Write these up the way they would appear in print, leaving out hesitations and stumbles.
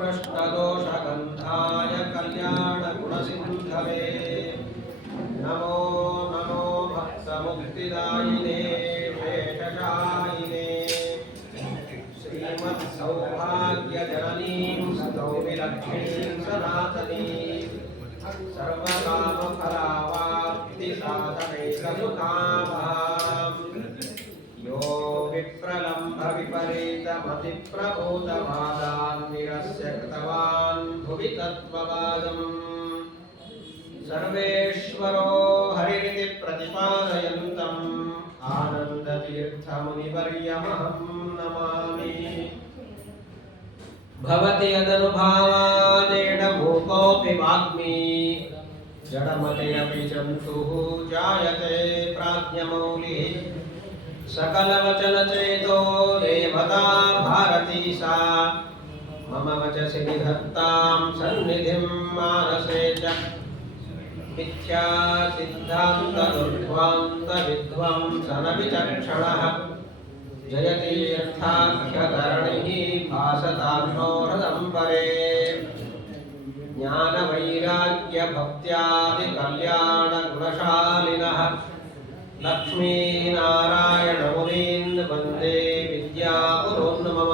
प्रष्टदोषगन्धाय कल्याणगुणसिन्धवे नमो नमो भक्तमुक्तिदायिने शेषशायिने श्रीमत्सौभाग्यजननीं स्तौविलक्ष्मीं सनातनीं सर्वकामफलावाप्तिसाधनैकसुखाभां यो विप्रलम्भ विपरीतमतिप्रबोधवादान् निरस्य कृतवान् भुवि तत्त्ववादम् सर्वेश्वरो हरिरिति प्रतिपादयन्तम् आनन्दतीर्थमुनिवर्यमहं नमामि। भवति यदनुभावादेडमूकोऽपि वाग्मी जडमतेऽपि जन्तुः जायते प्राज्ञमौलिः सकलवचनचेतो देवता भारती सा मम वचसि निधत्तां सन्निधिं मानसे च मिथ्या सिद्धान्तदुर्ध्वान्तविध्वंसनविचक्षणः जयतीर्थाख्यधरणिः भासतां नो हृदम्बरे ज्ञानवैराग्यभक्त्यादिकल्याणगुणशालिनः लक्ष्मीनारायणमुनीन् वन्दे विद्यागुरून् मम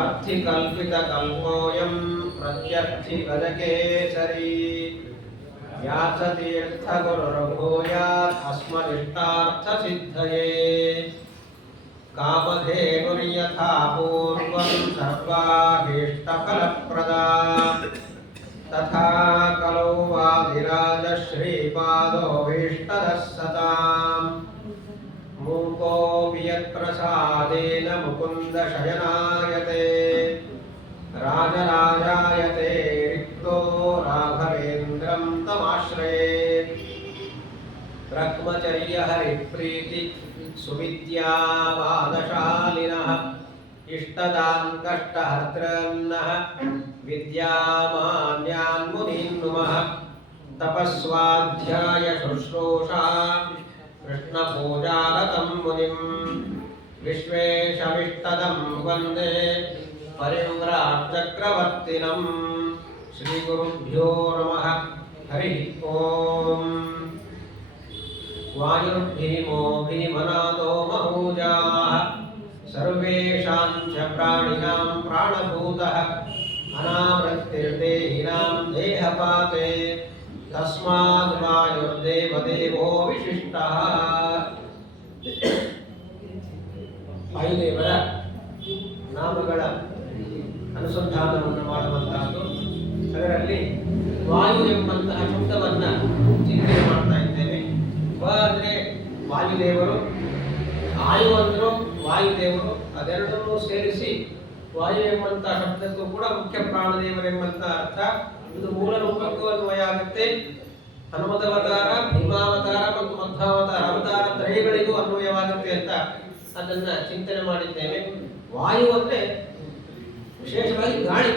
अर्थिकल्पितकल्पोऽयं प्रत्यर्थिगजकेसरी व्यासतीर्थगुरुर्भूयात् अस्मदिष्टार्थसिद्धये कामधेनुर्यथा पूर्वं सर्वाभीष्टफलप्रदा तथा कलौ वादिराजश्रीपादोऽभीष्टदः सताम् मूकोऽपि यत्प्रसादेन मुकुन्दशयनायते राजराजायते रिक्तो राघवेन्द्रं तमाश्रये ब्रह्मचर्यहरिप्रीति सुविद्यावादशालिनः इष्टदान् कष्टहर्तॄन्नः विद्यामान्यान् मुनीन् नुमः तपस्वाध्याय शुश्रूषा कृष्णपूजारतं मुनिं विश्वेशमिष्टदं वन्दे परिव्राट्चक्रवर्तिनं श्रीगुरुभ्यो नमः हरिः ओम् वायुर्भीमोऽभिमनादो महूजाः सर्वेषां च प्राणिनां प्राणभूतः अनावृत्तिर्देहिनां देहपाते तस्माद् वायुर्देवदेवो विशिष्टः। ವಾಯುದೇವರ ನಾಮಗಳ ಅನುಸಂಧಾನವನ್ನು ಮಾಡುವಂತಹದ್ದು. ಅದರಲ್ಲಿ ವಾಯು ಎಂಬಂತಹ ಶಬ್ದವನ್ನು ಚಿಂತನೆ ಮಾಡ್ತಾ ಇದ್ದೇವೆ. ವ ಅಂದರೆ ವಾಯುದೇವರು, ಆಯು ಅಂದರು ವಾಯುದೇವರು, ಅದೆರಡನ್ನೂ ಸೇರಿಸಿ ವಾಯು ಎಂಬಂತಹ ಶಬ್ದಕ್ಕೂ ಕೂಡ ಮುಖ್ಯ ಪ್ರಾಣದೇವರೆಂಬಂತಹ ಅರ್ಥ. ಇದು ಮೂಲ ರೂಪಕ್ಕೂ ಅನ್ವಯ ಆಗುತ್ತೆ. ಹನುಮದವತಾರ, ಭೀಮಾವತಾರ ಮತ್ತು ಮಧ್ವಾವತಾರ ಅವತಾರ ತ್ರಯಗಳಿಗೂ ಅನ್ವಯವಾಗುತ್ತೆ ಅಂತ ಅದನ್ನ ಚಿಂತನೆ ಮಾಡಿದ್ದೇವೆ. ವಾಯು ಅಂದ್ರೆ ವಿಶೇಷವಾಗಿ ಗಾಳಿ.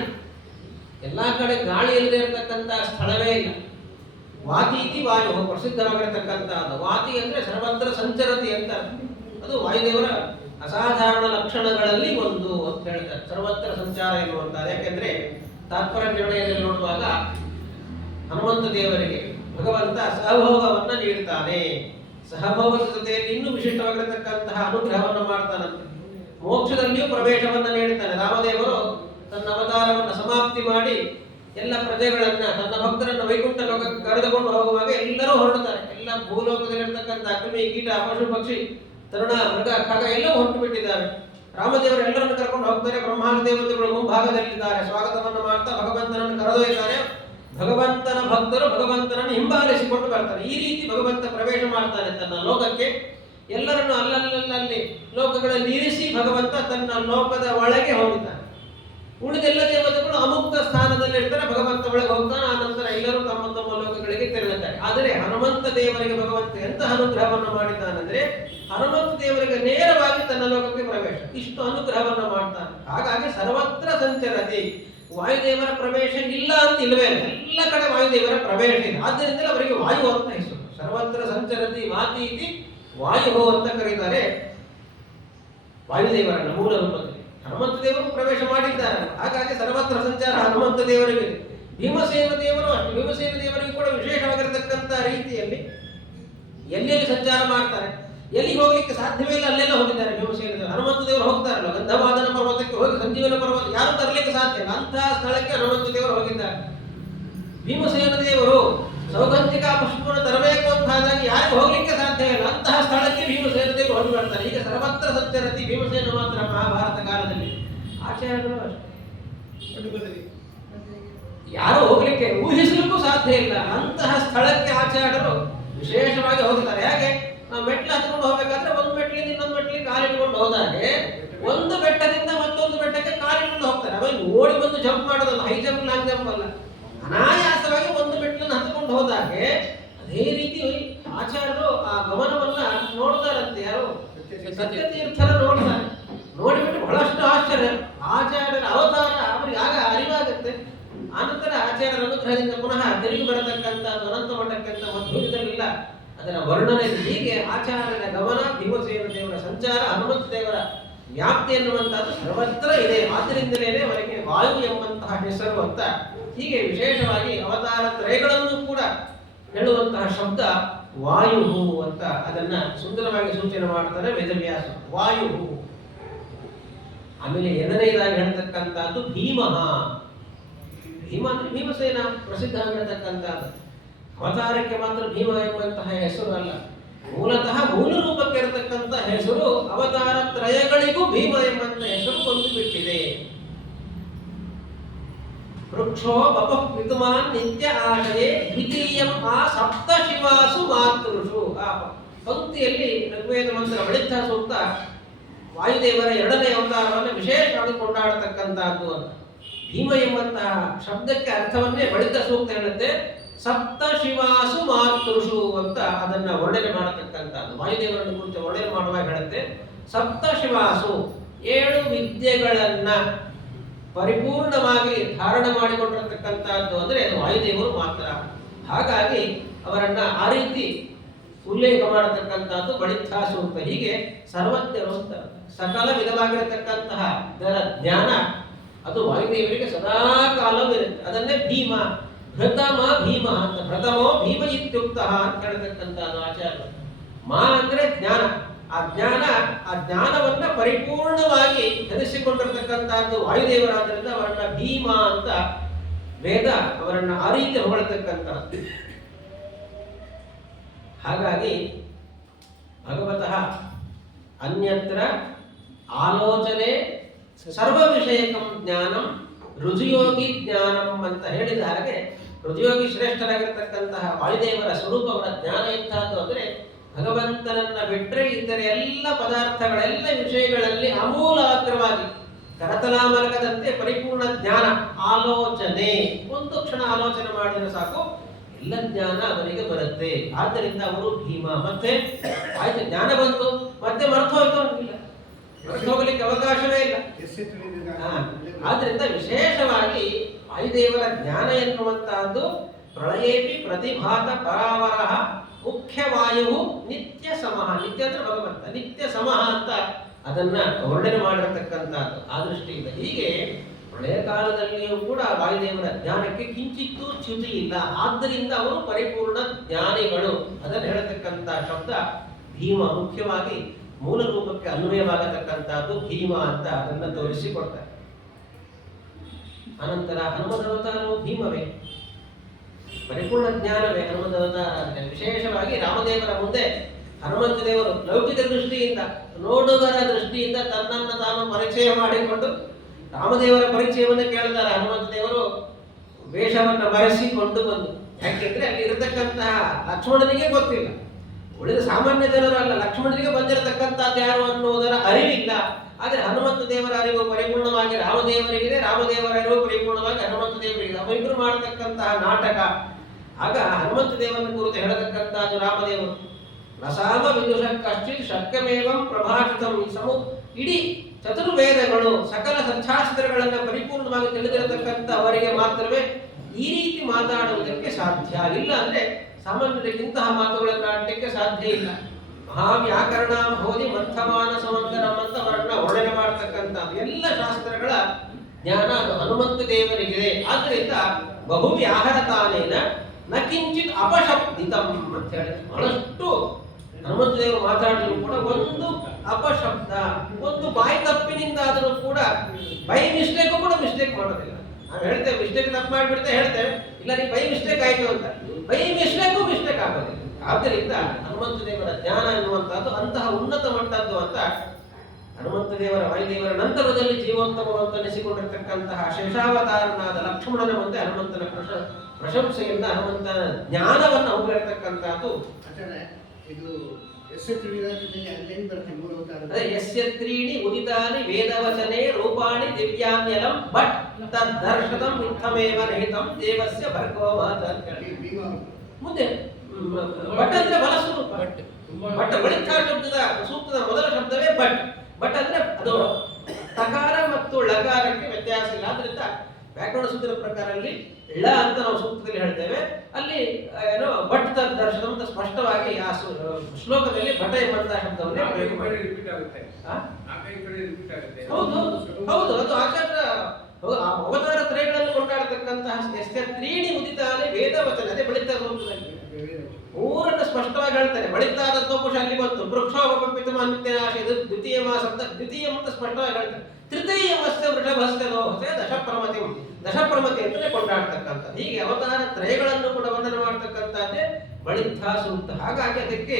ಎಲ್ಲಾ ಕಡೆ ಗಾಳಿ ಇಲ್ಲದೆ ಇರತಕ್ಕಂಥ ಸ್ಥಳವೇ ಇಲ್ಲ. ವಾತೀತಿ ವಾಯು ಪ್ರಸಿದ್ಧವಾಗಿರತಕ್ಕಂಥದ್ದು. ವಾತಿ ಅಂದ್ರೆ ಸರ್ವತ್ರ ಸಂಚರತಿ ಅಂತ. ಅದು ವಾಯುದೇವರ ಅಸಾಧಾರಣ ಲಕ್ಷಣಗಳಲ್ಲಿ ಒಂದು ಅಂತ ಹೇಳ್ತಾರೆ, ಸರ್ವತ್ರ ಸಂಚಾರ ಎನ್ನುವಂಥದ್ದು. ಯಾಕೆಂದ್ರೆ ತಾತ್ಪರ್ಯ ನಿರ್ಣಯದಲ್ಲಿ ನೋಡುವಾಗ ಹನುಮಂತ ದೇವರಿಗೆ ಭಗವಂತ ಸಹಭೋಗವನ್ನ ನೀಡ್ತಾನೆ. ಸಹಭೋಗದ ಜೊತೆಯಲ್ಲಿ ಇನ್ನೂ ವಿಶಿಷ್ಟವಾಗಿರತಕ್ಕಂತಹ ಅನುಗ್ರಹವನ್ನು ಮಾಡ್ತಾನಂತೆ. ಮೋಕ್ಷದಲ್ಲಿಯೂ ಪ್ರವೇಶವನ್ನ ನೀಡ್ತಾನೆ. ರಾಮದೇವರು ತನ್ನ ಅವತಾರವನ್ನು ಸಮಾಪ್ತಿ ಮಾಡಿ ಎಲ್ಲ ಪ್ರಜೆಗಳನ್ನ, ತನ್ನ ಭಕ್ತರನ್ನ ವೈಕುಂಠ ಲೋಕಕ್ಕೆ ಕರೆದುಕೊಂಡು ಹೋಗುವಾಗ ಎಲ್ಲರೂ ಹೊರಡುತ್ತಾರೆ. ಎಲ್ಲ ಭೂಲೋಕದಲ್ಲಿರ್ತಕ್ಕಂಥ ಅಗ್ನಿ, ಕೀಟ, ಪಶು, ಪಕ್ಷಿ, ತರುಣ, ಮೃಗ, ಖಗ ಎಲ್ಲವೂ ಹೊರಟು ಬಿಟ್ಟಿದ್ದಾರೆ. ರಾಮದೇವರು ಎಲ್ಲರನ್ನು ಕರ್ಕೊಂಡು ಹೋಗ್ತಾರೆ. ಬ್ರಹ್ಮಾಂಡ ದೇವತೆಗಳು ಮುಂಭಾಗದಲ್ಲಿದ್ದಾರೆ. ಸ್ವಾಗತವನ್ನು ಮಾಡ್ತಾ ಭಗವಂತನನ್ನು ಕರೆದೊಯ್ತಾರೆ. ಭಗವಂತನ ಭಕ್ತರು ಭಗವಂತನನ್ನು ಹಿಂಬಾಲಿಸಿಕೊಂಡು ಬರ್ತಾರೆ. ಈ ರೀತಿ ಭಗವಂತ ಪ್ರವೇಶ ಮಾಡ್ತಾನೆ ತನ್ನ ಲೋಕಕ್ಕೆ. ಎಲ್ಲರನ್ನು ಅಲ್ಲಲ್ಲಿ ಲೋಕಗಳಲ್ಲಿ ಇರಿಸಿ ಭಗವಂತ ತನ್ನ ಲೋಕದ ಒಳಗೆ ಹೋಗುತ್ತಾನೆ. ಉಳಿದೆಲ್ಲ ದೇವತೆಗಳು ಅಮುಕ್ತ ಸ್ಥಾನದಲ್ಲಿ ಇರ್ತಾರೆ. ಭಗವಂತ ಒಳಗೆ ಹೋಗ್ತಾನೆ. ಆ ನಂತರ ಎಲ್ಲರೂ ತಮ್ಮ ತಮ್ಮ ಲೋಕಗಳಿಗೆ ತೆರಳುತ್ತಾರೆ. ಆದರೆ ಹನುಮಂತ ದೇವರಿಗೆ ಭಗವಂತ ಎಂತಹ ಅನುಗ್ರಹವನ್ನು ಮಾಡಿದ್ದಾನೆಂದ್ರೆ ಹನುಮಂತ ದೇವರಿಗೆ ನೇರವಾಗಿ ತನ್ನ ಲೋಕಕ್ಕೆ ಪ್ರವೇಶ. ಇಷ್ಟು ಅನುಗ್ರಹವನ್ನು ಮಾಡ್ತಾನೆ. ಹಾಗಾಗಿ ಸರ್ವತ್ರ ಸಂಚರತಿ. ವಾಯುದೇವರ ಪ್ರವೇಶ ಇಲ್ಲ ಅಂತ ಇಲ್ಲವೇ ಇಲ್ಲ. ಎಲ್ಲ ಕಡೆ ವಾಯುದೇವರ ಪ್ರವೇಶ ಇದೆ. ಆದ್ದರಿಂದಲೇ ಅವರಿಗೆ ವಾಯು ಅಂತ ಹೆಸರು. ಸರ್ವತ್ರ ಸಂಚರತಿ ವಾತೀತಿ ವಾಯು ಅಂತ ಕರೀತಾರೆ ವಾಯುದೇವರನ್ನ ಮೂಲ ರೂಪದಲ್ಲಿ. ಹನುಮಂತ ದೇವರು ಪ್ರವೇಶ ಮಾಡಿದ್ದಾರೆ. ಆಗ ಹಾಗಾಗಿ ಸರ್ವತ್ರ ಸಂಚಾರ ಹನುಮಂತ ದೇವರಿಗೆ. ಭೀಮಸೇನ ದೇವರು ಅಷ್ಟು, ಭೀಮಸೇನ ದೇವರಿಗೆ ಕೂಡ ವಿಶೇಷವಾಗಿರತಕ್ಕಂಥ ರೀತಿಯಲ್ಲಿ ಎಲ್ಲೆಲ್ಲಿ ಸಂಚಾರ ಮಾಡ್ತಾರೆ, ಎಲ್ಲಿಗೆ ಹೋಗ್ಲಿಕ್ಕೆ ಸಾಧ್ಯವೇ ಇಲ್ಲ ಅಲ್ಲೆಲ್ಲ ಹೋಗಿದ್ದಾರೆ ಭೀಮಸೇನ ದೇವರು. ಹನುಮಂತ ದೇವರು ಹೋಗ್ತಾರಲ್ಲ, ಗಂಧಮಾದನ ಪರ್ವತಕ್ಕೆ ಹೋಗಿ ಸಂಜೀವನ ಪರ್ವತ ಯಾರು ತರಲಿಕ್ಕೆ ಸಾಧ್ಯ ಇಲ್ಲ, ಅಂತಹ ಸ್ಥಳಕ್ಕೆ ಹನುಮಂತ ದೇವರು ಹೋಗಿದ್ದಾರೆ. ಭೀಮಸೇನ ದೇವರು ಸೌಗಂಧಿಕ ಪುಷ್ಪವನ್ನು ತರಬೇಕು ಅಂತ ಆದಾಗ ಯಾರಿಗೆ ಹೋಗ್ಲಿಕ್ಕೆ ಸಾಧ್ಯ ಇಲ್ಲ, ಅಂತಹ ಸ್ಥಳಕ್ಕೆ ಭೀಮಸೇನ ದೇವರು ಹೋಗಿ ಬರ್ತಾರೆ. ಈಗ ಸರ್ವತ್ರ ಸತ್ಯರತಿ ಭೀಮಸೇನ ಮಾತ್ರ ಮಹಾಭಾರತ ಕಾಲದಲ್ಲಿ. ಆಚಾರ್ಯರು ಅಷ್ಟೇ, ಯಾರು ಹೋಗ್ಲಿಕ್ಕೆ ಊಹಿಸಲಿಕ್ಕೂ ಸಾಧ್ಯ ಇಲ್ಲ ಅಂತಹ ಸ್ಥಳಕ್ಕೆ ಆಚಾರ್ಯರು ವಿಶೇಷವಾಗಿ ಹೋಗ್ತಾರೆ. ಹಾಗೆ ನಾವು ಮೆಟ್ಲು ಹತ್ಕೊಂಡು ಹೋಗ್ಬೇಕಾದ್ರೆ ಒಂದು ಮೆಟ್ಲಿಂದ ಇನ್ನೊಂದು ಮೆಟ್ಲಿಗೆ ಕಾಲಿಟ್ಕೊಂಡು ಹೋದಾಗೆ ಒಂದು ಬೆಟ್ಟದಿಂದ ಮತ್ತೊಂದು ಬೆಟ್ಟಕ್ಕೆ ಕಾಲಿಟ್ಕೊಂಡು ಹೋಗ್ತಾರೆ. ಅವಾಗ ಓಡಿ ಬಂದು ಜಂಪ್ ಮಾಡೋದಲ್ಲ, ಹೈ ಜಂಪ್ ಲಾಂಗ್ ಜಂಪ್ ಅಲ್ಲ, ಅನಾಯಾಸವಾಗಿ ಒಂದು ಮೆಟ್ಲನ್ನು ಹತ್ಕೊಂಡು ಹೋದಾಗೆ ಅದೇ ರೀತಿ ಆಚಾರ್ಯರು ಆ ಗಮನವನ್ನ ನೋಡ್ತಾರಂತೆ. ಯಾರು ಸತ್ಯತೀರ್ಥರ ನೋಡ್ತಾರೆ. ನೋಡಿಬಿಟ್ಟು ಬಹಳಷ್ಟು ಆಶ್ಚರ್ಯ, ಆಚಾರ್ಯರ ಅವತಾರ ಅವರಿಗೆ ಆಗ ಅರಿವಾಗುತ್ತೆ. ಆನಂತರ ಆಚಾರ್ಯರ ಅನುಗ್ರಹದಿಂದ ಪುನಃ ತಿರುಗಿ ಬರತಕ್ಕಂಥ ಅನಂತ ಮಠಕ್ಕಂತ ಮಧ್ವವಿದಲಿಲ್ಲ ಅದರ ವರ್ಣನೆ. ಹೀಗೆ ಆಚಾರ್ಯರ ಗಮನ, ಭೀಮಸೇನ ದೇವರ ಸಂಚಾರ, ಹನುಮಂತ ದೇವರ ವ್ಯಾಪ್ತಿ ಎನ್ನುವಂತಹದ್ದು ಸರ್ವತ್ರ ಇದೆ. ಆದ್ದರಿಂದಲೇ ಅವರಿಗೆ ವಾಯು ಎಂಬಂತಹ ಹೆಸರು ಅಂತ. ಹೀಗೆ ವಿಶೇಷವಾಗಿ ಅವತಾರ ತ್ರಯಗಳನ್ನು ಕೂಡ ಹೇಳುವಂತಹ ಶಬ್ದ ವಾಯು ಅಂತ ಅದನ್ನ ಸುಂದರವಾಗಿ ಸೂಚನೆ ಮಾಡ್ತಾರೆ ವೇದವ್ಯಾಸ. ವಾಯು. ಆಮೇಲೆ ಎರಡನೇದಾಗಿ ಹೇಳ್ತಕ್ಕಂಥದ್ದು ಭೀಮಃ. ಭೀಮ ಅಂದ್ರೆ ಭೀಮಸೇನ ಪ್ರಸಿದ್ಧ ಆಗಿರತಕ್ಕಂಥದ್ದು. ಅವತಾರಕ್ಕೆ ಮಾತ್ರ ಭೀಮ ಎಂಬಂತಹ ಹೆಸರು ಅಲ್ಲ, ಮೂಲತಃ ಮೂಲ ರೂಪಕ್ಕೆ ಇರತಕ್ಕಂಥ ಹೆಸರು ಅವತಾರ ತ್ರಯಗಳಿಗೂ ಭೀಮ ಎಂಬಂತ ಹೆಸರು ಬಂದು ಬಿಟ್ಟಿದೆ. ವೃಕ್ಷೋ ಬಪಃ ಪಿತುಮಾನ್ ನಿತ್ಯ ಆಶಯೇ ದ್ವಿತೀಯಂ ಆ ಸಪ್ತ ಶಿವಾಸು ಮಾತೃಷು. ಆ ಪಂಕ್ತಿಯಲ್ಲಿ ಋಗ್ವೇದ ಮಂತ್ರ ಬಳಿತ ಸೂಕ್ತ ವಾಯುದೇವರ ಎರಡನೇ ಅವತಾರವನ್ನು ವಿಶೇಷವಾಗಿ ಕೊಂಡಾಡತಕ್ಕಂಥದ್ದು ಅಂತ. ಭೀಮ ಎಂಬಂತಹ ಶಬ್ದಕ್ಕೆ ಅರ್ಥವನ್ನೇ ಬಳಿತ ಸೂಕ್ತ ಹೇಳುತ್ತೆ. ಸಪ್ತ ಶಿವಾಸು ಮಾತೃಷು ಅಂತ ಅದನ್ನ ವರ್ಣನೆ ಮಾಡತಕ್ಕಂಥದ್ದು. ವಾಯುದೇವರನ್ನು ಕುರಿತು ವರ್ಣನೆ ಮಾಡುವಾಗ ಹೇಳುತ್ತೆ ಸಪ್ತ ಶಿವಾಸು, 7 ವಿದ್ಯೆಗಳನ್ನ ಪರಿಪೂರ್ಣವಾಗಿ ಧಾರಣ ಮಾಡಿಕೊಂಡಿರತಕ್ಕಂಥದ್ದು ಅಂದ್ರೆ ಅದು ವಾಯುದೇವರು ಮಾತ್ರ. ಹಾಗಾಗಿ ಅವರನ್ನ ಆ ರೀತಿ ಉಲ್ಲೇಖ ಮಾಡತಕ್ಕಂಥದ್ದು ಬಳಿತ ಸೂಕ್ತ. ಹೀಗೆ ಸರ್ವಜ್ಞರು ಅಂತ ಸಕಲ ವಿಧವಾಗಿರತಕ್ಕಂತಹ ಇದರ ಜ್ಞಾನ ಅದು ವಾಯುದೇವರಿಗೆ ಸದಾ ಕಾಲವಿರುತ್ತೆ. ಅದನ್ನೇ ಭೀಮ, ಪ್ರಥಮ ಭೀಮ ಅಂತ. ಪ್ರಥಮೋ ಭೀಮ ಇತ್ಯುಕ್ತ ಅಂತ ಹೇಳ್ತಕ್ಕಂಥದ್ದು ಆಚಾರ್ಯ. ಮಾ ಅಂದ್ರೆ ಜ್ಞಾನ. ಆ ಜ್ಞಾನವನ್ನ ಪರಿಪೂರ್ಣವಾಗಿ ಧರಿಸಿಕೊಂಡಿರ್ತಕ್ಕಂಥದ್ದು ವಾಯುದೇವರಾದ್ರಿಂದ ಅವರನ್ನ ಭೀಮ ಅಂತ ವೇದ ಅವರನ್ನ ಆ ರೀತಿ ಹೊಗಳತಕ್ಕಂಥದ್ದು. ಹಾಗಾಗಿ ಭಗವತಃ ಅನ್ಯತ್ರ ಆಲೋಚನೆ ಸರ್ವ ವಿಷಯಕಂ ಜ್ಞಾನಂ ರುಜುಯೋಗಿ ಜ್ಞಾನಂ ಅಂತ ಹೇಳಿದ ಹಾಗೆ ರುಜುಯೋಗಿ ಶ್ರೇಷ್ಠರಾಗಿರ್ತಕ್ಕಂತಹ ವಾಯುದೇವರ ಸ್ವರೂಪ, ಅವರ ಜ್ಞಾನ ಎಂಥದ್ದು ಅಂದ್ರೆ ಭಗವಂತನನ್ನ ಬಿಟ್ಟರೆ ಇತರೆ ಎಲ್ಲ ಪದಾರ್ಥಗಳೆಲ್ಲ ವಿಷಯಗಳಲ್ಲಿ ಅಮೂಲಾಗ್ರವಾಗಿ ಕರತಲಾಮಲಕದಂತೆ ಪರಿಪೂರ್ಣ ಜ್ಞಾನ. ಆಲೋಚನೆ, ಒಂದು ಕ್ಷಣ ಆಲೋಚನೆ ಮಾಡಿದ್ರೆ ಸಾಕು ಎಲ್ಲ ಜ್ಞಾನ ಅವರಿಗೆ ಬರುತ್ತೆ. ಆದ್ದರಿಂದ ಅವರು ಭೀಮ. ಮತ್ತೆ ಆಯ್ತು ಜ್ಞಾನ ಬಂತು, ಮತ್ತೆ ಮರ್ತು ಹೋಯ್ತು ಇಲ್ಲ, ಮರ್ತು ಹೋಗ್ಲಿಕ್ಕೆ ಅವಕಾಶವೇ ಇಲ್ಲ. ಆದ್ರಿಂದ ವಿಶೇಷವಾಗಿ ವಾಯುದೇವರ ಜ್ಞಾನ ಎನ್ನುವಂತಹದ್ದು ಪ್ರಳಯೇಪಿ ಪ್ರತಿಭಾತ ಪರಾವರಃ ಮುಖ್ಯ ವಾಯು ನಿತ್ಯ ಸಮಃ. ನಿತ್ಯ ಅಂದ್ರೆ ಭಗವಂತ, ನಿತ್ಯ ಸಮಃ ಅಂತ ಅದನ್ನ ವರ್ಣನೆ ಮಾಡಿರತಕ್ಕಂಥದ್ದು. ಆ ದೃಷ್ಟಿಯಿಂದ ಹೀಗೆ ಪ್ರಳಯ ಕಾಲದಲ್ಲಿಯೂ ಕೂಡ ವಾಯುದೇವರ ಜ್ಞಾನಕ್ಕೆ ಕಿಂಚಿತ್ತೂ ಚ್ಯುತಿ ಇಲ್ಲ. ಆದ್ದರಿಂದ ಅವರು ಪರಿಪೂರ್ಣ ಜ್ಞಾನಿಗಳು. ಅದನ್ನು ಹೇಳತಕ್ಕಂಥ ಶಬ್ದ ಭೀಮ. ಮುಖ್ಯವಾಗಿ ಮೂಲ ರೂಪಕ್ಕೆ ಅನ್ವಯವಾಗತಕ್ಕಂಥದ್ದು ಭೀಮ ಅಂತ ಅದನ್ನು ತೋರಿಸಿಕೊಡ್ತಾರೆ. ಅನಂತರ ಹನುಮದ ಅವತಾರವು ಭೀಮವೇ, ಪರಿಪೂರ್ಣ ಜ್ಞಾನವೇ ಹನುಮದ ಅವತಾರ ಅಂದರೆ. ವಿಶೇಷವಾಗಿ ರಾಮದೇವರ ಮುಂದೆ ಹನುಮಂತ ದೇವರು ಲೌಕಿಕ ದೃಷ್ಟಿಯಿಂದ, ನೋಡುಗರ ದೃಷ್ಟಿಯಿಂದ ತನ್ನನ್ನು ತಾನು ಪರಿಚಯ ಮಾಡಿಕೊಂಡು ರಾಮದೇವರ ಪರಿಚಯವನ್ನು ಕೇಳ್ತಾರೆ. ಹನುಮಂತ ದೇವರು ವೇಷವನ್ನು ಮರೆಸಿಕೊಂಡು ಬಂದು, ಯಾಕೆಂದ್ರೆ ಅಲ್ಲಿ ಇರತಕ್ಕಂತಹ ಲಕ್ಷ್ಮಣನಿಗೆ ಗೊತ್ತಿಲ್ಲ, ಉಳಿದ ಸಾಮಾನ್ಯ ಜನರು ಅಲ್ಲ, ಲಕ್ಷ್ಮಣನಿಗೆ ಬಂದಿರತಕ್ಕಂಥದ್ದು ಯಾರು ಅನ್ನುವುದರ ಅರಿವಿಲ್ಲ. ಆದರೆ ಹನುಮಂತ ದೇವರ ಅರಿವು ಪರಿಪೂರ್ಣವಾಗಿ ರಾಮದೇವರಿಗಿದೆ, ರಾಮದೇವರ ಅರಿವು ಪರಿಪೂರ್ಣವಾಗಿ ಹನುಮಂತ ದೇವರಿಗಿದೆ. ಅವರಿಬ್ಬರು ಮಾಡತಕ್ಕಂತಹ ನಾಟಕ. ಆಗ ಹನುಮಂತ ದೇವರನ್ನು ಕುರಿತು ಹೇಳತಕ್ಕಂಥದ್ದು ರಾಮದೇವರು ರಸಾಮ ವಿದುಷ ಕಶ್ಚಿತ್ ಶಕ್ಯಮೇವಂ ಪ್ರಭಾಷಿತಂ. ಇಡೀ ಚತುರ್ವೇದಗಳು ಸಕಲ ಸಂಶಾಸ್ತ್ರಗಳನ್ನು ಪರಿಪೂರ್ಣವಾಗಿ ತಿಳಿದಿರತಕ್ಕಂಥ ಅವರಿಗೆ ಮಾತ್ರವೇ ಈ ರೀತಿ ಮಾತಾಡುವುದಕ್ಕೆ ಸಾಧ್ಯ. ಇಲ್ಲ ಅಂದ್ರೆ ಸಾಮಾನ್ಯರಿಗೆ ಇಂತಹ ಮಾತುಗಳನ್ನು ಆಡಲಿಕ್ಕೆ ಸಾಧ್ಯ ಇಲ್ಲ. ಮಹಾವ್ಯಾಕರಣ ಬೋಧಿ ಮಂಥಮಾನ ಸಮಂತರಂ ಅಂತ ಅವರನ್ನ ವರ್ಣನೆ ಮಾಡತಕ್ಕಂಥದ್ದು ಎಲ್ಲ ಶಾಸ್ತ್ರಗಳ ಜ್ಞಾನ ಅದು ಹನುಮಂತ ದೇವರಿಗಿದೆ. ಆದ್ದರಿಂದ ಬಹುವ್ಯಾಹರತಾನೇನ ನ ಕಿಂಚಿತ್ ಅಪಶಬ್ದಿತಂ ಅಂತ ಹೇಳಿ ಬಹಳಷ್ಟು ಹನುಮಂತ ದೇವರು ಮಾತಾಡಿದ್ರು ಕೂಡ ಒಂದು ಅಪಶಬ್ದ, ಒಂದು ಬಾಯಿ ತಪ್ಪಿನಿಂದ ಆದರೂ ಕೂಡ ಬೈ ಮಿಸ್ಟೇಕ್ ಕೂಡ ಮಿಸ್ಟೇಕ್ ಮಾಡೋದಿಲ್ಲ. ನಾವು ಹೇಳ್ತೇವೆ ಮಿಸ್ಟೇಕ್ ತಪ್ಪು ಮಾಡಿಬಿಡ್ತೇವೆ ಹೇಳ್ತೇವೆ, ಇಲ್ಲ ನೀವು ಬೈ ಮಿಸ್ಟೇಕ್ ಆಯ್ತು ಅಂತ, ಬೈ ಮಿಸ್ಟೇಕ್ ಆಗೋದಿಲ್ಲ. ಆದ್ದರಿಂದ ಹನುಮಂತ ದೇವರ ಜ್ಞಾನ ಎನ್ನುವಂತಹದ್ದು ಅಂತಹ ಉನ್ನತ ಮಟ್ಟದ್ದು ಅಂತ ಹನುಮಂತ ದೇವರ ವಾಯುದೇವರ ನಂತರದಲ್ಲಿ ಜೀವೋತ್ತಮವಂತ ಅನಿಸಿಕೊಂಡಿರ್ತಕ್ಕಂತಹ ಶೇಷಾವತಾರನಾದ ಲಕ್ಷ್ಮಣನ ಮುಂದೆ ಹನುಮಂತನ ಪ್ರಶಂಸೆಯಿಂದ ಹನುಮಂತನ ಜ್ಞಾನವನ್ನು ಹೊಗಳಿರ್ತಕ್ಕಂಥದ್ದು. ಇದು ಯಸ್ಯ ತ್ರೀಣಿ ಉದಿತಾನಿ ವೇದವಚನೆ ರೂಪಾಣಿ ದಿವ್ಯಾನ್ಯಲಂ ಬಟ್ ತದ್ದರ್ಶನಂ ಮಿಥಮೇವ ರಹಿತಂ ದೇವಸ್ಯ ಭರ್ಗೋ ಮಾತ. ಮುಂದೆ ಬಟ್ ಅಂದ್ರೆ ಬಲ ಸ್ವರೂಪ. ಬಟ್ ಬಳಿತಾ ಶಬ್ದದ ಸೂಕ್ತದ ಮೊದಲ ಶಬ್ದವೇ ಬಟ್. ಬಟ್ ಅಂದ್ರೆ ಅದು ತಕಾರ ಮತ್ತು ಲಕಾರಕ್ಕೆ ವ್ಯತ್ಯಾಸ ಇಲ್ಲ. ಆದ್ರಿಂದ ವ್ಯಾಕರಣ ಸೂತ್ರದ ಪ್ರಕಾರ ಅಲ್ಲಿ ಳ ಅಂತ ನಾವು ಸೂಕ್ತದಲ್ಲಿ ಹೇಳ್ತೇವೆ, ಅಲ್ಲಿ ಏನೋ ಬಟ್ ದರ್ಶನ ಅಂತ ಸ್ಪಷ್ಟವಾಗಿ ಆ ಶ್ಲೋಕದಲ್ಲಿ ಬಟ ಎಂಬಂತಹ ಶಬ್ದವನ್ನೇ ಪ್ರಯೋಗ ಮಾಡಿ. ಹೌದು ಹೌದು, ಅದು ಆಚಾರ್ಯ ಅವತಾರ ತ್ರಯಗಳನ್ನು ಕೊಂಡಾಡತಕ್ಕಂತಹ ತ್ರೀಣಿ ಉದಿತಾನೆ ವೇದವಚನ, ಅದೇ ಬಳಿತ ಸೂಕ್ತದಲ್ಲಿ ಮೂರನ್ನು ಸ್ಪಷ್ಟವಾಗಿ ಹೇಳ್ತಾರೆ. ಬಳಿತಾದ ತೋಪುಷ ಅಲ್ಲಿ ಬಂತು, ವೃಕ್ಷೋಪಪಿತಮಾನ್ಯನಾಶ, ಇದು ದ್ವಿತೀಯ ಶಬ್ದ, ದ್ವಿತೀಯ ಅಂತ ಸ್ಪಷ್ಟವಾಗಿ ಹೇಳ್ತಾರೆ. ತೃತೀಯ ಮತ್ಸ್ಯ ವೃಷಭಸ್ಯ ಲೋಹಸೆ ದಶಪ್ರಮತಿ ಅಂತಲೇ ಕೊಂಡಾಡ್ತಕ್ಕಂಥದ್ದು. ಹೀಗೆ ಅವತಾರ ತ್ರಯಗಳನ್ನು ಕೂಡ ವರ್ಣನೆ ಮಾಡ್ತಕ್ಕಂಥದ್ದೇ ಬಳಿತ ಸೂಕ್ತ. ಹಾಗಾಗಿ ಅದಕ್ಕೆ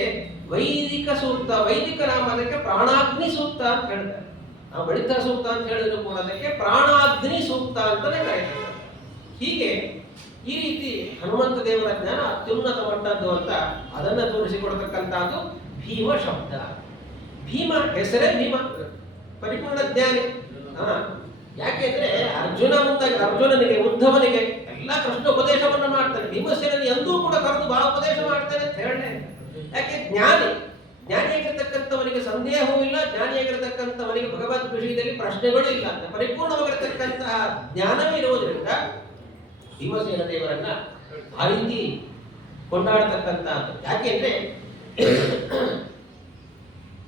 ವೈದಿಕ ಸೂಕ್ತ, ವೈದಿಕ ನಾಮ ಅದಕ್ಕೆ ಪ್ರಾಣಾಗ್ನಿ ಸೂಕ್ತ ಅಂತ ಹೇಳ್ತಾರೆ. ನಾವು ಬಳಿತ ಸೂಕ್ತ ಅಂತ ಹೇಳಿದ್ರು ಕೂಡ ಅದಕ್ಕೆ ಪ್ರಾಣಾಗ್ನಿ ಸೂಕ್ತ ಅಂತಾನೆ ಕರೀತಾರೆ. ಹೀಗೆ ಈ ರೀತಿ ಹನುಮಂತ ದೇವರ ಜ್ಞಾನ ಅತ್ಯುನ್ನತ ಮಟ್ಟದ್ದು ಅಂತ ಅದನ್ನ ತೋರಿಸಿಕೊಡ್ತಕ್ಕಂಥದ್ದು ಭೀಮ ಶಬ್ದ. ಭೀಮ ಹೆಸರೇ ಭೀಮ, ಪರಿಪೂರ್ಣ ಜ್ಞಾನಿ. ಯಾಕೆಂದ್ರೆ ಅರ್ಜುನನಿಗೆ ಉದ್ಧವನಿಗೆ ಎಲ್ಲ ಕೃಷ್ಣ ಉಪದೇಶವನ್ನು ಮಾಡ್ತಾನೆ. ಭೀಮಸೇನನ್ನು ಎಂದೂ ಕೂಡ ಕರೆದು ಬಹಳ ಉಪದೇಶ ಮಾಡ್ತಾನೆ ಅಂತ ಹೇಳಲೇ. ಯಾಕೆ ಜ್ಞಾನಿಯಾಗಿರ್ತಕ್ಕಂಥವನಿಗೆ ಸಂದೇಹವೂ ಇಲ್ಲ, ಜ್ಞಾನಿಯಾಗಿರ್ತಕ್ಕಂಥವನಿಗೆ ಭಗವದ್ ವಿಷಯದಲ್ಲಿ ಪ್ರಶ್ನೆಗಳು ಇಲ್ಲ ಅಂತ ಪರಿಪೂರ್ಣವಾಗಿರ್ತಕ್ಕಂತಹ ಜ್ಞಾನವೇ ಇರುವುದರಿಂದ ಭೀಮಸೇನ ದೇವರನ್ನ ಆ ರೀತಿ ಕೊಂಡಾಡತಕ್ಕಂಥದ್ದು. ಯಾಕೆಂದ್ರೆ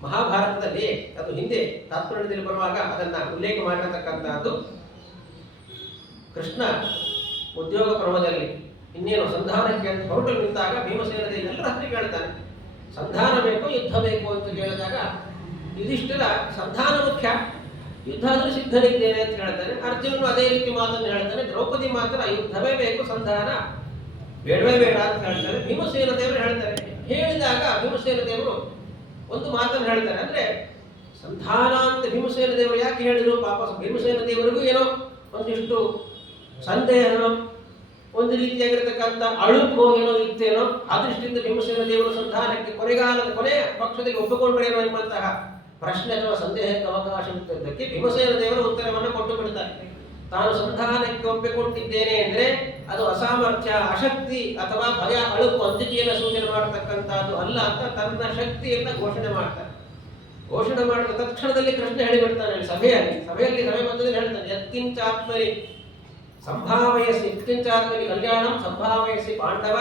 ಮಹಾಭಾರತದಲ್ಲಿ ಅದು ಹಿಂದೆ ತಾತ್ಪರ್ಯದಲ್ಲಿ ಬರುವಾಗ ಅದನ್ನ ಉಲ್ಲೇಖ ಮಾಡಿರತಕ್ಕಂತಹದ್ದು. ಕೃಷ್ಣ ಉದ್ಯೋಗ ಪರ್ವದಲ್ಲಿ ಇನ್ನೇನು ಸಂಧಾನಕ್ಕೆ ಅಂತ ಹೊರಟು ನಿಂತಾಗ ಭೀಮಸೇನ ದೇವಿ ಎಲ್ಲರ ಹತ್ರ ಕೇಳ್ತಾನೆ, ಸಂಧಾನ ಬೇಕು ಯುದ್ಧ ಬೇಕು ಅಂತ ಕೇಳಿದಾಗ ಯುಧಿಷ್ಠಿರ ಸಂಧಾನ ಮುಖ್ಯ, ಯುದ್ಧ ಆದರೂ ಸಿದ್ಧನಿದ್ದೇನೆ ಅಂತ ಹೇಳ್ತಾನೆ. ಅರ್ಜುನನು ಅದೇ ರೀತಿ ಮಾತನ್ನು ಹೇಳ್ತಾನೆ. ದ್ರೌಪದಿ ಮಾತ್ರ ಯುದ್ಧವೇ ಬೇಕು, ಸಂಧಾನ ಬೇಡವೇ ಬೇಡ ಅಂತ ಹೇಳ್ತಾರೆ. ಭೀಮಸೇನ ದೇವರು ಹೇಳ್ತಾರೆ. ಹೇಳಿದಾಗ ಭೀಮಸೇನ ದೇವರು ಒಂದು ಮಾತನ್ನು ಹೇಳ್ತಾರೆ, ಅಂದ್ರೆ ಸಂಧಾನ ಅಂತ ಭೀಮಸೇನ ದೇವರು ಯಾಕೆ ಹೇಳಿದ್ರು? ಪಾಪ ಭೀಮಸೇನ ದೇವರಿಗೂ ಏನೋ ಒಂದಿಷ್ಟು ಸಂದೇಹನೋ ಒಂದು ರೀತಿಯಾಗಿರ್ತಕ್ಕಂಥ ಅಳುಕೋ ಏನೋ ಇತ್ತೇನೋ, ಆ ದೃಷ್ಟಿಯಿಂದ ಭೀಮಸೇನ ದೇವರು ಸಂಧಾನಕ್ಕೆ ಕೊನೆಯ ಪಕ್ಷದಲ್ಲಿ ಒಪ್ಪಿಕೊಂಡ್ರೇನೋ ಎಂಬಂತಹ ಪ್ರಶ್ನೆ ಅಥವಾ ಸಂದೇಹಕ್ಕೆ ಅವಕಾಶ ಇದ್ದಕ್ಕೆ ಭೀಮಸೇನ ದೇವರು ಉತ್ತರವನ್ನು ಕೊಟ್ಟು ಬಿಡ್ತಾರೆ. ತಾನು ಸಂಧಾನಕ್ಕೆ ಒಪ್ಪಿಕೊಂಡಿದ್ದೇನೆ ಅಂದ್ರೆ ಅದು ಅಸಾಮರ್ಥ್ಯ, ಅಶಕ್ತಿ ಅಥವಾ ಭಯ, ಅಳುಕು, ಅಂಜಿಕೆಯನ್ನು ಸೂಚನೆ ಮಾಡತಕ್ಕಂಥದ್ದು ಅಲ್ಲ ಅಂತ ತನ್ನ ಶಕ್ತಿಯನ್ನ ಘೋಷಣೆ ಮಾಡ್ತಾರೆ. ಘೋಷಣೆ ಮಾಡಿದ ತಕ್ಷಣದಲ್ಲಿ ಕೃಷ್ಣ ಹೇಳಿಬಿಡ್ತಾನೆ ಸಭೆಯಲ್ಲಿ ಸಭೆ ಮಧ್ಯದಲ್ಲಿ ಹೇಳ್ತಾನೆ, ಯತ್ಕಿಂಚಾತ್ಮನಿ ಕಲ್ಯಾಣಂ ಸಂಭಾವಯಸಿ ಪಾಂಡವ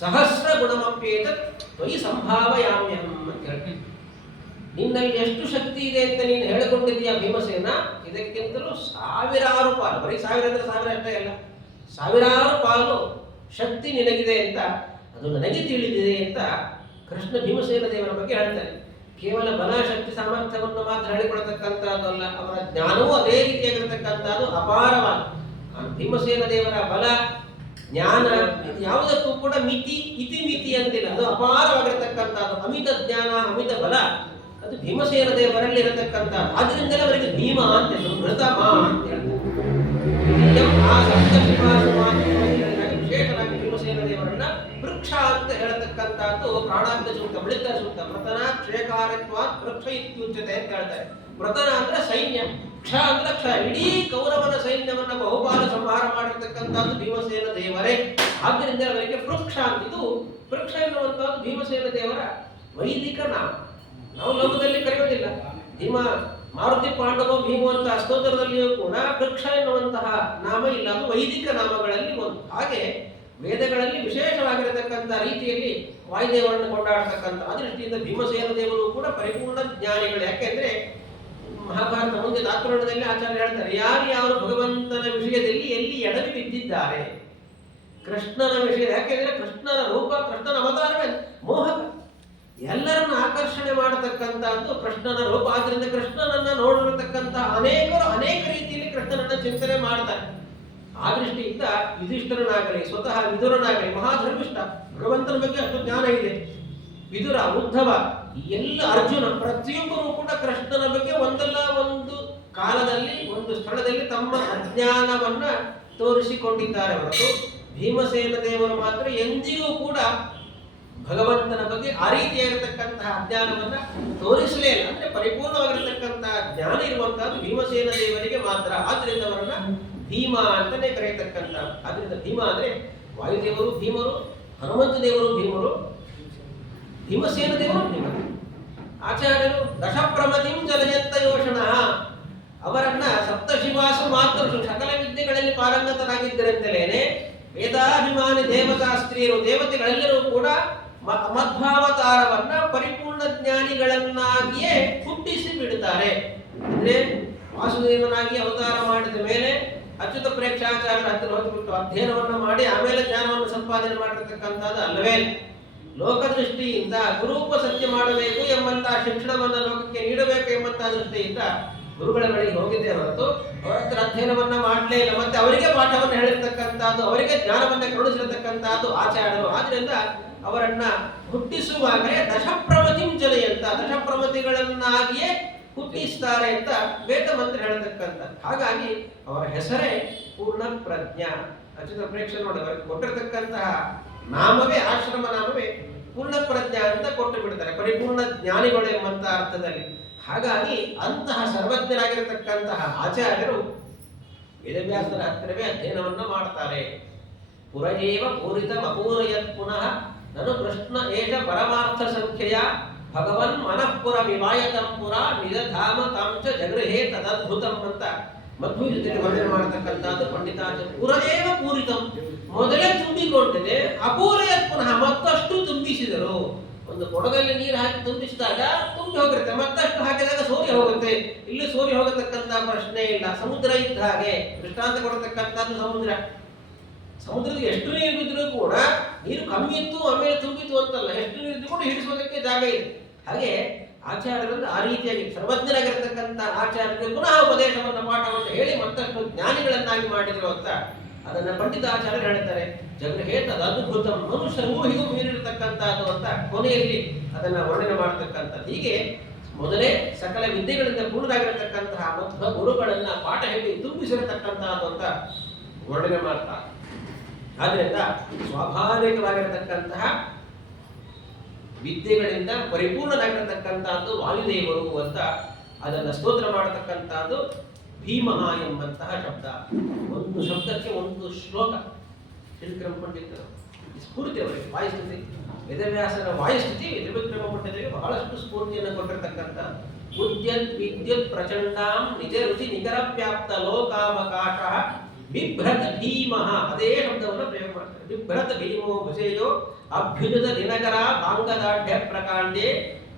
ಸಹಸ್ರ ಗುಣಮಪ್ಯೇತತ್ ತ್ವಯಿ ಸಂಭಾವಯಾಮ್ಯಹಂ ಅಂತ ಹೇಳ್ತಾನೆ. ನಿನ್ನಲ್ಲಿ ಎಷ್ಟು ಶಕ್ತಿ ಇದೆ ಅಂತ ನೀನು ಹೇಳಿಕೊಂಡಿದ್ದೀಯಾ ಭೀಮಸೇನ, ಇದಕ್ಕಿಂತಲೂ ಸಾವಿರಾರು ಪಾಲು, ಬರೀ ಸಾವಿರ ಅಂದ್ರೆ ಸಾವಿರ ಅಷ್ಟೇ ಅಲ್ಲ, ಸಾವಿರಾರು ಪಾಲು ಶಕ್ತಿ ನಿನಗಿದೆ ಅಂತ ಅದು ನನಗೆ ತಿಳಿದಿದೆ ಅಂತ ಕೃಷ್ಣ ಭೀಮಸೇನ ದೇವರ ಬಗ್ಗೆ ಹೇಳ್ತಾನೆ. ಕೇವಲ ಬಲ, ಶಕ್ತಿ, ಸಾಮರ್ಥ್ಯವನ್ನು ಮಾತ್ರ ಹೇಳಿಕೊಡತಕ್ಕಂಥದ್ದು ಅಲ್ಲ, ಅವರ ಜ್ಞಾನವೂ ಅದೇ ರೀತಿಯಾಗಿರ್ತಕ್ಕಂಥದ್ದು ಅಪಾರವಾದ. ಭೀಮಸೇನ ದೇವರ ಬಲ, ಜ್ಞಾನ ಯಾವುದಕ್ಕೂ ಕೂಡ ಇತಿಮಿತಿ ಅಂತಿಲ್ಲ, ಅದು ಅಪಾರವಾಗಿರ್ತಕ್ಕಂಥದ್ದು. ಅಮಿತ ಜ್ಞಾನ, ಅಮಿತ ಬಲ ಅದು ಭೀಮಸೇನ ದೇವರಲ್ಲಿ ಇರತಕ್ಕಂಥ. ಆದ್ರಿಂದಲೇ ಅವರಿಗೆ ಭೀಮ ಅಂತ ಹೇಳಿದ್ರು, ಮೃತಮ ಅಂತ ಹೇಳ್ತಾರೆ. ವಿಶೇಷವಾಗಿ ಭೀಮಸೇನ ದೇವರನ್ನ ವೃಕ್ಷ ಅಂತ ಹೇಳತಕ್ಕಂಥದ್ದು ಪ್ರಾಣಾಂತ ಸೂಕ್ತ, ಬಳಿತ ಸೂಕ್ತ. ಮೃತನ ಕ್ಷಯಕಾರತ್ವ ವೃಕ್ಷ ಇತ್ಯುಚ್ಯತೆ ಅಂತ ಹೇಳ್ತಾರೆ. ಮೃತನ ಅಂದ್ರೆ ಸೈನ್ಯ, ಕ್ಷ ಅಂದ್ರೆ ಕ್ಷ, ಇಡೀ ಕೌರವನ ಸೈನ್ಯವನ್ನ ಬಹುಪಾಲು ಸಂಹಾರ ಮಾಡಿರ್ತಕ್ಕಂಥದ್ದು ಭೀಮಸೇನ ದೇವರೇ. ಆದ್ದರಿಂದ ಅವರಿಗೆ ವೃಕ್ಷ ಅಂತ. ಇದು ವೃಕ್ಷ ಎನ್ನುವಂಥದ್ದು ಭೀಮಸೇನ ದೇವರ ವೈದಿಕ ನಾಮ. ನಾವು ಲೋಕದಲ್ಲಿ ಕರೆಯೋದಿಲ್ಲ. ಭೀಮ, ಮಾರುತಿ, ಪಾಂಡವ, ಭೀಮ ಅಂತ ಸ್ತೋತ್ರದಲ್ಲಿಯೂ ಕೂಡ ವೃಕ್ಷ ಎನ್ನುವಂತಹ ನಾಮ ಇಲ್ಲ, ಅದು ವೈದಿಕ ನಾಮಗಳಲ್ಲಿ ಒಂದು. ಹಾಗೆ ವೇದಗಳಲ್ಲಿ ವಿಶೇಷವಾಗಿರತಕ್ಕಂಥ ರೀತಿಯಲ್ಲಿ ವಾಯುದೇವರನ್ನು ಕೊಂಡಾಡತಕ್ಕಂಥ ಆ ದೃಷ್ಟಿಯಿಂದ ಭೀಮಸೇನ ದೇವರು ಕೂಡ ಪರಿಪೂರ್ಣ ಜ್ಞಾನಿಗಳು. ಯಾಕೆಂದ್ರೆ ಮಹಾಭಾರತ ಮುಂದೆ ತಾತ್ಪರ್ಯದಲ್ಲಿ ಆಚಾರ್ಯ ಹೇಳ್ತಾರೆ, ಯಾರು ಭಗವಂತನ ವಿಷಯದಲ್ಲಿ ಎಲ್ಲಿ ಎಡವಿ ಬಿದ್ದಿದ್ದಾರೆ, ಕೃಷ್ಣನ ವಿಷಯ. ಯಾಕೆಂದ್ರೆ ಕೃಷ್ಣನ ರೂಪ, ಕೃಷ್ಣನ ಅವತಾರವೇ ಮೋಹಕ, ಎಲ್ಲರನ್ನ ಆಕರ್ಷಣೆ ಮಾಡತಕ್ಕಂಥದ್ದು ಕೃಷ್ಣನ ರೂಪ. ಆದ್ರಿಂದ ಕೃಷ್ಣನನ್ನ ನೋಡಿರತಕ್ಕಂಥ ಅನೇಕರು ಅನೇಕ ರೀತಿಯಲ್ಲಿ ಕೃಷ್ಣನನ್ನ ಚಿಂತನೆ ಮಾಡ್ತಾರೆ. ಆ ದೃಷ್ಟಿಯಿಂದ ಯುಧಿಷ್ಠರನಾಗಲಿ, ಸ್ವತಃ ವಿದುರನಾಗಲಿ ಮಹಾಧರ್ಮಿಷ್ಠ, ಭಗವಂತನ ಬಗ್ಗೆ ಅಷ್ಟು ಜ್ಞಾನ ಇದೆ. ವಿದುರ, ಉದ್ಧವ, ಎಲ್ಲ ಅರ್ಜುನ, ಪ್ರತಿಯೊಬ್ಬರು ಕೂಡ ಕೃಷ್ಣನ ಬಗ್ಗೆ ಒಂದಲ್ಲ ಒಂದು ಕಾಲದಲ್ಲಿ ಒಂದು ಸ್ಥಳದಲ್ಲಿ ತಮ್ಮ ಅಜ್ಞಾನವನ್ನ ತೋರಿಸಿಕೊಂಡಿದ್ದಾರೆ ಹೊರತು ಭೀಮಸೇನ ದೇವರು ಮಾತ್ರ ಎಂದಿಗೂ ಕೂಡ ಭಗವಂತನ ಬಗ್ಗೆ ಆ ರೀತಿಯಾಗಿರತಕ್ಕಂತಹ ಅಜ್ಞಾನವನ್ನ ತೋರಿಸಲೇ ಇಲ್ಲ. ಅಂದ್ರೆ ಪರಿಪೂರ್ಣವಾಗಿರತಕ್ಕಂತಹ ಜ್ಞಾನ ಇರುವಂತಹದ್ದು ಭೀಮಸೇನ ದೇವರಿಗೆ ಮಾತ್ರ. ಆದ್ರಿಂದ ಅವರನ್ನ ಭೀಮ ಅಂತಾನೆ ಕರೆಯತಕ್ಕಂಥ. ಆದ್ರಿಂದ ಭೀಮ ಅಂದ್ರೆ ವಾಯುದೇವರು ಭೀಮರು, ಹನುಮಂತ ದೇವರು ಭೀಮರು, ಭೀಮಸೇನ ದೇವರು ಭೀಮರು. ಆಚಾರ್ಯರು ದಶಪ್ರಮತಿಂ ಜಲಯಂತ ಯೋಷಣ, ಅವರನ್ನ ಸಪ್ತಶಿವಾಸು ಮಾತ್ರ ಸಕಲ ವಿದ್ಯೆಗಳಲ್ಲಿ ಪಾರಂಗತರಾಗಿದ್ದರೆಂದಲೇನೆ ವೇದಾಭಿಮಾನಿ ದೇವತಾ ಸ್ತ್ರೀಯರು, ದೇವತೆಗಳೆಲ್ಲರೂ ಕೂಡ ಮಧ್ವಾವತಾರವನ್ನ ಪರಿಪೂರ್ಣ ಜ್ಞಾನಿಗಳನ್ನಾಗಿಯೇ ಹುಟ್ಟಿಸಿ ಬಿಡುತ್ತಾರೆ. ಅಂದ್ರೆ ವಾಸುದೇವನಾಗಿ ಅವತಾರ ಮಾಡಿದ ಮೇಲೆ ಅಚ್ಯುತ ಪ್ರೇಕ್ಷಾಚಾರ್ಯರ ಹತ್ತಿರ ಹೋಗಿಬಿಟ್ಟು ಅಧ್ಯಯನವನ್ನ ಮಾಡಿ ಆಮೇಲೆ ಜ್ಞಾನವನ್ನು ಸಂಪಾದನೆ ಮಾಡಿರ್ತಕ್ಕಂಥದ್ದು ಅಲ್ಲವೇ. ಲೋಕದೃಷ್ಟಿಯಿಂದ ಗುರೂಪ ಸತ್ಯ ಮಾಡಬೇಕು ಎಂಬಂತಹ ಶಿಕ್ಷಣವನ್ನ ಲೋಕಕ್ಕೆ ನೀಡಬೇಕು ಎಂಬಂತಹ ದೃಷ್ಟಿಯಿಂದ ಗುರುಗಳ ಬಳಿಗೆ ಹೋಗಿದ್ದೇ ಹೊರತು ಅವರ ಹತ್ರ ಅಧ್ಯಯನವನ್ನ ಮಾಡಲೇ ಇಲ್ಲ. ಮತ್ತೆ ಅವರಿಗೆ ಪಾಠವನ್ನು ಹೇಳಿರ್ತಕ್ಕಂಥದ್ದು, ಅವರಿಗೆ ಜ್ಞಾನವನ್ನ ಕರುಣಿಸಿರತಕ್ಕಂಥದ್ದು ಆಚಾರ್ಯರು. ಆದ್ರಿಂದ ಅವರನ್ನ ಹುಟ್ಟಿಸುವಾಗಲೇ ದಶಪ್ರಮತಿಂ ಜಲಯಂತ, ದಶಪ್ರಮತಿಗಳನ್ನಾಗಿಯೇ ಹುಟ್ಟಿಸ್ತಾರೆ ಅಂತ ವೇದ ಮಂತ್ರ ಹೇಳತಕ್ಕಂಥ. ಹಾಗಾಗಿ ಅವರ ಹೆಸರೇ ಪೂರ್ಣ ಪ್ರಜ್ಞಾ. ಅಚ್ಯುತ ಪ್ರೇಕ್ಷೆ ನೋಡಿ, ಅವರಿಗೆ ಕೊಟ್ಟಿರತಕ್ಕಂತಹ ನಾಮವೇ, ಆಶ್ರಮ ನಾಮವೇ ಪೂರ್ಣ ಪ್ರಜ್ಞಾ ಅಂತ ಕೊಟ್ಟು ಬಿಡ್ತಾರೆ, ಪರಿಪೂರ್ಣ ಜ್ಞಾನಿಗಳು ಎಂಬಂತಹ ಅರ್ಥದಲ್ಲಿ. ಹಾಗಾಗಿ ಅಂತಹ ಸರ್ವಜ್ಞರಾಗಿರತಕ್ಕಂತಹ ಆಚಾರ್ಯರು ವೇದವ್ಯಾಸರ ಹತ್ತಿರವೇ ಅಧ್ಯಯನವನ್ನ ಮಾಡ್ತಾರೆ. ಪುರಜೇವ ಪೂರಿತ ಅಪೂರಯತ್ ಪುನಃ ನನು ಕೃಷ್ಣ ಏಷ ಪರಮಾರ್ಥ ಸಂಖ್ಯೆಯ ಭಗವನ್ ಮನಃಪುರ ವಿವಾಯತಂ ಪುರ ನಿಜಧಾಮ ತಾಂಚ ಜಗೃಹೇ ತದದ್ಭುತಂ ಅಂತ ಮಧ್ವ ಜೊತೆ ವರ್ಣನೆ ಮಾಡತಕ್ಕಂಥದ್ದು ಪಂಡಿತಾಚಾರ್ಯ. ಪುರಜೇವ ಪೂರಿತಂ, ಮೊದಲೇ ತುಂಬಿಕೊಂಡಿದೆ, ಅಪೂರಯತ್ ಪುನಃ ಮತ್ತಷ್ಟು ತುಂಬಿಸಿದರು. ಒಂದು ಕೊಡಗಲ್ಲಿ ನೀರು ಹಾಕಿ ತುಂಬಿಸಿದಾಗ ತುಂಬಿ ಹೋಗಿರುತ್ತೆ, ಮತ್ತಷ್ಟು ಹಾಕಿದಾಗ ಸೋರಿ ಹೋಗುತ್ತೆ. ಇಲ್ಲಿ ಸೋರಿ ಹೋಗತಕ್ಕಂತ ಪ್ರಶ್ನೆ ಇಲ್ಲ. ಸಮುದ್ರ ಇದ್ದ ಹಾಗೆ ದೃಷ್ಟಾಂತ ಕೊಡತಕ್ಕಂಥದ್ದು ಸಮುದ್ರ. ಸಮುದ್ರದಲ್ಲಿ ಎಷ್ಟು ನೀರು ಬಿದ್ದರೂ ಕೂಡ ನೀರು ಕಮ್ಮಿ ಇತ್ತು ಆಮೇಲೆ ತುಂಬಿತು ಅಂತಲ್ಲ, ಎಷ್ಟು ನೀರು ಇದ್ದು ಕೂಡ ಹಿಡಿಸೋದಕ್ಕೆ ಜಾಗ ಇದೆ. ಹಾಗೆ ಆಚಾರ್ಯರಲ್ಲಿ ಆ ರೀತಿಯಾಗಿ ಸರ್ವಜ್ಞರಾಗಿರ್ತಕ್ಕಂಥ ಆಚಾರ್ಯರಿಗೆ ಪುನಃ ಉಪದೇಶವನ್ನ ಪಾಠವನ್ನು ಹೇಳಿ ಮತ್ತಷ್ಟು ಜ್ಞಾನಿಗಳನ್ನಾಗಿ ಮಾಡಿದ್ರು ಅಂತ ಅದನ್ನ ಪಂಡಿತಾಚಾರ್ಯರು ಹೇಳ್ತಾರೆ. ಜಗೃಹೇ ತದದ್ಭುತ, ಮನುಷ್ಯ ಊಹಿಗೂ ಮೀರಿರತಕ್ಕಂಥದ್ದು ಅಂತ ಕೊನೆಯಲ್ಲಿ ಅದನ್ನ ವರ್ಣನೆ ಮಾಡತಕ್ಕಂಥದ್ದು. ಹೀಗೆ ಮೊದಲೇ ಸಕಲ ವಿದ್ಯೆಗಳಿಂದ ಪೂರ್ಣರಾಗಿರತಕ್ಕಂತಹ ಮಧ್ವ ಗುರುಗಳನ್ನ ಪಾಠ ಹೇಳಿ ತುಂಬಿಸಿರತಕ್ಕಂಥದ್ದು ಅಂತ ವರ್ಣನೆ ಮಾಡ್ತಾ. ಆದ್ರಿಂದ ಸ್ವಾಭಾವಿಕವಾಗಿರತಕ್ಕಂತಹ ವಿದ್ಯೆಗಳಿಂದ ಪರಿಪೂರ್ಣರಾಗಿರತಕ್ಕಂಥದ್ದು ವಾಯುದೇವರು ಅಂತ ಅದನ್ನ ಸ್ತೋತ್ರ ಮಾಡತಕ್ಕಂಥದ್ದು ಭೀಮಃ ಎಂಬಂತಹ ಶಬ್ದ. ಒಂದು ಶಬ್ದಕ್ಕೆ ಒಂದು ಶ್ಲೋಕ. ತ್ರಿವಿಕ್ರಮ ಪಂಡಿತರು ಸ್ಫೂರ್ತಿ ಅವರಿಗೆ ವಾಯುಸ್ತುತಿ, ವೇದವ್ಯಾಸರ ವಾಯುಸ್ತುತಿ ತ್ರಿವಿಕ್ರಮ ಪಂಡಿತರಿಗೆ ಬಹಳಷ್ಟು ಸ್ಫೂರ್ತಿಯನ್ನು ಕೊಟ್ಟಿರ್ತಕ್ಕಂಥ. ಉದ್ಯತ್ ವಿದ್ಯುತ್ ಪ್ರಚಂಡಾಂ ನಿಜ ರುಚಿ ನಿಕರ ವ್ಯಾಪ್ತ ಲೋಕಾವಕಾಶ ಬಿಭ್ರತ ಭೀಮಃ, ಅದೇ ಶಬ್ದವನ್ನು ಪ್ರಯೋಗ ಮಾಡ್ತಾರೆ. ಬಿಭ್ರತ ಭೀಮೋ ಭುಜೇಯೋ ಅಭ್ಯುದತ ದಿನಕರ ಭಾಂಗದಾಢ್ಯ ಪ್ರಕಾಂಡೆ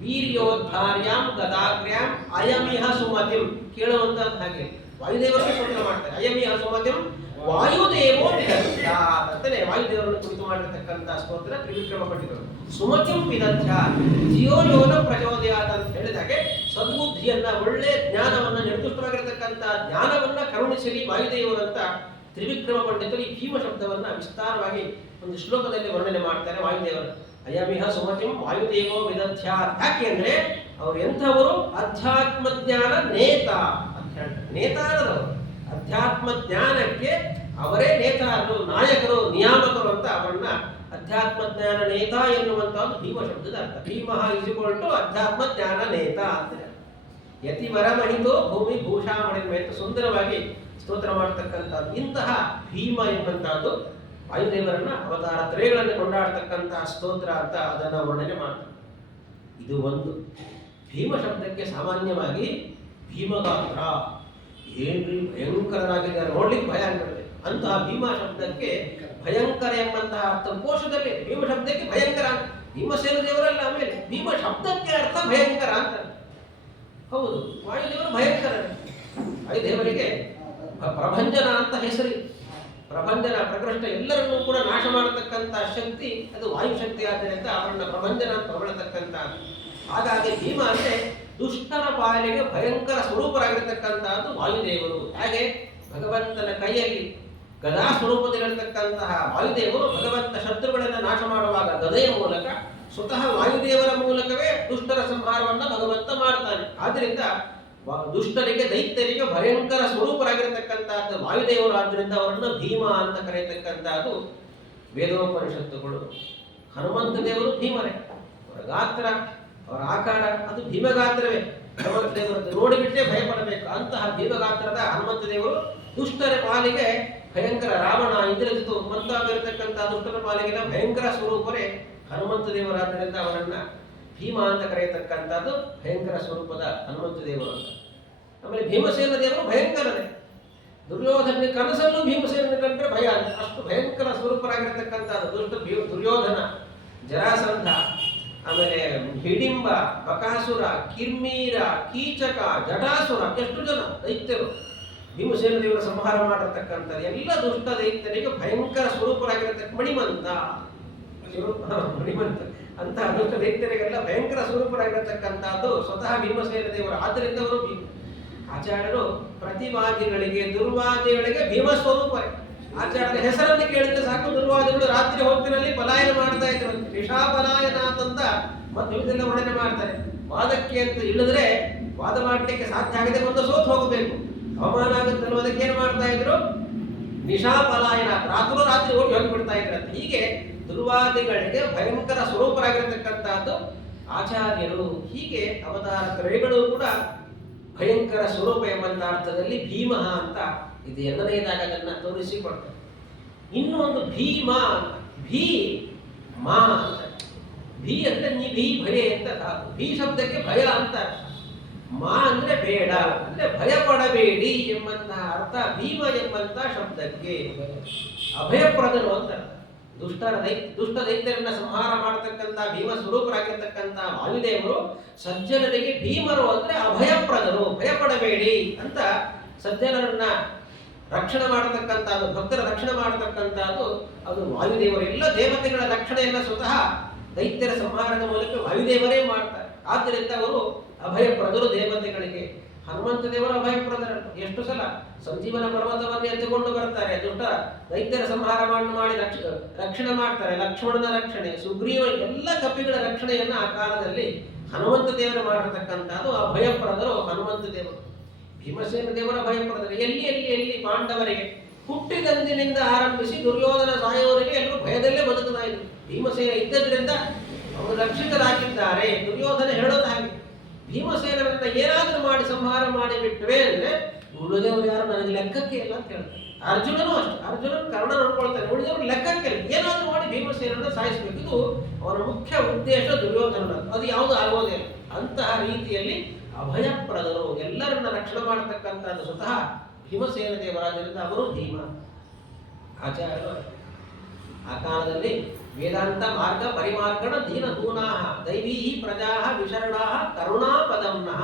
ವೀರ್ಯೋದ್ಧಾರ್ಯಾಂ ಗದಾಗ್ರ್ಯಾಂ ಅಯಮಿಹ ಸುಮತಿಂ. ಕೇಳುವಂತದ್ದು ಹಾಗೆ ವಾಯುದೇವರನ್ನು ಸ್ತೋತ್ರ ಮಾಡ್ತಾರೆ. ಅಯಮಿಹ ಸುಮತಿಂ ವಾಯುದೇವೋ ವಿದಧ್ಯಾತ್ ಅಂತಲೇ ವಾಯುದೇವರನ್ನು ಕುರಿತು ಮಾಡಿರ್ತಕ್ಕಂಥ ಸ್ತೋತ್ರ ತ್ರಿವಿಕ್ರಮ ಪಂಡಿತರು. ಸುಮತಿಂ ವಿದಧ್ಯಾತ್ ಧಿಯೋಯೋನ ಪ್ರಚೋದಯಾತ್ ಅಂತ ಹೇಳಿದಾಗೆ ಸದ್ಬುದ್ಧಿಯನ್ನ, ಒಳ್ಳೆ ಜ್ಞಾನವನ್ನ, ನಿರ್ದುಷ್ಟವಾಗಿರತಕ್ಕಂಥ ಜ್ಞಾನವನ್ನ ಕರುಣಿಸಲಿ ವಾಯುದೇವರು ಅಂತ ತ್ರಿವಿಕ್ರಮ ಪಂಡಿತರು ಈ ಭೀಮ ಶಬ್ದವನ್ನ ವಿಸ್ತಾರವಾಗಿ ಒಂದು ಶ್ಲೋಕದಲ್ಲಿ ವರ್ಣನೆ ಮಾಡ್ತಾರೆ. ವಾಯುದೇವರು ಅಯಮಿಹ ಸುಮತಿಂ ವಾಯುದೇವೋ ವಿದಧ್ಯಾತ್. ಯಾಕೆ ಅಂದ್ರೆ ಅವ್ರು ಎಂಥವರು? ಅಧ್ಯಾತ್ಮ ಜ್ಞಾನ ನೇತ ಅಂತ ಹೇಳ್ತಾರೆ. ನೇತಾರರವರು ಅಧ್ಯಾತ್ಮ ಜ್ಞಾನಕ್ಕೆ ಅವರೇ ನೇತಾರರು, ನಾಯಕರು, ನಿಯಾಮಕರು ಅಂತ ಅವರನ್ನ ಅಧ್ಯಾತ್ಮ ಜ್ಞಾನ ನೇತ ಎನ್ನುವಂತಹದ್ದು ಭೀಮ ಶಬ್ದದ ಅರ್ಥ. ಭೀಮಃ ಇಸಿಕೊಂಡು ಅಧ್ಯಾತ್ಮ ಜ್ಞಾನ ನೇತ ಅಂತ. ಯತಿ ವರಮಹಿತೋ ಭೂಮಿ ಭೂಷಾಮಣಿಮೆ ಅಂತ ಸುಂದರವಾಗಿ ಸ್ತೋತ್ರ ಮಾಡತಕ್ಕಂಥದ್ದು. ಇಂತಹ ಭೀಮ ಎಂಬಂತಹದ್ದು ವಾಯುದೇವರನ್ನ ಅವತಾರ ತ್ರಯಗಳನ್ನು ಕೊಂಡಾಡತಕ್ಕಂತಹ ಸ್ತೋತ್ರ ಅಂತ ಅದನ್ನ ವರ್ಣನೆ ಮಾಡ್ತಾರೆ. ಇದು ಒಂದು. ಭೀಮ ಶಬ್ದಕ್ಕೆ ಸಾಮಾನ್ಯವಾಗಿ ಭೀಮಗಾತ್ರ, ಏನ್ರಿ ಭಯಂಕರನಾಗಿದ್ದಾರೆ, ನೋಡ್ಲಿಕ್ಕೆ ಭಯ ಆಗ್ತದೆ ಅಂತಹ ಭೀಮ ಶಬ್ದಕ್ಕೆ ಭಯಂಕರ ಎಂಬಂತಹ ಅರ್ಥ ಕೋಶದಲ್ಲಿ. ಭೀಮ ಶಬ್ದಕ್ಕೆ ಭಯಂಕರ, ಭೀಮಸೇನ ದೇವರಲ್ಲ. ಆಮೇಲೆ ಭೀಮ ಶಬ್ದಕ್ಕೆ ಅರ್ಥ ಭಯಂಕರ ಅಂತ. ಹೌದು, ವಾಯುದೇವರು ಭಯಂಕರ. ವಾಯುದೇವರಿಗೆ ಪ್ರಭಂಜನ ಅಂತ ಹೆಸರು. ಪ್ರಭಂಜನ, ಪ್ರಕೃಷ್ಟ ಎಲ್ಲರನ್ನೂ ಕೂಡ ನಾಶ ಮಾಡತಕ್ಕಂಥ ಶಕ್ತಿ ಅದು ವಾಯುಶಕ್ತಿ. ಆದ್ದರಿಂದ ಅವರನ್ನ ಪ್ರಭಂಜನ ಅಂತ ಹೊಗಳತಕ್ಕಂಥ. ಹಾಗಾಗಿ ಭೀಮ ಅಂದ್ರೆ ದುಷ್ಟರ ಪಾಲಿಗೆ ಭಯಂಕರ ಸ್ವರೂಪರಾಗಿರ್ತಕ್ಕಂಥದ್ದು ವಾಯುದೇವರು. ಹಾಗೆ ಭಗವಂತನ ಕೈಯಲ್ಲಿ ಗದಾ ಸ್ವರೂಪದಲ್ಲಿರತಕ್ಕಂತಹ ವಾಯುದೇವರು ಭಗವಂತ ಶತ್ರುಗಳನ್ನು ನಾಶ ಮಾಡುವಾಗ ಗದೆಯ ಮೂಲಕ ಸ್ವತಃ ವಾಯುದೇವರ ಮೂಲಕವೇ ದುಷ್ಟರ ಸಂಹಾರವನ್ನು ಭಗವಂತ ಮಾಡ್ತಾನೆ. ಆದ್ರಿಂದ ದುಷ್ಟರಿಗೆ, ದೈತ್ಯರಿಗೆ ಭಯಂಕರ ಸ್ವರೂಪರಾಗಿರತಕ್ಕಂಥದ್ದು ವಾಯುದೇವರು. ಆದ್ದರಿಂದ ಅವರನ್ನು ಭೀಮ ಅಂತ ಕರೆಯತಕ್ಕಂಥದ್ದು ವೇದೋಪನಿಷತ್ತುಗಳು. ಹನುಮಂತ ದೇವರು ಭೀಮರೇ. ಅವರ ಗಾತ್ರ, ಅವರ ಆಕಾರ ಅದು ಭೀಮಗಾತ್ರವೇ. ಹನುಮಂತ ದೇವರದ್ದು ನೋಡಿಬಿಟ್ಟೇ ಭಯಪಡಬೇಕು. ಅಂತಹ ಭೀಮಗಾತ್ರದ ಹನುಮಂತ ದೇವರು ದುಷ್ಟರ ಪಾಲಿಗೆ ಭಯಂಕರ. ರಾವಣ, ಇಂದ್ರಜಿತು ಮುಂತಾಗಿರತಕ್ಕಂಥ ದುಷ್ಟರ ಪಾಲಿಗೆ ಭಯಂಕರ ಸ್ವರೂಪರೇ ಹನುಮಂತ ದೇವರಾದ್ದರಿಂದ ಅವರನ್ನ ಭೀಮ ಅಂತ ಕರೆಯತಕ್ಕಂಥದ್ದು ಭಯಂಕರ ಸ್ವರೂಪದ ಹನುಮಂತ ದೇವರು ಅಂತ. ಆಮೇಲೆ ಭೀಮಸೇನ ದೇವರು ಭಯಂಕರನೇ. ದುರ್ಯೋಧನ ಕನಸಲ್ಲೂ ಭೀಮಸೇನ ಕಂಡ್ರೆ ಭಯ ಅಂತ. ಅಷ್ಟು ಭಯಂಕರ ಸ್ವರೂಪರಾಗಿರ್ತಕ್ಕಂಥದ್ದು ದುಷ್ಟ ದುರ್ಯೋಧನ, ಜರಾಸಂಧ, ಆಮೇಲೆ ಹಿಡಿಂಬ, ಬಕಾಸುರ, ಕಿರ್ಮೀರ, ಕೀಚಕ, ಜಟಾಸುರ, ಎಷ್ಟು ಜನ ದೈತ್ಯರು ಭೀಮಸೇನ ದೇವರ ಸಂಹಾರ ಮಾಡಿರ್ತಕ್ಕಂಥದ್ದು. ಎಲ್ಲ ದುಷ್ಟ ದೈತ್ಯರಿಗೆ ಭಯಂಕರ ಸ್ವರೂಪರಾಗಿರತಕ್ಕ ಮಣಿಮಂತ ಅಂತಹ ದುಷ್ಟ ದೈತ್ಯರಿಗೆಲ್ಲ ಭಯಂಕರ ಸ್ವರೂಪರಾಗಿರತಕ್ಕಂಥದ್ದು ಸ್ವತಃ ಭೀಮಸೇನ ದೇವರು. ಆದ್ದರಿಂದ ಅವರು ಆಚಾರ್ಯರು ಪ್ರತಿವಾದಿಗಳಿಗೆ, ದುರ್ವಾದಿಗಳಿಗೆ ಭೀಮ ಸ್ವರೂಪರೇ. ಆಚಾರ್ಯರ ಹೆಸರನ್ನು ಕೇಳಿದ್ರೆ ಸಾಕು, ದುರ್ವಾದಿಗಳು ರಾತ್ರಿ ಹೊತ್ತಿನಲ್ಲಿ ಪಲಾಯನ ಮಾಡ್ತಾ ಇದ್ರು. ನಿಶಾಪಲಾಯನ ಅಂತ ಮತ್ತು ಇದೆಲ್ಲ ವರ್ಣನೆ ಮಾಡ್ತಾರೆ. ವಾದಕ್ಕೆ ಅಂತ ಇಳಿದ್ರೆ ವಾದ ಮಾಡಲಿಕ್ಕೆ ಸಾಧ್ಯ ಆಗದೆ ಒಂದು ಸೋತು ಹೋಗಬೇಕು, ಅವಮಾನ ಆಗುತ್ತೆ ಅನ್ನೋದಕ್ಕೆ ಏನು ಮಾಡ್ತಾ ಇದ್ರು? ನಿಶಾಪಲಾಯನ, ರಾತ್ರಿ ಓಡಿ ಹೋಗಿಬಿಡ್ತಾ ಇದ್ರಂತೆ. ಹೀಗೆ ದುರ್ವಾದಿಗಳಿಗೆ ಭಯಂಕರ ಸ್ವರೂಪರಾಗಿರತಕ್ಕಂಥದ್ದು ಆಚಾರ್ಯರು. ಹೀಗೆ ಅವತಾರ ತ್ರಯಗಳು ಕೂಡ ಭಯಂಕರ ಸ್ವರೂಪ ಎಂಬಂತ ಅರ್ಥದಲ್ಲಿ ಭೀಮ ಅಂತ ಇದು ಎರಡನೇದಾಗ ಅದನ್ನ ತೋರಿಸಿಕೊಡ್ತಾರೆ. ಇನ್ನು ಒಂದು ಭೀಮ, ಭೀ ಮಾ ಅಂತ. ಭೀ ಅಂದ್ರೆ ಭೀ ಭಯ ಅಂತ. ಭೀ ಶಬ್ದಕ್ಕೆ ಭಯ ಅಂತ. ಮಾ ಅಂದ್ರೆ ಬೇಡ, ಅಂದ್ರೆ ಭಯ ಪಡಬೇಡಿ ಎಂಬಂತ ಅರ್ಥ ಭೀಮ ಎಂಬಂತ ಶಬ್ದಕ್ಕೆ. ಅಭಯಪ್ರದರು ಅಂತ. ದುಷ್ಟ ದೈತ್ಯರನ್ನ ಸಂಹಾರ ಮಾಡತಕ್ಕಂಥ ಭೀಮ ಸ್ವರೂಪರಾಗಿರ್ತಕ್ಕಂಥ ವಾಯುದೇವರು ಸಜ್ಜನರಿಗೆ ಭೀಮರು ಅಂದ್ರೆ ಅಭಯಪ್ರದರು, ಭಯಪಡಬೇಡಿ ಅಂತ. ಸಜ್ಜನರನ್ನ ರಕ್ಷಣೆ ಮಾಡತಕ್ಕಂಥದ್ದು, ಭಕ್ತರ ರಕ್ಷಣೆ ಮಾಡತಕ್ಕಂಥದ್ದು ಅದು ವಾಯುದೇವರು. ಎಲ್ಲ ದೇವತೆಗಳ ರಕ್ಷಣೆಯನ್ನ ಸ್ವತಃ ದೈತ್ಯರ ಸಂಹಾರದ ಮೂಲಕ ವಾಯುದೇವರೇ ಮಾಡ್ತಾರೆ. ಆದ್ದರಿಂದ ಅವರು ಅಭಯಪ್ರದರು ದೇವತೆಗಳಿಗೆ. ಹನುಮಂತ ದೇವರು ಅಭಯಪ್ರದರು. ಎಷ್ಟು ಸಲ ಸಂಜೀವನ ಪರ್ವತವನ್ನೇ ಎತ್ತುಕೊಂಡು ಬರ್ತಾರೆ, ದುಷ್ಟ ದೈತ್ಯರ ಸಂಹಾರ ಮಾಡಿ ರಕ್ಷಣೆ ಮಾಡ್ತಾರೆ. ಲಕ್ಷ್ಮಣನ ರಕ್ಷಣೆ, ಸುಗ್ರೀವ, ಎಲ್ಲ ಕಪಿಗಳ ರಕ್ಷಣೆಯನ್ನ ಆ ಕಾಲದಲ್ಲಿ ಹನುಮಂತ ದೇವರು ಮಾಡಿರ್ತಕ್ಕಂಥದ್ದು ಅಭಯಪ್ರದರು ಹನುಮಂತ ದೇವರು. ಭೀಮಸೇನ ದೇವರ ಭಯಪ್ರದರು. ಎಲ್ಲಿ ಪಾಂಡವರಿಗೆ ಹುಟ್ಟಿದಂದಿನಿಂದ ಆರಂಭಿಸಿ ದುರ್ಯೋಧನ ಸಾಯೋವರಿಗೆ ಎಲ್ಲರೂ ಭಯದಲ್ಲೇ ಬದುಕ್ತಾ ಇದ್ರು. ಭೀಮಸೇನ ಇದ್ದದ್ರಿಂದ ಅವರು ರಕ್ಷಿತರಾಗಿದ್ದಾರೆ. ದುರ್ಯೋಧನ ಹೇಳೋದು ಹಾಗೆ, ಭೀಮಸೇನರನ್ನ ಏನಾದರೂ ಮಾಡಿ ಸಂಹಾರ ಮಾಡಿ ಬಿಟ್ಟರೆ ಅಂದ್ರೆ ಉಳಿದವರು ಯಾರು ನನಗೆ ಲೆಕ್ಕಕ್ಕೆ ಇಲ್ಲ ಅಂತ ಹೇಳ್ತಾರೆ. ಅರ್ಜುನನು ಅಷ್ಟೇ, ಅರ್ಜುನನ್ ಕರ್ಣ ನೋಡ್ಕೊಳ್ತಾನೆ, ಉಳಿದವರು ಲೆಕ್ಕಕ್ಕೆ ಇಲ್ಲ. ಏನಾದರೂ ಮಾಡಿ ಭೀಮಸೇನರನ್ನ ಸಾಯಿಸಬೇಕು, ಇದು ಅವರ ಮುಖ್ಯ ಉದ್ದೇಶ ದುರ್ಯೋಧನ. ಅದು ಯಾವುದು ಆಗೋದೇ ಇಲ್ಲ. ಅಂತಹ ರೀತಿಯಲ್ಲಿ ಅಭಯಪ್ರದರು, ಎಲ್ಲರನ್ನ ರಕ್ಷಣೆ ಮಾಡತಕ್ಕಂಥದ್ದು ಸ್ವತಃ ಭೀಮಸೇನ ದೇವರಾಜರಿಂದ ಅವರು ಭೀಮ. ಆಚಾರ್ಯರು ಆ ಕಾಲದಲ್ಲಿ ವೇದಾಂತ ಮಾರ್ಗ ಪರಿಮಾರ್ಗಣ ದೀನ ದೂನಾಹ ದೈವೀ ಪ್ರಜಾ ವಿಶರಣಾ ಕರುಣಾ ಪದಂನಃ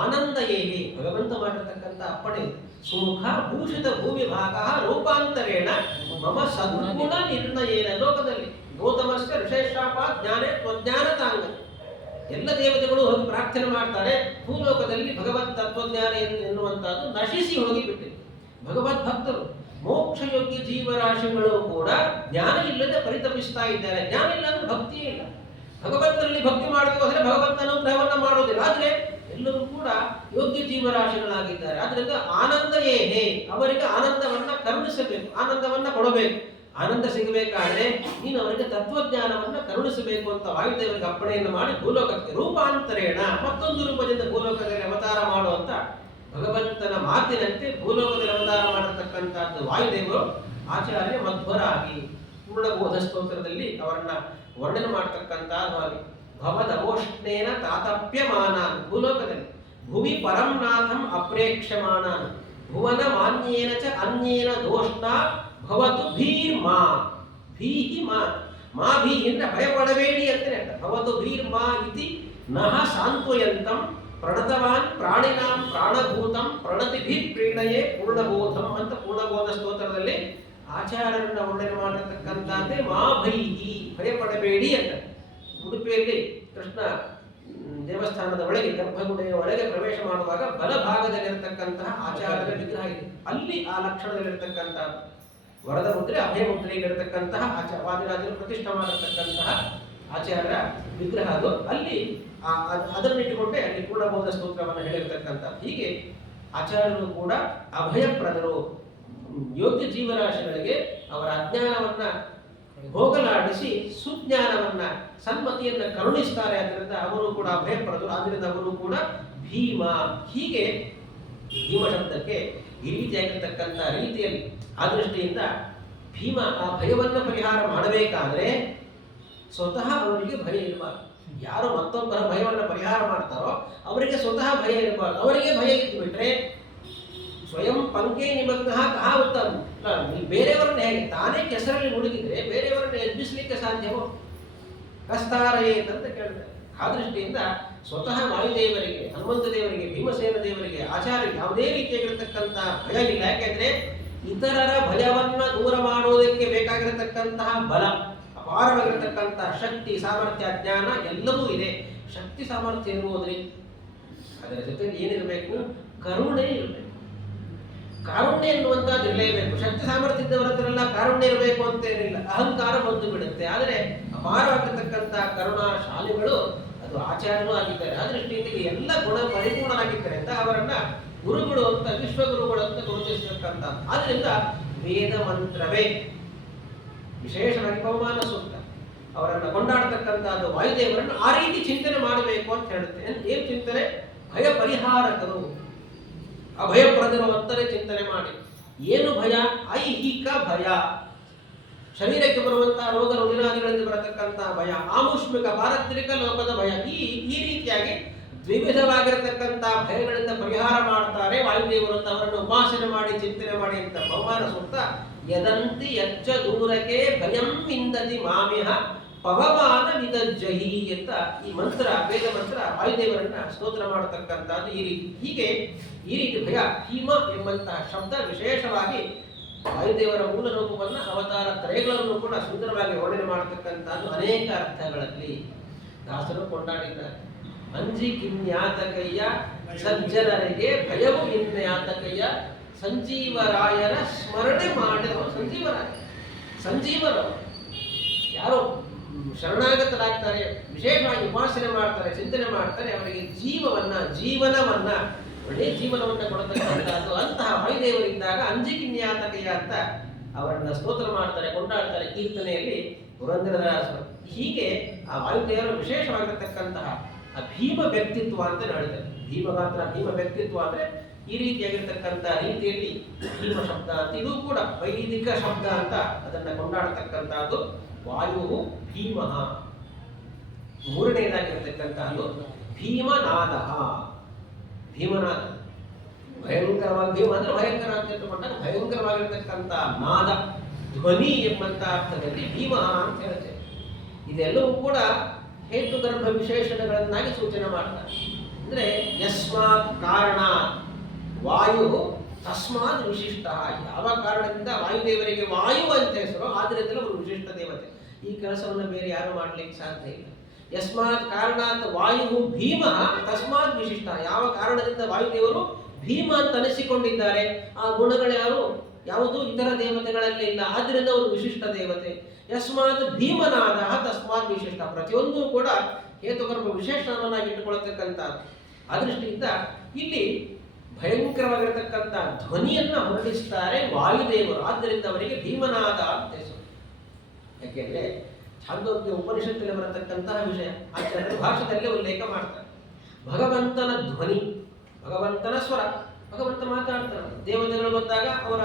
ಆನಂದಯೇಹಿ. ಭಗವಂತ ಮಾಡಿರ್ತಕ್ಕಂಥ ಅಪ್ಪಣೆ. ಸುಮುಖ ಭೂಷಿತ ಭೂವಿಭಾಗ ರೂಪಾಂತರೇಣ ಮಮ ಸದ್ಗುಣ ನಿರ್ಣಯೇನ. ಲೋಕದಲ್ಲಿ ಗೌತಮಸ್ಯ ಋಷೇಶಾಪ ಜ್ಞಾನೇ ತ್ವಜ್ಞಾನತಾಂಗ. ಎಲ್ಲ ದೇವತೆಗಳು ಹೋಗಿ ಪ್ರಾರ್ಥನೆ ಮಾಡ್ತಾರೆ. ಭೂಲೋಕದಲ್ಲಿ ಭಗವತ್ ತತ್ವಜ್ಞಾನ ಎನ್ನುವಂತಹದ್ದು ನಶಿಸಿ ಹೋಗಿಬಿಟ್ಟಿದೆ. ಭಗವದ್ ಭಕ್ತರು, ಮೋಕ್ಷಯೋಗ್ಯ ಜೀವರಾಶಿಗಳು ಕೂಡ ಜ್ಞಾನ ಇಲ್ಲದೆ ಪರಿತಪಿಸ್ತಾ ಇದ್ದಾರೆ. ಜ್ಞಾನ ಇಲ್ಲ ಅಂದ್ರೆ ಭಕ್ತಿಯೇ ಇಲ್ಲ. ಭಗವಂತನಲ್ಲಿ ಭಕ್ತಿ ಮಾಡಬೇಕು ಅಂದ್ರೆ ಭಗವಂತ ಅನುಗ್ರಹವನ್ನ ಮಾಡೋದಿಲ್ಲ. ಆದ್ರೆ ಎಲ್ಲರೂ ಕೂಡ ಯೋಗ್ಯ ಜೀವರಾಶಿಗಳಾಗಿದ್ದಾರೆ. ಆದ್ರಿಂದ ಆನಂದಯೇಹೇ, ಅವರಿಗೆ ಆನಂದವನ್ನ ಕರುಣಿಸಬೇಕು, ಆನಂದವನ್ನ ಕೊಡಬೇಕು. ಆನಂದ ಸಿಗಬೇಕಾದ್ರೆ ನೀನು ಅವರಿಗೆ ತತ್ವಜ್ಞಾನವನ್ನ ಕರುಣಿಸಬೇಕು ಅಂತ ವಾಯುದೇವರಿಗೆ ಅಪ್ಪಣೆಯನ್ನು ಮಾಡಿ ಭೂಲೋಕಕ್ಕೆ ರೂಪಾಂತರೇಣ, ಮತ್ತೊಂದು ರೂಪದಿಂದ ಭೂಲೋಕದಲ್ಲಿ ಅವತಾರ ಮಾಡುವಂತ ಭಗವಂತನ ಮಾತಿನಂತೆ ಭೂಲೋಕದಲ್ಲಿ ಅವತಾರ ಮಾಡತಕ್ಕಂಥದ್ದು ವಾಯುದೇವರು. ಆಚಾರ್ಯ ಮಧ್ವರಾಗಿ ಪೂರ್ಣಬೋಧ ಸ್ತೋತ್ರದಲ್ಲಿ ಅವರನ್ನ ವರ್ಣನೆ ಮಾಡತಕ್ಕಂಥದ್ದು. ಭವದವೋಷ್ಣೇನ ತಾತಪ್ಯಮಾನ, ಭೂಲೋಕದಲ್ಲಿ ಭುವಿ ಪರಂನಾಥಂ ಅಪ್ರೇಕ್ಷಮಾಣ, ಭುವನ ಮಾನ್ಯೇನ ಚ ಅನ್ಯೇನ ದೋಷ್ಣ ಭವತು ಭೀರ್ಮಾ. ಭೀಹಿ ಮಾ, ಮಾ ಭೀ ಅಂದ್ರೆ ಭಯಪಡಬೇಡಿ ಅಂತ. ಭವತು ಭೀರ್ಮಾ ಇತಿ ನಹ ಸಾಂತ್ವಯಂತಂ ಪ್ರಣತವಾನ್ ಪ್ರಾಣಿನಾಂ ಪ್ರಾಣಭೂತಂ ಪ್ರಣತಿಭಿ ಪ್ರೀಣಯೇ ಪೂರ್ಣಬೋಧಂ ಅಂತ ಪೂರ್ಣಬೋಧ ಸ್ತೋತ್ರದಲ್ಲಿ ಆಚಾರ್ಯರನ್ನ ವರ್ಣನೆ ಮಾಡಿರ್ತಕ್ಕಂಥದ್ದೇ ಮಾ ಭೈಹಿ, ಭಯಪಡಬೇಡಿ ಅಂತ. ಉಡುಪಿಯಲ್ಲಿ ಕೃಷ್ಣ ದೇವಸ್ಥಾನದ ಒಳಗೆ ಗರ್ಭಗುಡಿಯ ಒಳಗೆ ಪ್ರವೇಶ ಮಾಡುವಾಗ ಬಲಭಾಗದಲ್ಲಿರತಕ್ಕಂತಹ ಆಚಾರ್ಯರ ವಿಗ್ರಹ ಇದೆ. ಅಲ್ಲಿ ಆ ಲಕ್ಷಣದಲ್ಲಿರತಕ್ಕಂತಹ ವರದ ಮುದ್ರೆ ಅಭಯ ಮುದ್ರೆಯಲ್ಲಿರತಕ್ಕಂತಹ ವಾದಿರಾಜರು ಪ್ರತಿಷ್ಠೆ ಮಾಡಿರ್ತಕ್ಕಂತಹ ಆಚಾರ್ಯರ ವಿಗ್ರಹ ಅದು. ಅಲ್ಲಿ ಅದನ್ನಿಟ್ಟುಕೊಂಡೇ ಅಲ್ಲಿ ಪೂರ್ಣಬೋಧ ಸ್ತೋತ್ರವನ್ನು ಹೇಳಿರ್ತಕ್ಕಂಥ. ಹೀಗೆ ಆಚಾರ್ಯರು ಕೂಡ ಅಭಯಪ್ರದರು, ಯೋಗ್ಯ ಜೀವರಾಶಿಗಳಿಗೆ ಅವರ ಅಜ್ಞಾನವನ್ನ ಹೋಗಲಾಡಿಸಿ ಸುಜ್ಞಾನವನ್ನ ಸನ್ಮತಿಯನ್ನ ಕರುಣಿಸ್ತಾರೆ. ಅದರಿಂದ ಅವರು ಕೂಡ ಅಭಯಪ್ರದರು, ಆದ್ದರಿಂದ ಅವರು ಕೂಡ ಭೀಮ. ಹೀಗೆ ಭೀಮ ಶಬ್ದಕ್ಕೆ ಈ ರೀತಿಯಾಗಿರ್ತಕ್ಕಂಥ ರೀತಿಯಲ್ಲಿ ಆ ದೃಷ್ಟಿಯಿಂದ ಭೀಮ ಆ ಭಯವನ್ನು ಪರಿಹಾರ ಮಾಡಬೇಕಾದ್ರೆ ಸ್ವತಃ ಅವರಿಗೆ ಭಯ ಇರಬಾರ್ದು. ಯಾರು ಮತ್ತೊಬ್ಬರ ಭಯವನ್ನು ಪರಿಹಾರ ಮಾಡ್ತಾರೋ ಅವರಿಗೆ ಸ್ವತಃ ಭಯ ಇರಬಾರ್ದು. ಅವರಿಗೆ ಭಯ ಇದ್ದು ಬಿಟ್ರೆ ಸ್ವಯಂ ಪಂಕೆ ನಿಮಗ್ನ ಕಹ ಉತ್ತಮ. ಬೇರೆಯವರನ್ನ ಹೇಗೆ ತಾನೇ ಕೆಸರಲ್ಲಿ ಮುಳುಗಿದ್ರೆ ಬೇರೆಯವರನ್ನ ಎಬ್ಬಿಸ್ಲಿಕ್ಕೆ ಸಾಧ್ಯವೋ? ಕಸ್ತಾರಯೇತ್ ಅಂತ ಕೇಳಿದ್ರೆ ಆ ದೃಷ್ಟಿಯಿಂದ ಸ್ವತಃ ವಾಯುದೇವರಿಗೆ, ಹನುಮಂತ ದೇವರಿಗೆ, ಭೀಮಸೇನ ದೇವರಿಗೆ, ಆಚಾರ್ಯ ಯಾವುದೇ ರೀತಿಯಾಗಿರ್ತಕ್ಕಂತಹ ಭಯ ಇಲ್ಲ. ಯಾಕೆಂದ್ರೆ ಇತರರ ಭಯವನ್ನ ದೂರ ಮಾಡುವುದಕ್ಕೆ ಬೇಕಾಗಿರತಕ್ಕಂತಹ ಬಲ, ಅಪಾರವಾಗಿರತಕ್ಕಂತಹ ಶಕ್ತಿ, ಸಾಮರ್ಥ್ಯ, ಜ್ಞಾನ ಎಲ್ಲವೂ ಇದೆ. ಶಕ್ತಿ ಸಾಮರ್ಥ್ಯ ಇರುವುದ್ರಿ ಅದರ ಜೊತೆಗೆ ಏನಿರಬೇಕು? ಕರುಣೆ ಇರಬೇಕು. ಕಾರುಣ್ಯ ಎನ್ನುವಂತದ್ದು ಇರಲೇಬೇಕು. ಶಕ್ತಿ ಸಾಮರ್ಥ್ಯ ಇದ್ದವರ ಹತ್ರಲ್ಲ ಕಾರುಣ್ಯ ಇರಬೇಕು ಅಂತೇನಿಲ್ಲ, ಅಹಂಕಾರ ಬಂದು ಬಿಡುತ್ತೆ. ಆದರೆ ಅಪಾರವಾಗಿರ್ತಕ್ಕಂತಹ ಕರುಣಾ ಶಾಲೆಗಳು ಅದು ಆಚಾರ್ಯನೂ ಆಗಿದ್ದಾರೆ. ಆ ದೃಷ್ಟಿಯಿಂದ ಎಲ್ಲ ಗುಣ ಪರಿಪೂರ್ಣರಾಗಿದ್ದಾರೆ ಅಂತ ಅವರನ್ನ ಗುರುಗಳು ಅಂತ, ವಿಶ್ವಗುರುಗಳು ಅಂತ ಗುರುತಿಸತಕ್ಕಂಥ. ಆದ್ರಿಂದ ವೇದ ಮಂತ್ರವೇ ವಿಶೇಷವಾಗಿ ಪವಮಾನ ಸೂಕ್ತ ಅವರನ್ನ ಕೊಂಡಾಡತಕ್ಕಂಥದ್ದು. ವಾಯುದೇವರನ್ನು ಆ ರೀತಿ ಚಿಂತನೆ ಮಾಡಬೇಕು ಅಂತ ಹೇಳುತ್ತೆ. ಏನ್ ಚಿಂತನೆ? ಭಯ ಪರಿಹಾರಕರು, ಅಭಯಪ್ರದರು ಅಂತಲೇ ಚಿಂತನೆ ಮಾಡಿ. ಏನು ಭಯ? ಐಹಿಕ ಭಯ, ಶರೀರಕ್ಕೆ ಬರುವಂತಹ ರೋಗ ರುಜಿನಾದಿಗಳಿಂದ ಬರತಕ್ಕಂತಹ ಭಯ. ಆಮುಷ್ಮಿಕ ಪಾರತ್ರಿಕ ಲೋಕದ ಭಯ. ಈ ರೀತಿಯಾಗಿ ದ್ವಿವಿಧವಾಗಿರತಕ್ಕಂತಹ ಭಯಗಳಿಂದ ಪರಿಹಾರ ಮಾಡ್ತಾರೆ ವಾಯುದೇವರು ಅಂತ ಅವರನ್ನು ಉಪಾಸನೆ ಮಾಡಿ ಚಿಂತನೆ ಮಾಡಿ ಅಂತ ಪವಮಾನ ಸೂಕ್ತ. ಯದಂತಿ ಯಚ್ಚ ದೂರಕ್ಕೆ ಭಯಂ ವಿಂದತಿ ಮಾಮಿಹ ಪವಮಾನ ವಿದಜ್ಜಹಿ ಅಂತ ಈ ಮಂತ್ರ, ವೇದ ಮಂತ್ರ ವಾಯುದೇವರನ್ನ ಸ್ತೋತ್ರ ಮಾಡತಕ್ಕಂಥದ್ದು ಈ ರೀತಿ. ಹೀಗೆ ಈ ರೀತಿ ಭಯ, ಭೀಮ ಎಂಬಂತಹ ಶಬ್ದ ವಿಶೇಷವಾಗಿ ವಾಯುದೇವರ ಮೂಲ ರೂಪವನ್ನು, ಅವತಾರ ತ್ರಯಗಳನ್ನು ಕೂಡ ಸುಂದರವಾಗಿ ವರ್ಣನೆ ಮಾಡತಕ್ಕಂಥದ್ದು ಅನೇಕ ಅರ್ಥಗಳಲ್ಲಿ ದಾಸರು ಕೊಂಡಾಡಿದ್ದಾರೆ. ಅಂಜಿ ಕಿನ್ಯಾತಕಯ್ಯ ಸಜ್ಜನರಿಗೆ ಭಯವು ಇನ್ಯಾತಕಯ್ಯ, ಸಂಜೀವರಾಯರ ಸ್ಮರಣೆ ಮಾಡಿದವ ಸಂಜೀವರಾಯ. ಸಂಜೀವನವರು ಯಾರು ಶರಣಾಗತರಾಗ್ತಾರೆ, ವಿಶೇಷವಾಗಿ ಉಪಾಸನೆ ಮಾಡ್ತಾರೆ, ಚಿಂತನೆ ಮಾಡ್ತಾರೆ, ಅವರಿಗೆ ಜೀವನವನ್ನ ಒಳ್ಳೆ ಜೀವನವನ್ನ ಕೊಡತಕ್ಕಂಥದ್ದು ಅಂತಹ ವಾಯುದೇವರಿದ್ದಾಗ ಅಂಜಿಕಿನ್ಯಾತಕಯ್ಯ ಅಂತ ಅವರನ್ನ ಸ್ತೋತ್ರ ಮಾಡ್ತಾರೆ, ಕೊಂಡಾಡ್ತಾರೆ ಕೀರ್ತನೆಯಲ್ಲಿ ಪುರಂದರದಾಸರು. ಹೀಗೆ ಆ ವಾಯುದೇವರ ವಿಶೇಷವಾಗಿರತಕ್ಕಂತಹ ಆ ಭೀಮ ವ್ಯಕ್ತಿತ್ವ ಅಂತ ಹೇಳಿದ್ದಾರೆ. ಭೀಮಗಾತ್ರ, ಭೀಮ ವ್ಯಕ್ತಿತ್ವ ಅಂದ್ರೆ ಈ ರೀತಿಯಾಗಿರ್ತಕ್ಕಂಥ ರೀತಿಯಲ್ಲಿ ಭೀಮ ಶಬ್ದ ಅಂತ, ಇದು ಕೂಡ ವೈದಿಕ ಶಬ್ದ ಅಂತ ಅದನ್ನ ಕೊಂಡಾಡತಕ್ಕಂಥದ್ದು. ವಾಯು ಭೀಮ. ಮೂರನೆಯದಾಗಿರ್ತಕ್ಕಂಥದ್ದು ಭೀಮನಾದ. ಭೀಮನಾದ ಭಯಂಕರವಾಗಿ, ಭೀಮ ಅಂದ್ರೆ ಭಯಂಕರ ಅಂತ ಇಟ್ಟುಕೊಂಡಾಗ ಭಯಂಕರವಾಗಿರ್ತಕ್ಕಂಥ ನಾದ, ಧ್ವನಿ ಎಂಬಂತ ಅರ್ಥದಲ್ಲಿ ಭೀಮ ಅಂತ ಹೇಳುತ್ತೆ. ಇದೆಲ್ಲವೂ ಕೂಡ ಹೇತುಗರ್ಭ ವಿಶೇಷಣಗಳನ್ನಾಗಿ ಸೂಚನೆ ಮಾಡ್ತಾರೆ. ಅಂದ್ರೆ ಯಸ್ಮಾತ್ ಕಾರಣ ವಾಯು ತಸ್ಮಾತ್ ವಿಶಿಷ್ಟ. ಯಾವ ಕಾರಣದಿಂದ ವಾಯುದೇವರಿಗೆ ವಾಯು ಅಂತ ಹೆಸರು, ಆದ್ರಿಂದಲೇ ಅವರು ವಿಶಿಷ್ಟ ದೇವತೆ. ಈ ಕೆಲಸವನ್ನು ಬೇರೆ ಯಾರು ಮಾಡ್ಲಿಕ್ಕೆ ಸಾಧ್ಯ ಇಲ್ಲ. ಯಸ್ಮಾತ್ ಕಾರಣಾತ್ ವಾಯು ಭೀಮ ತಸ್ಮಾತ್ ವಿಶಿಷ್ಟ. ಯಾವ ಕಾರಣದಿಂದ ವಾಯುದೇವರು ಭೀಮ ಅಂತ ಅನಿಸಿಕೊಂಡಿದ್ದಾರೆ, ಆ ಗುಣಗಳು ಯಾವುದು ಇತರ ದೇವತೆಗಳಲ್ಲಿ ಇಲ್ಲ, ಆದ್ರಿಂದ ಅವರು ವಿಶಿಷ್ಟ ದೇವತೆ. ಯಸ್ಮಾತ್ ಭೀಮನಾದ ತಸ್ಮಾತ್ ವಿಶಿಷ್ಟ. ಪ್ರತಿಯೊಂದು ಕೂಡ ಹೇತುಗರ್ಭ ವಿಶೇಷಣವನ್ನಾಗಿ ಇಟ್ಟುಕೊಳ್ಳತಕ್ಕಂಥದ್ದು. ಆ ದೃಷ್ಟಿಯಿಂದ ಇಲ್ಲಿ ಭಯಂಕರವಾಗಿರತಕ್ಕಂಥ ಧ್ವನಿಯನ್ನ ಹೊರಡಿಸ್ತಾರೆ ವಾಯುದೇವರು, ಆದ್ದರಿಂದ ಅವರಿಗೆ ಭೀಮನಾದ ಅಂತ ಹೆಸರು. ಯಾಕೆಂದ್ರೆ ಛಾಂದೋಗ್ಯ ಉಪನಿಷತ್ತಲ್ಲಿ ಬರತಕ್ಕಂತಹ ವಿಷಯ ಆಚಾರ್ಯರು ಭಾಷೆದಲ್ಲೇ ಉಲ್ಲೇಖ ಮಾಡ್ತಾರೆ. ಭಗವಂತನ ಧ್ವನಿ, ಭಗವಂತನ ಸ್ವರ, ಭಗವಂತ ಮಾತಾಡ್ತಾನೆ. ದೇವತೆಗಳು ಬಂದಾಗ ಅವರ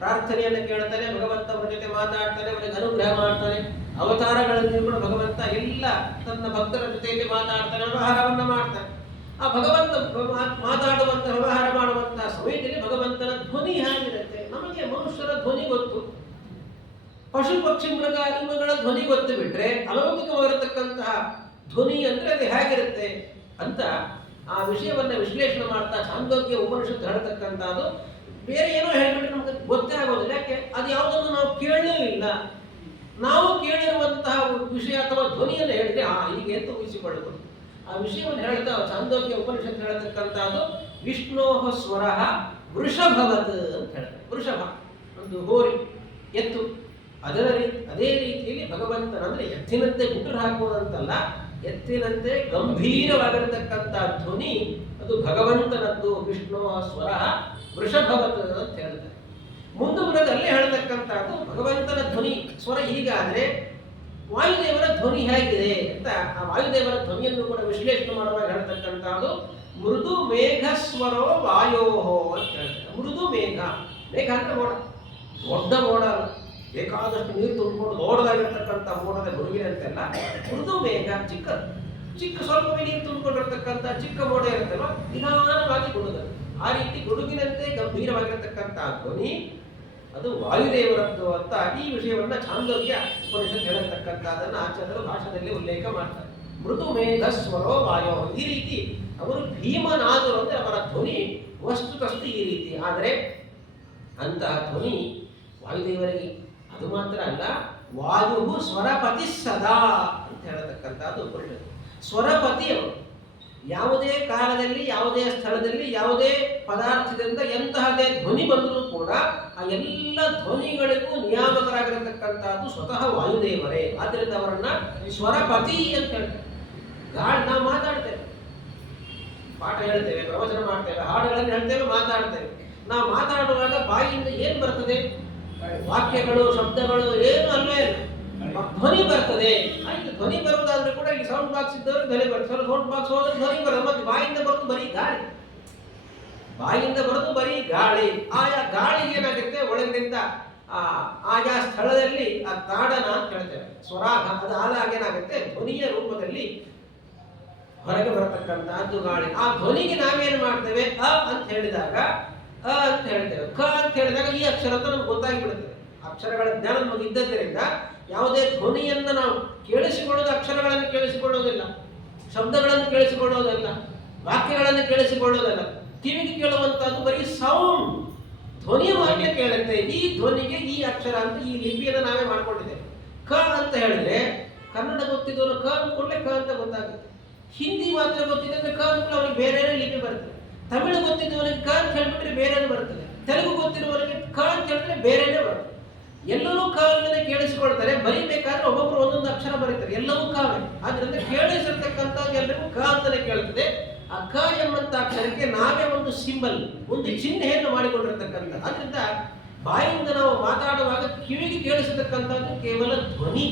ಪ್ರಾರ್ಥನೆಯನ್ನು ಕೇಳ್ತಾನೆ, ಭಗವಂತ ಅವರ ಜೊತೆ ಮಾತಾಡ್ತಾನೆ, ಅವರಿಗೆ ಅನುಗ್ರಹ ಮಾಡ್ತಾನೆ. ಅವತಾರಗಳಲ್ಲಿ ಕೂಡ ಭಗವಂತ ಎಲ್ಲ ತನ್ನ ಭಕ್ತರ ಜೊತೆಯಲ್ಲಿ ಮಾತಾಡ್ತಾನೆ, ವ್ಯವಹಾರವನ್ನ ಮಾಡ್ತಾನೆ. ಆ ಭಗವಂತ ಮಾತಾಡುವಂತ, ವ್ಯವಹಾರ ಮಾಡುವಂತ ಸಮಯದಲ್ಲಿ ಭಗವಂತನ ಧ್ವನಿ ಹೇಗಿರುತ್ತೆ? ನಮಗೆ ಮನುಷ್ಯರ ಧ್ವನಿ ಗೊತ್ತು, ಪಶು ಪಕ್ಷಿ ಮೃಗ ಇವುಗಳ ಧ್ವನಿ ಗೊತ್ತು ಬಿಟ್ರೆ ಅಲೌಕಿಕವಾಗಿರತಕ್ಕಂತಹ ಧ್ವನಿ ಅಂದ್ರೆ ಅದು ಹೇಗಿರುತ್ತೆ ಅಂತ ಆ ವಿಷಯವನ್ನು ವಿಶ್ಲೇಷಣೆ ಮಾಡ್ತಾ ಛಾಂದೋಗ್ಯ ಉಪನಿಷತ್ತು ಹೇಳ್ತಕ್ಕಂಥದ್ದು ಬೇರೆ ಏನೋ ಹೇಳ್ಬಿಟ್ರೆ ನಮ್ಗೆ ಗೊತ್ತೇ ಆಗೋದಿಲ್ಲ. ಯಾಕೆ ಅದು ಯಾವುದನ್ನು ನಾವು ಕೇಳಲೂ ಇಲ್ಲ. ನಾವು ಕೇಳಿರುವಂತಹ ವಿಷಯ ಅಥವಾ ಧ್ವನಿಯನ್ನು ಹೇಳಿದ್ರೆ ಹೀಗೆ ಅಂತ ಊಹಿಸಿಕೊಳ್ಳಬಹುದು. ಆ ವಿಷಯವನ್ನು ಹೇಳ್ತಾ ಛಾಂದೋಗ್ಯ ಉಪನಿಷತ್ತು ಹೇಳ್ತಕ್ಕಂಥದ್ದು ವಿಷ್ಣೋ ಸ್ವರ ವೃಷಭವತ್ ಅಂತ ಹೇಳ್ತಾರೆ. ವೃಷಭ ಒಂದು ಹೋರಿ, ಎತ್ತು. ಅದೇ ರೀತಿಯಲ್ಲಿ ಭಗವಂತನ ಅಂದ್ರೆ ಎತ್ತಿನಂತೆ ಗುಟುರು ಹಾಕುವುದಂತಲ್ಲ, ಎತ್ತಿನಂತೆ ಗಂಭೀರವಾಗಿರತಕ್ಕಂಥ ಧ್ವನಿ ಅದು ಭಗವಂತನದ್ದು. ವಿಷ್ಣು ಸ್ವರ ವೃಷಭವತ್ ಅಂತ ಹೇಳ್ತಾರೆ. ಮುಂದುವರೆದಲ್ಲಿ ಹೇಳ್ತಕ್ಕಂಥದ್ದು ಭಗವಂತನ ಧ್ವನಿ ಸ್ವರ ಹೀಗಾದ್ರೆ ವಾಯುದೇವರ ಧ್ವನಿ ಹೇಗಿದೆ ಅಂತ ಆ ವಾಯುದೇವರ ಧ್ವನಿಯನ್ನು ಕೂಡ ವಿಶ್ಲೇಷಣೆ ಮಾಡುವಾಗ ಹೇಳ್ತಕ್ಕಂಥದ್ದು ಮೃದು ಮೇಘ ಸ್ವರೋ ವಾಯೋಹೋ ಅಂತ ಹೇಳ್ತಾರೆ. ಮೃದು ಮೇಘ, ಮೇಘ ಅಂದ್ರೆ ಮೋಡ, ದೊಡ್ಡ ಮೋಡ ಅಲ್ಲ, ಬೇಕಾದಷ್ಟು ನೀರು ತುಂಬಿಕೊಂಡು ದೊಡ್ಡದಾಗಿರ್ತಕ್ಕಂಥ ಮೋಡದ ಗುಡುಗಿನ ಅಂತೆಲ್ಲ. ಮೃದು ಮೇಘ ಚಿಕ್ಕ ಚಿಕ್ಕ ಸ್ವಲ್ಪ ನೀರು ತುಂಬಿಕೊಂಡಿರ್ತಕ್ಕಂಥ ಚಿಕ್ಕ ಮೋಡ ಇರುತ್ತಲ್ವ, ನಿಧಾನವಾಗಿ ಗುಡುಗದು. ಆ ರೀತಿ ಗುಡುಗಿನಂತೆ ಗಂಭೀರವಾಗಿರತಕ್ಕಂಥ ಧ್ವನಿ ಅದು ವಾಯುದೇವರದ್ದು ಅಂತ ಈ ವಿಷಯವನ್ನ ಛಾಂದೋಗ್ಯ ಉಪನಿಷತ್ತು ಹೇಳತಕ್ಕಂಥದ್ದನ್ನು ಆಚಾರ್ಯರು ಭಾಷೆಯಲ್ಲಿ ಉಲ್ಲೇಖ ಮಾಡ್ತಾರೆ. ಮೃದು ಮೇಘ ಸ್ವರೋ ವಾಯೋ, ಈ ರೀತಿ ಅವರು ಭೀಮನಾದರು ಅಂದ್ರೆ ಅವರ ಧ್ವನಿ ವಸ್ತುತಸ್ತು ಈ ರೀತಿ. ಆದರೆ ಅಂತಹ ಧ್ವನಿ ವಾಯುದೇವರಿಗೆ ಅದು ಮಾತ್ರ ಅಲ್ಲ, ವಾಯು ಸ್ವರಪತಿ ಸದಾ ಅಂತ ಹೇಳತಕ್ಕಂಥದ್ದು ಉಪನಿಷತ್ತು. ಸ್ವರಪತಿ ಅವರು ಯಾವುದೇ ಕಾಲದಲ್ಲಿ ಯಾವುದೇ ಸ್ಥಳದಲ್ಲಿ ಯಾವುದೇ ಪದಾರ್ಥದಿಂದ ಎಂತಹದೇ ಧ್ವನಿ ಬಂದರೂ ಕೂಡ ಆ ಎಲ್ಲ ಧ್ವನಿಗಳಿಗೂ ನಿಯಾಮಕರಾಗಿರತಕ್ಕಂಥದ್ದು ಸ್ವತಃ ವಾಯುದೇವರೇ. ಆದ್ದರಿಂದ ಅವರನ್ನ ಸ್ವರಪತಿ ಅಂತ ಹೇಳ್ತಾರೆ. ನಾವು ಮಾತಾಡ್ತೇವೆ, ಪಾಠ ಹೇಳ್ತೇವೆ, ಪ್ರವಚನ ಮಾಡ್ತೇವೆ, ಹಾಡುಗಳನ್ನು ಹೇಳ್ತೇವೆ, ಮಾತಾಡ್ತೇವೆ. ನಾವು ಮಾತಾಡುವಾಗ ಬಾಯಿಯಿಂದ ಏನು ಬರ್ತದೆ? ವಾಕ್ಯಗಳು, ಶಬ್ದಗಳು ಏನು ಅಲ್ವೇ ಇಲ್ಲ, ಧ್ವನಿ ಬರ್ತದೆ. ಆಯ್ತು, ಧ್ವನಿ ಬರುವುದಾದ್ರೆ ಕೂಡ ಇಲ್ಲಿ ಸೌಂಡ್ ಬಾಕ್ಸ್ ಇದ್ದವರು ಧ್ವನಿ ಬರ್ತದೆ, ಸೌಂಡ್ ಬಾಕ್ಸ್ ಹೋದ್ರೆ ಧ್ವನಿ ಬರೋದು. ಮತ್ತೆ ಬಾಯಿಂದ ಬರೋದು ಬರೀ ಗಾಳಿ, ಬಾಯಿಂದ ಬರೋದು ಬರೀ ಗಾಳಿ. ಆಯಾ ಗಾಳಿಗೆ ಏನಾಗುತ್ತೆ, ಒಳಗಿನಿಂದ ಆಯಾ ಸ್ಥಳದಲ್ಲಿ ಆ ತಾಡನ ಅಂತ ಹೇಳ್ತೇವೆ, ಸ್ವರಾಘ, ಅದು ಆದಾಗ ಏನಾಗುತ್ತೆ, ಧ್ವನಿಯ ರೂಪದಲ್ಲಿ ಹೊರಗೆ ಬರತಕ್ಕಂತಹದ್ದು ಗಾಳಿ. ಆ ಧ್ವನಿಗೆ ನಾವೇನು ಮಾಡ್ತೇವೆ, ಅಂತ ಹೇಳಿದಾಗ ಅಂತ ಹೇಳ್ತೇವೆ, ಅಂತ ಹೇಳಿದಾಗ ಈ ಅಕ್ಷರ ಅಂತ ನಮ್ಗೆ ಗೊತ್ತಾಗಿಬಿಡುತ್ತದೆ. ಅಕ್ಷರಗಳ ಜ್ಞಾನ ನಮಗೆ ಇದ್ದದ್ದರಿಂದ ಯಾವುದೇ ಧ್ವನಿಯನ್ನು ನಾವು ಕೇಳಿಸಿಕೊಳ್ಳೋದು, ಅಕ್ಷರಗಳನ್ನು ಕೇಳಿಸಿಕೊಳ್ಳೋದಿಲ್ಲ, ಶಬ್ದಗಳನ್ನು ಕೇಳಿಸಿಕೊಳ್ಳೋದಿಲ್ಲ, ವಾಕ್ಯಗಳನ್ನು ಕೇಳಿಸಿಕೊಳ್ಳೋದಿಲ್ಲ. ಕಿವಿಗೆ ಕೇಳುವಂತಹದ್ದು ಬರೀ ಸೌಂಡ್, ಧ್ವನಿಯ ಮಾತ್ರ ಕೇಳುತ್ತೆ. ಈ ಧ್ವನಿಗೆ ಈ ಅಕ್ಷರ ಅಂತ ಈ ಲಿಪಿಯನ್ನು ನಾವೇ ಮಾಡ್ಕೊಂಡಿದ್ದೇವೆ. ಅಂತ ಹೇಳಿದ್ರೆ ಕನ್ನಡ ಗೊತ್ತಿದ್ದವನು ಅಂದ್ಕೊಂಡ್ರೆ ಅಂತ ಗೊತ್ತಾಗುತ್ತೆ. ಹಿಂದಿ ಮಾತ್ರ ಗೊತ್ತಿದೆ ಅಂದ್ರೆ ಅಂದ್ಕೊಂಡು ಅವನಿಗೆ ಬೇರೆ ಲಿಪಿ ಬರ್ತದೆ. ತಮಿಳು ಗೊತ್ತಿದ್ದವನಿಗೆ ಅಂತ ಹೇಳ್ಬಿಟ್ರೆ ಬೇರೆನೇ ಬರ್ತದೆ. ತೆಲುಗು ಗೊತ್ತಿರುವವನಿಗೆ ಅಂತ ಹೇಳಿದ್ರೆ ಬೇರೆನೇ ಬರ್ತದೆ. ಎಲ್ಲರೂ ಕಾವನ್ನೇ ಕೇಳಿಸಿಕೊಳ್ತಾರೆ. ಬರೀಬೇಕಾದ್ರೆ ಒಬ್ಬೊಬ್ರು ಒಂದೊಂದು ಅಕ್ಷರ ಬರೀತಾರೆ, ಎಲ್ಲವೂ ಕಾವೇ. ಆದ್ರಿಂದ ಕೇಳಿಸಿರ್ತಕ್ಕಂಥ ಎಲ್ಲರಿಗೂ ಅಂತಾನೆ ಕೇಳ್ತದೆ. ಆ ಎಂಬಂತ ಅಕ್ಷರಕ್ಕೆ ನಾವೇ ಒಂದು ಸಿಂಬಲ್, ಒಂದು ಚಿಹ್ನೆಯನ್ನು ಮಾಡಿಕೊಂಡಿರ್ತಕ್ಕಂಥ. ಆದ್ರಿಂದ ಬಾಯಿಂದ ನಾವು ಮಾತಾಡುವಾಗ ಕಿವಿಗೆ ಕೇಳಿಸತಕ್ಕಂಥದ್ದು ಕೇವಲ ಧ್ವನಿ.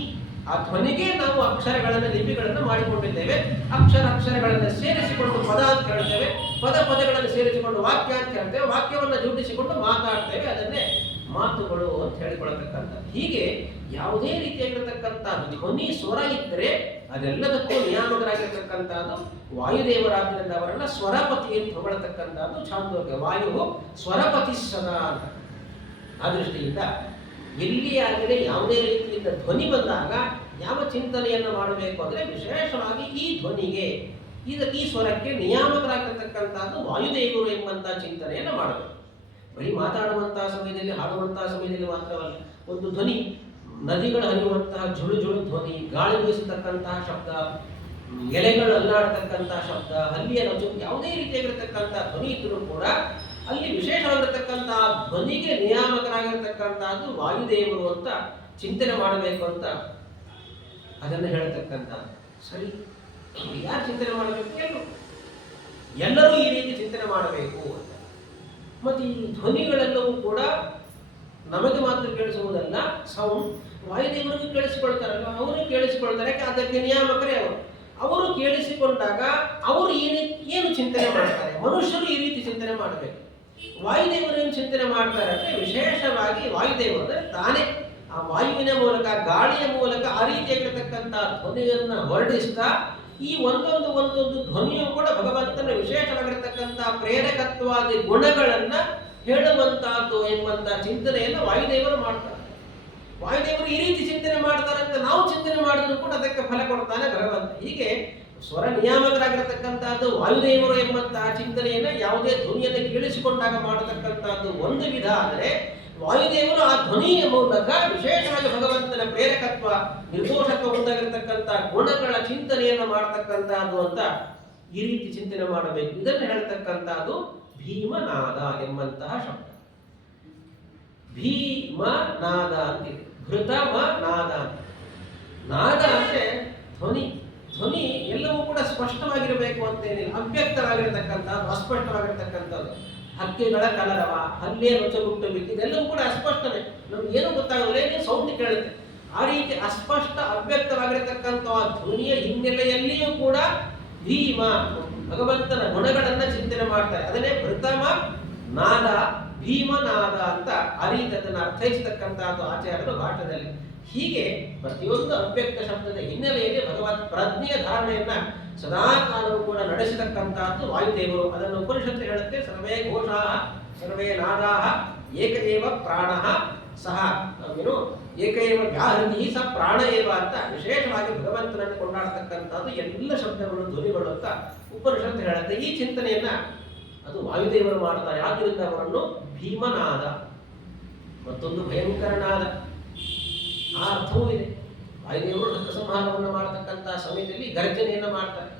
ಆ ಧ್ವನಿಗೆ ನಾವು ಅಕ್ಷರಗಳನ್ನು, ಲಿಪಿಗಳನ್ನು ಮಾಡಿಕೊಂಡಿದ್ದೇವೆ. ಅಕ್ಷರಗಳನ್ನು ಸೇರಿಸಿಕೊಂಡು ಪದ ಅಂತ ಹೇಳ್ತೇವೆ, ಪದಗಳನ್ನು ಸೇರಿಸಿಕೊಂಡು ವಾಕ್ಯ ಅಂತ ಹೇಳ್ತೇವೆ, ವಾಕ್ಯವನ್ನು ಜೋಡಿಸಿಕೊಂಡು ಮಾತಾಡ್ತೇವೆ. ಅದನ್ನೇ ಮಾತುಗಳು ಅಂತ ಹೇಳಿಕೊಳ್ಳತಕ್ಕಂಥದ್ದು. ಹೀಗೆ ಯಾವುದೇ ರೀತಿಯಾಗಿರತಕ್ಕಂಥ ಧ್ವನಿ ಸ್ವರ ಇದ್ದರೆ ಅದೆಲ್ಲದಕ್ಕೂ ನಿಯಾಮಕರಾಗಿರ್ತಕ್ಕಂಥದ್ದು ವಾಯುದೇವರಾದ್ರಿಂದ ಅವರನ್ನ ಸ್ವರಪತಿ ಅಂತ ಹೊಗಳತಕ್ಕಂಥದ್ದು ಛಾಂದೋಗ್ಯ. ವಾಯು ಸ್ವರಪತಿ ಸದಾ ಅಂತ. ಆ ದೃಷ್ಟಿಯಿಂದ ಎಲ್ಲಿಯಾಗಲೇ ಯಾವುದೇ ರೀತಿಯಿಂದ ಧ್ವನಿ ಬಂದಾಗ ಯಾವ ಚಿಂತನೆಯನ್ನು ಮಾಡಬೇಕು ಅಂದರೆ ವಿಶೇಷವಾಗಿ ಈ ಧ್ವನಿಗೆ, ಈ ಸ್ವರಕ್ಕೆ ನಿಯಾಮಕರಾಗಿರ್ತಕ್ಕಂಥದ್ದು ವಾಯುದೇವರು ಎಂಬಂಥ ಚಿಂತನೆಯನ್ನು ಮಾಡಬೇಕು. ಬರೀ ಮಾತಾಡುವಂತಹ ಸಮಯದಲ್ಲಿ, ಹಾಡುವಂತಹ ಸಮಯದಲ್ಲಿ ಮಾತ್ರವಲ್ಲ. ಒಂದು ಧ್ವನಿ, ನದಿಗಳು ಹರಿಯುವಂತಹ ಜುಳು ಜುಳು ಧ್ವನಿ, ಗಾಳಿ ಬೀಸತಕ್ಕಂತಹ ಶಬ್ದ, ಎಲೆಗಳು ಅಲ್ಲಾಡತಕ್ಕಂತಹ ಶಬ್ದ, ಹಲ್ಲಿಯ ನಜು, ಯಾವುದೇ ರೀತಿಯಾಗಿರ್ತಕ್ಕಂಥ ಧ್ವನಿ ಇದ್ದರೂ ಕೂಡ ಅಲ್ಲಿ ವಿಶೇಷವಾಗಿರ್ತಕ್ಕಂತಹ ಧ್ವನಿಗೆ ನಿಯಾಮಕರಾಗಿರ್ತಕ್ಕಂಥದ್ದು ವಾಯುದೇವರು ಅಂತ ಚಿಂತನೆ ಮಾಡಬೇಕು ಅಂತ ಅದನ್ನು ಹೇಳ್ತಕ್ಕಂಥ. ಸರಿ, ಯಾರು ಚಿಂತನೆ ಮಾಡಬೇಕು? ಎಲ್ಲರೂ ಈ ರೀತಿ ಚಿಂತನೆ ಮಾಡಬೇಕು ಅಂತ. ಮತ್ತು ಈ ಧ್ವನಿಗಳೆಲ್ಲವೂ ಕೂಡ ನಮಗೆ ಮಾತ್ರ ಕೇಳಿಸುವುದಲ್ಲ, ಸೌಂಡ್ ವಾಯುದೇವರಿಗೂ ಕೇಳಿಸಿಕೊಳ್ತಾರಲ್ಲ, ಅವರು ಕೇಳಿಸಿಕೊಳ್ತಾರೆ. ಅದಕ್ಕೆ ನಿಯಾಮಕರೇ ಅವರು ಕೇಳಿಸಿಕೊಂಡಾಗ ಅವರು ಏನು ಚಿಂತನೆ ಮಾಡ್ತಾರೆ? ಮನುಷ್ಯರು ಈ ರೀತಿ ಚಿಂತನೆ ಮಾಡಬೇಕು. ವಾಯುದೇವರು ಏನು ಚಿಂತನೆ ಮಾಡ್ತಾರೆ ಅಂದರೆ ವಿಶೇಷವಾಗಿ ವಾಯುದೇವರು ತಾನೇ ಆ ವಾಯುವಿನ ಮೂಲಕ, ಗಾಳಿಯ ಮೂಲಕ ಆ ರೀತಿಯಾಗಿರತಕ್ಕಂಥ ಧ್ವನಿಯನ್ನು ಹೊರಡಿಸ್ತಾ ಈ ಒಂದೊಂದು ಧ್ವನಿಯು ಕೂಡ ಭಗವಂತನ ವಿಶೇಷವಾಗಿರತಕ್ಕಂಥ ಪ್ರೇರಕತ್ವಾದಿ ಗುಣಗಳನ್ನ ಹೇಳುವಂತಹದ್ದು ಎಂಬಂತ ಚಿಂತನೆಯನ್ನು ವಾಯುದೇವರು ಮಾಡ್ತಾರೆ. ವಾಯುದೇವರು ಈ ರೀತಿ ಚಿಂತನೆ ಮಾಡ್ತಾರೆ ಅಂತ ನಾವು ಚಿಂತನೆ ಮಾಡಿದ್ರು ಕೂಡ ಅದಕ್ಕೆ ಫಲ ಕೊಡ್ತಾನೆ ಭಗವಂತ. ಹೀಗೆ ಸ್ವರ ನಿಯಾಮಕರಾಗಿರತಕ್ಕಂಥದ್ದು ವಾಯುದೇವರು ಎಂಬಂತಹ ಚಿಂತನೆಯನ್ನು ಯಾವುದೇ ಧ್ವನಿಯನ್ನು ಕೇಳಿಸಿಕೊಂಡಾಗ ಮಾಡತಕ್ಕಂಥದ್ದು ಒಂದು ವಿಧ. ಆದರೆ ವಾಯುದೇವರು ಆ ಧ್ವನಿಯ ಮೂಲಕ ವಿಶೇಷವಾಗಿ ಭಗವಂತನ ಪ್ರೇರಕತ್ವ, ನಿರ್ದೋಷತ್ವ ಉಂಟಾಗಿರ್ತಕ್ಕಂಥ ಗುಣಗಳ ಚಿಂತನೆಯನ್ನು ಮಾಡತಕ್ಕಂಥದ್ದು ಅಂತ ಈ ರೀತಿ ಚಿಂತನೆ ಮಾಡಬೇಕು. ಇದನ್ನು ಹೇಳ್ತಕ್ಕಂಥದ್ದು ಭೀಮನಾದ ಎಂಬಂತಹ ಶಬ್ದ. ಭೀಮನಾದ ಅಂತಿದೆ, ಘೃತಮ ನಾದ. ನಾದ ಅಂದ್ರೆ ಧ್ವನಿ. ಧ್ವನಿ ಎಲ್ಲವೂ ಕೂಡ ಸ್ಪಷ್ಟವಾಗಿರಬೇಕು ಅಂತೇನಿಲ್ಲ, ಅವ್ಯಕ್ತವಾಗಿರತಕ್ಕಂಥದ್ದು, ಅಸ್ಪಷ್ಟವಾಗಿರತಕ್ಕಂಥದ್ದು. ಹಕ್ಕಿಗಳ ಕಲರವ, ಹಲ್ಲೇ ರೊಚ್ಚಗುಟ್ಟಬೇಕು, ಇದೆಲ್ಲವೂ ಕೂಡ ಅಸ್ಪಷ್ಟನೆ, ನಮ್ಗೆ ಏನೂ ಗೊತ್ತಾಗಲ್ಲ, ಏನು ಸೌಂಡ್ ಕೇಳುತ್ತೆ. ಆ ರೀತಿ ಅಸ್ಪಷ್ಟ ಅವ್ಯಕ್ತವಾಗಿರತಕ್ಕಂಥ ಧ್ವನಿಯ ಹಿನ್ನೆಲೆಯಲ್ಲಿಯೂ ಕೂಡ ಭೀಮ ಭಗವಂತನ ಗುಣಗಳನ್ನ ಚಿಂತನೆ ಮಾಡ್ತಾರೆ. ಅದನ್ನೇ ಪ್ರಥಮ ನಾದ, ಭೀಮನಾದ ಅಂತ ಆ ರೀತಿ ಅದನ್ನು ಅರ್ಥೈಸತಕ್ಕಂಥದ್ದು ಆಚಾರ್ಯರು ಭಾಷೆಯಲ್ಲಿ. ಹೀಗೆ ಪ್ರತಿಯೊಂದು ಅವ್ಯಕ್ತ ಶಬ್ದದ ಹಿನ್ನೆಲೆಯಲ್ಲಿ ಭಗವತ್ ಪ್ರಜ್ಞೆಯ ಧಾರಣೆಯನ್ನ ಸದಾ ಕಾಲವೂ ಕೂಡ ನಡೆಸತಕ್ಕಂಥದ್ದು ವಾಯುದೇವರು. ಅದನ್ನು ಉಪನಿಷತ್ತು ಹೇಳುತ್ತೆ, ಸರ್ವೇ ಘೋಷಾ ಸರ್ವೇ ನಾದಾ ಏಕ ಏವ ಪ್ರಾಣ ಸಹ ಏನು ಏಕ ಏವ ವ್ಯಾಹೃತಿ ಸ ಪ್ರಾಣ ಏವ ಅಂತ ವಿಶೇಷವಾಗಿ ಭಗವಂತನನ್ನು ಕೊಂಡಾಡತಕ್ಕಂಥದ್ದು ಎಲ್ಲ ಶಬ್ದಗಳು ಧ್ವನಿಗಳು ಅಂತ ಉಪನಿಷತ್ತು ಹೇಳುತ್ತೆ. ಈ ಚಿಂತನೆಯನ್ನ ಅದು ವಾಯುದೇವರು ಮಾಡ್ತಾರೆ. ಆದ್ದರಿಂದ ಅವರನ್ನು ಭೀಮನಾದ, ಮತ್ತೊಂದು ಭಯಂಕರನಾದ ಆ ಅರ್ಥವೂ ಇದೆ. ವಾಯುದೇವರು ದುಃಖ ಸಂಹಾರವನ್ನು ಮಾಡತಕ್ಕಂಥ ಸಮಯದಲ್ಲಿ ಗರ್ಜನೆಯನ್ನು ಮಾಡ್ತಾರೆ.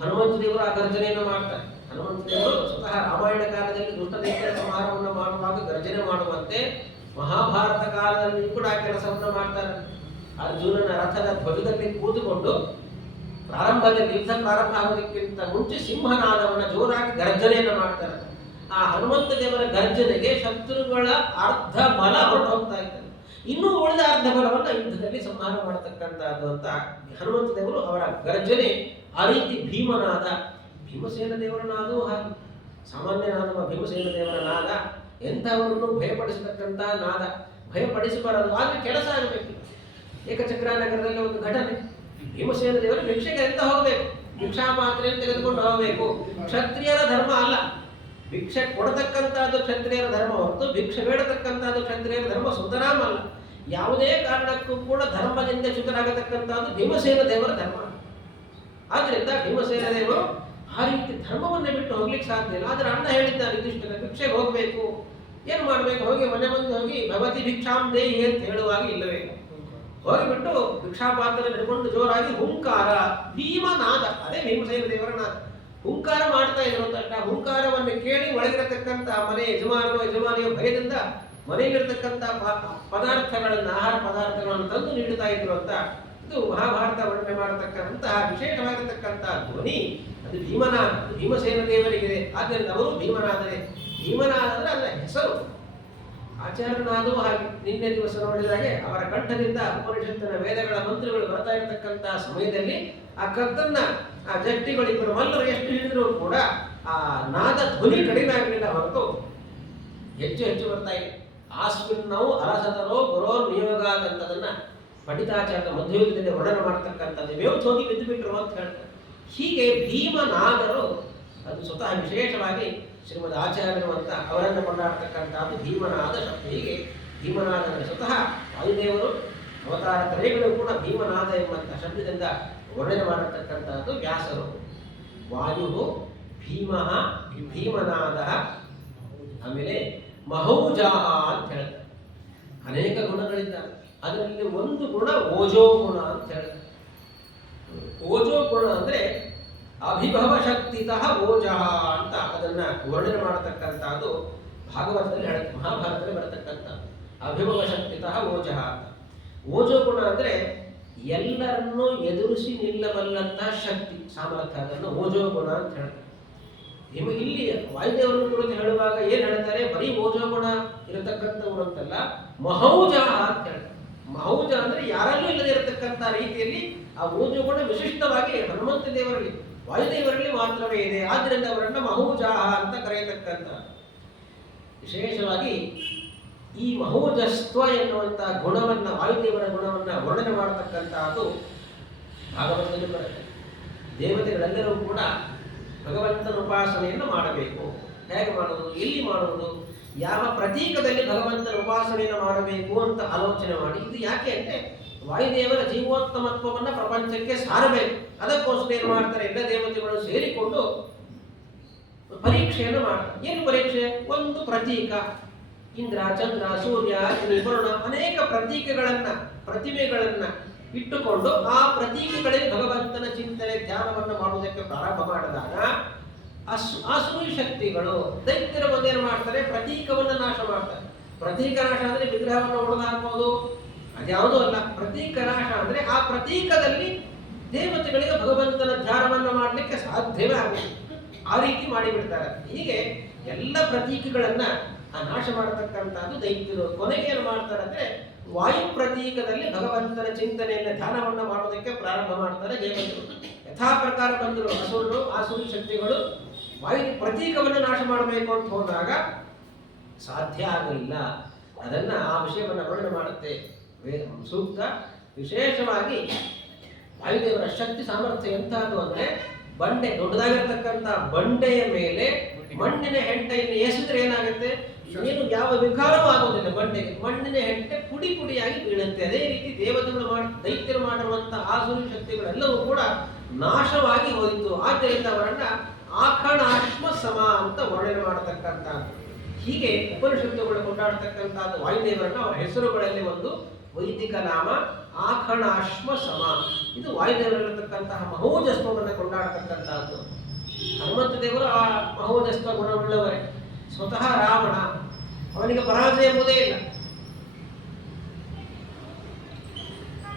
ಹನುಮಂತ ದೇವರು ಆ ಗರ್ಜನೆಯನ್ನು ಮಾಡ್ತಾರೆ. ಹನುಮಂತ ದೇವರು ಸ್ವತಃ ರಾಮಾಯಣ ಕಾಲದಲ್ಲಿ ದುಷ್ಟದೇವರ ಸಂಹಾರವನ್ನು ಮಾಡುವಾಗ ಗರ್ಜನೆ ಮಾಡುವಂತೆ ಮಹಾಭಾರತ ಕಾಲದಲ್ಲಿ ಕೂಡ ಆ ಕೆಲಸವನ್ನು ಮಾಡ್ತಾರೆ. ಅರ್ಜುನನ ರಥದ ಧ್ವಜದಲ್ಲಿ ಕೂತುಕೊಂಡು ಪ್ರಾರಂಭದಲ್ಲಿ ಯುದ್ಧ ಪ್ರಾರಂಭ ಆಗೋದಕ್ಕಿಂತ ಮುಂಚೆ ಸಿಂಹನಾದವನ್ನು ಜೋರಾಗಿ ಗರ್ಜನೆಯನ್ನು ಮಾಡ್ತಾರೆ. ಆ ಹನುಮಂತ ದೇವರ ಗರ್ಜನೆಗೆ ಶತ್ರುಗಳ ಅರ್ಧ ಬಲ ಹೊರಟು ಹೋಗ್ತಾ ಇದ್ದಾರೆ. ಇನ್ನೂ ಉಳಿದ ಅರ್ಧ ಬಲವನ್ನು ಯುದ್ಧದಲ್ಲಿ ಸಂಹಾರ ಮಾಡತಕ್ಕಂಥದ್ದು ಅಂತ ಹನುಮಂತ ದೇವರು ಅವರ ಗರ್ಜನೆ ಆ ರೀತಿ ಭೀಮನಾದ. ಭೀಮಸೇನ ದೇವರ ನಾದೂ ಹಾಗೆ ಸಾಮಾನ್ಯನಾದ ಭೀಮಸೇನ ದೇವರ ನಾದ ಎಂಥವರನ್ನು ಭಯಪಡಿಸತಕ್ಕಂಥ ನಾದ. ಭಯಪಡಿಸಬಾರದು, ಆದರೆ ಕೆಲಸ ಆಗಬೇಕು. ಏಕಚಕ್ರ ನಗರದಲ್ಲಿ ಒಂದು ಘಟನೆ, ಭೀಮಸೇನ ದೇವರು ಭಿಕ್ಷೆಗೆ ಎಂತ ಹೋಗಬೇಕು, ಭಿಕ್ಷಾ ಪಾತ್ರೆಯನ್ನು ತೆಗೆದುಕೊಂಡು ಹೋಗಬೇಕು. ಕ್ಷತ್ರಿಯರ ಧರ್ಮ ಅಲ್ಲ, ಭಿಕ್ಷೆ ಕೊಡತಕ್ಕಂಥದ್ದು ಕ್ಷತ್ರಿಯರ ಧರ್ಮ ಹೊರತು ಭಿಕ್ಷೆ ಬೇಡತಕ್ಕಂಥದ್ದು ಕ್ಷತ್ರಿಯರ ಧರ್ಮ ಸುತರಾಮ ಅಲ್ಲ. ಯಾವುದೇ ಕಾರಣಕ್ಕೂ ಕೂಡ ಧರ್ಮದಿಂದ ಚ್ಯುತರಾಗತಕ್ಕಂಥದ್ದು ಭೀಮಸೇನ ದೇವರ ಧರ್ಮ. ಆದ್ರಿಂದ ಭೀಮಸೇನ ದೇವರು ಆ ರೀತಿ ಧರ್ಮವನ್ನೇ ಬಿಟ್ಟು ಹೋಗ್ಲಿಕ್ಕೆ ಸಾಧ್ಯ ಇಲ್ಲ. ಆದ್ರೆ ಅಣ್ಣ ಹೇಳಿದ್ದಾರೆ ಯುಧಿಷ್ಠಿರ ಭಿಕ್ಷೆಗೆ ಹೋಗ್ಬೇಕು, ಏನ್ ಮಾಡ್ಬೇಕು, ಹೋಗಿ ಮನೆ ಮುಂದೆ ಹೋಗಿ ಭಗವತಿ ಭಿಕ್ಷಾಂ ದೇಹಿ ಅಂತ ಹೇಳುವಾಗ ಇಲ್ಲವೇ ಹೋಗಿಬಿಟ್ಟು ಭಿಕ್ಷಾಪಾತ್ರ ಹಿಡ್ಕೊಂಡು ಜೋರಾಗಿ ಹುಂಕಾರ, ಭೀಮನಾದ, ಅದೇ ಭೀಮಸೇನ ದೇವರ ನಾದ. ಹುಂಕಾರ ಮಾಡ್ತಾ ಇದ್ರು ಅಂತ ಹುಂಕಾರವನ್ನು ಕೇಳಿ ಒಳಗಿರತಕ್ಕಂಥ ಮನೆ ಯಜಮಾನಿಯ ಭಯದಿಂದ ಮನೆಯಲ್ಲಿರ್ತಕ್ಕಂಥ ಪದಾರ್ಥಗಳನ್ನು, ಆಹಾರ ಪದಾರ್ಥಗಳನ್ನು ತಂದು ನೀಡುತ್ತಾ ಇದ್ರು ಅಂತ ಇದು ಮಹಾಭಾರತ ವರ್ಣನೆ ಮಾಡತಕ್ಕಂತಹ ವಿಶೇಷವಾಗಿರತಕ್ಕಂಥ ಧ್ವನಿ ಅದು ಭೀಮನಾದ, ಭೀಮಸೇನ ದೇವರಿಗಿದೆ. ಆದ್ದರಿಂದ ಅವರು ಭೀಮನಾದರೆ. ಭೀಮನಾದ ಅಂದ್ರೆ ಅದರ ಹೆಸರು. ಆಚಾರ್ಯನಾದೂ ಹಾಗೆ ನಿನ್ನೆ ದಿವಸ ನೋಡಿದಾಗೆ ಅವರ ಕಂಠದಿಂದ ಉಪನಿಷತ್ತಿನ ವೇದಗಳ ಮಂತ್ರಗಳು ಬರ್ತಾ ಇರತಕ್ಕಂತಹ ಸಮಯದಲ್ಲಿ ಆ ಕತ್ತನ್ನ ಆ ಜಟ್ಟಿಗಳಿಬ್ಬರು ಮಲ್ಲರು ಎಷ್ಟು ಹಿಡಿದರೂ ಕೂಡ ಆ ನಾದ ಧ್ವನಿ ಕಡಿಮೆ ಆಗಲಿಲ್ಲ ಹೊರತು ಹೆಚ್ಚು ಹೆಚ್ಚು ಬರ್ತಾ ಇದೆ. ಆಸ್ಮಿನ್ ನಾವು ಅರಸದರೋ ಗುರೋರ್ ನಿಯೋಗಾದಂಥದನ್ನ ಪಂಡಿತಾಚಾರ್ಯ ಮಧ್ವಯುಗದಲ್ಲಿ ವರ್ಣನೆ ಮಾಡ್ತಕ್ಕಂಥದ್ದು ಮೇವು ಹೋಗಿ ಬಿದ್ದು ಬಿಟ್ಟರು ಅಂತ ಹೇಳ್ತಾರೆ. ಹೀಗೆ ಭೀಮನಾದರು ಅದು ಸ್ವತಃ ವಿಶೇಷವಾಗಿ ಶ್ರೀಮದ್ ಆಚಾರ್ಯರು ಅಂತ ಅವರನ್ನು ಕೊಂಡಾಡ್ತಕ್ಕಂಥದ್ದು ಭೀಮನಾದ ಶಬ್ದ. ಹೀಗೆ ಭೀಮನಾದ ಸ್ವತಃ ವಾಯುದೇವರು ಅವತಾರ ತ್ರಯಗಳು ಕೂಡ ಭೀಮನಾದ ಎಂಬಂಥ ಶಬ್ದದಿಂದ ವರ್ಣನೆ ಮಾಡತಕ್ಕಂಥದ್ದು ವ್ಯಾಸರು. ವಾಯು ಭೀಮ, ಭೀಮನಾದ, ಆಮೇಲೆ ಮಹೌಜಾಹ ಅಂತ ಹೇಳ್ತಾರೆ. ಅನೇಕ ಗುಣಗಳಿದ್ದಾವೆ, ಅದರಲ್ಲಿ ಒಂದು ಗುಣ ಓಜೋ ಗುಣ ಅಂತ ಹೇಳ್ತಾರೆ. ಓಜೋ ಗುಣ ಅಂದ್ರೆ ಅಭಿಭವ ಶಕ್ತಿತಃ ಓಜಃ ಅಂತ ಅದನ್ನ ವರ್ಣನೆ ಮಾಡತಕ್ಕಂಥದ್ದು ಭಾಗವತದಲ್ಲಿ ಹೇಳುತ್ತೆ, ಮಹಾಭಾರತದಲ್ಲಿ ಬರತಕ್ಕಂಥದ್ದು ಅಭಿಭವ ಶಕ್ತಿತಃ ಓಜಃ ಅಂತ. ಓಜೋ ಗುಣ ಅಂದ್ರೆ ಎಲ್ಲರನ್ನೂ ಎದುರಿಸಿ ನಿಲ್ಲಬಲ್ಲಂತಹ ಶಕ್ತಿ, ಸಾಮರ್ಥ್ಯ, ಅದನ್ನು ಓಜೋ ಗುಣ ಅಂತ ಹೇಳ್ತಾರೆ. ಇಲ್ಲಿ ವಾಯುದೇವರನ್ನು ಕುರಿತು ಹೇಳುವಾಗ ಏನ್ ಹೇಳ್ತಾರೆ, ಬರೀ ಓಜೋ ಗುಣ ಇರತಕ್ಕಂಥವ್ರು ಅಂತಲ್ಲ, ಮಹೌಜ ಅಂತ ಹೇಳ್ತಾರೆ. ಮಹೌಜ ಅಂದ್ರೆ ಯಾರಲ್ಲೂ ಇಲ್ಲದೆ ಇರತಕ್ಕಂಥ ರೀತಿಯಲ್ಲಿ ಆ ಓಜೋ ಗುಣ ವಿಶಿಷ್ಟವಾಗಿ ಹನುಮಂತ ದೇವರಲ್ಲಿ, ವಾಯುದೇವರಲ್ಲಿ ಮಾತ್ರವೇ ಇದೆ. ಆದ್ದರಿಂದ ಅವರನ್ನ ಮಹೌಜಾಹ ಅಂತ ಕರೆಯತಕ್ಕಂಥ. ವಿಶೇಷವಾಗಿ ಈ ಮಹೌಜಸ್ತ್ವ ಎನ್ನುವಂಥ ಗುಣವನ್ನ, ವಾಯುದೇವರ ಗುಣವನ್ನ ವರ್ಣನೆ ಮಾಡತಕ್ಕಂಥದ್ದು ಭಾಗವತದಲ್ಲಿ ಬರುತ್ತೆ. ದೇವತೆಗಳೆಲ್ಲರೂ ಕೂಡ ಭಗವಂತನ ಉಪಾಸನೆಯನ್ನು ಮಾಡಬೇಕು. ಹೇಗೆ ಮಾಡುವುದು, ಎಲ್ಲಿ ಮಾಡುವುದು, ಯಾವ ಪ್ರತೀಕದಲ್ಲಿ ಭಗವಂತನ ಉಪಾಸನೆಯನ್ನು ಮಾಡಬೇಕು ಅಂತ ಆಲೋಚನೆ ಮಾಡಿ, ಇದು ಯಾಕೆ ಅಂದ್ರೆ ವಾಯುದೇವರ ಜೀವೋತ್ತಮತ್ವವನ್ನು ಪ್ರಪಂಚಕ್ಕೆ ಸಾರಬೇಕು. ಅದಕ್ಕೋಸ್ಕರ ಏನು ಮಾಡ್ತಾರೆ, ಎಲ್ಲ ದೇವತೆಗಳು ಸೇರಿಕೊಂಡು ಪರೀಕ್ಷೆಯನ್ನು ಮಾಡ್ತಾರೆ. ಏನು ಪರೀಕ್ಷೆ? ಒಂದು ಪ್ರತೀಕ, ಇಂದ್ರ, ಚಂದ್ರ, ಸೂರ್ಯ, ಅಗ್ನಿ, ವರುಣ, ಅನೇಕ ಪ್ರತಿಮೆಗಳನ್ನ ಇಟ್ಟುಕೊಂಡು ಆ ಪ್ರತೀಕಗಳಿಗೆ ಭಗವಂತನ ಚಿಂತನೆ ಧ್ಯಾನವನ್ನು ಮಾಡುವುದಕ್ಕೆ ಪ್ರಾರಂಭ ಮಾಡಿದಾಗ ಆಸುರಿ ಶಕ್ತಿಗಳು ದೈತ್ಯರ ಬಂದೇನು ಮಾಡ್ತಾರೆ, ಪ್ರತೀಕವನ್ನು ನಾಶ ಮಾಡ್ತಾರೆ. ಪ್ರತೀಕ ನಾಶ ಅಂದ್ರೆ ವಿಗ್ರಹವನ್ನು ಹೊಡೆದು ಹಾಕೋದು ಅದ್ಯಾವುದೂ ಅಲ್ಲ. ಪ್ರತೀಕ ನಾಶ ಅಂದ್ರೆ ಆ ಪ್ರತೀಕದಲ್ಲಿ ದೇವತೆಗಳಿಗೆ ಭಗವಂತನ ಧ್ಯಾನವನ್ನು ಮಾಡಲಿಕ್ಕೆ ಸಾಧ್ಯವೇ ಆಗುತ್ತೆ, ಆ ರೀತಿ ಮಾಡಿಬಿಡ್ತಾರೆ. ಹೀಗೆ ಎಲ್ಲ ಪ್ರತೀಕಗಳನ್ನ ನಾಶ ಮಾಡತಕ್ಕಂಥದ್ದು ದೈತ್ಯರು. ಕೊನೆಗೆ ಏನು ಮಾಡ್ತಾರೆ ಅಂದ್ರೆ ವಾಯು ಪ್ರತೀಕದಲ್ಲಿ ಭಗವಂತನ ಚಿಂತನೆಯನ್ನ ಧ್ಯಾನವನ್ನು ಮಾಡೋದಕ್ಕೆ ಪ್ರಾರಂಭ ಮಾಡ್ತಾರೆ ದೇವತೆಗಳು. ಯಥಾ ಪ್ರಕಾರ ಬಂದರು ಆಸುರಿ ಶಕ್ತಿಗಳು ವಾಯು ಪ್ರತೀಕವನ್ನು ನಾಶ ಮಾಡಬೇಕು ಅಂತ ಹೋದಾಗ ಸಾಧ್ಯ ಆಗಲಿಲ್ಲ. ಅದನ್ನ ಆ ವಿಷಯವನ್ನು ವರ್ಣನೆ ಮಾಡುತ್ತೆ ಸೂಕ್ತ. ವಿಶೇಷವಾಗಿ ವಾಯುದೇವರ ಶಕ್ತಿ ಸಾಮರ್ಥ್ಯ ಎಂತಹದ್ದು ಅಂದ್ರೆ, ಬಂಡೆ ದೊಡ್ಡದಾಗಿರ್ತಕ್ಕಂಥ ಬಂಡೆಯ ಮೇಲೆ ಮಣ್ಣಿನ ಹೆಂಟೆಯನ್ನು ಎಸೆದ್ರೆ ಏನಾಗುತ್ತೆ, ಏನು ಯಾವ ವಿಕಾರವೂ ಆಗೋದಿಲ್ಲ ಬಂಡೆಗೆ. ಮಣ್ಣಿನ ಹೆಂಟೆ ಪುಡಿ ಪುಡಿಯಾಗಿ ಬೀಳುತ್ತೆ. ಅದೇ ರೀತಿ ದೈತ್ಯರು ಮಾಡಿರುವಂತಹ ಆಸುರಿ ಶಕ್ತಿಗಳೆಲ್ಲವೂ ಕೂಡ ನಾಶವಾಗಿ ಹೋಯಿತು. ಆದ್ದರಿಂದ ಅವರನ್ನ ಆಖಣಾಶ್ಮ ಸಮ ಅಂತ ವರ್ಣನೆ ಮಾಡತಕ್ಕಂಥದ್ದು. ಹೀಗೆ ಉಪನಿಷತ್ತುಗಳು ಕೊಂಡಾಡ್ತಕ್ಕಂಥದ್ದು ವಾಯುದೇವರನ್ನ ಅವರ ಹೆಸರುಗಳಲ್ಲಿ ಒಂದು ವೈದಿಕ ನಾಮ ಆಖಣಾಶ್ಮ ಸಮ. ಇದು ವಾಯುದೇವರಲ್ಲಿರತಕ್ಕಂತಹ ಮಹೋಜಸ್ವವನ್ನು ಕೊಂಡಾಡತಕ್ಕಂಥದ್ದು. ಹನುಮಂತ ದೇವರು ಆ ಮಹೋಜಸ್ವ ಗುಣವುಳ್ಳವರೇ. ಸ್ವತಃ ರಾವಣ, ಅವನಿಗೆ ಪರಾಜಯ ಎಂಬುದೇ ಇಲ್ಲ.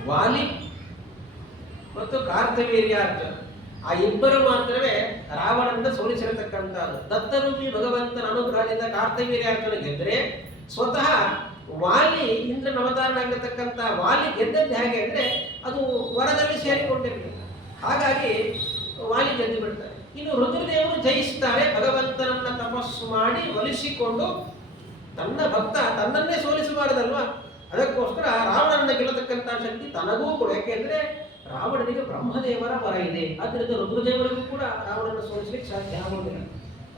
ವಾಲಿ ಮತ್ತು ಕಾರ್ತವೀರ್ಯಾರ್ಜುನ ಆ ಇಬ್ಬರು ಮಾತ್ರವೇ ರಾವಣನ ಸೋಲಿಸಿರತಕ್ಕಂಥದ್ದು. ದತ್ತರೂಪಿ ಭಗವಂತನ ಅನುಗ್ರಹದಿಂದ ಕಾರ್ತವೀರ್ಯಾರ್ಜುನ ಗೆದ್ದರೆ, ಸ್ವತಃ ವಾಲಿ ಇಂದ್ರನ ಅವತಾರನಾಗಿರತಕ್ಕಂಥ ವಾಲಿ ಗೆದ್ದದ್ದು ಹೇಗೆ ಅಂದ್ರೆ ಅದು ವರದಲ್ಲಿ ಸೇರಿಕೊಂಡಿರಲಿಲ್ಲ. ಹಾಗಾಗಿ ವಾಲಿ ಗೆದ್ದು ಬಿಡ್ತಾರೆ. ಇನ್ನು ರುದ್ರದೇವರು ಜಯಿಸ್ತಾರೆ. ಭಗವಂತನನ್ನ ತಪಸ್ಸು ಮಾಡಿ ಒಲಿಸಿಕೊಂಡು ತನ್ನ ಭಕ್ತ ತನ್ನನ್ನೇ ಸೋಲಿಸಬಾರದಲ್ವಾ, ಅದಕ್ಕೋಸ್ಕರ ರಾವಣನ ಗೆಲ್ಲತಕ್ಕಂಥ ಶಕ್ತಿ ತನಗೂ ಕೂಡ. ಯಾಕೆಂದ್ರೆ ರಾವಣನಿಗೆ ಬ್ರಹ್ಮದೇವರ ವರ ಇದೆ. ಆದ್ದರಿಂದ ರುದ್ರದೇವರಿಗೂ ಕೂಡ ರಾವಣನ ಸೋಲಿಸಲಿಕ್ಕೆ ಸಾಧ್ಯ ಆಗುವುದಿಲ್ಲ.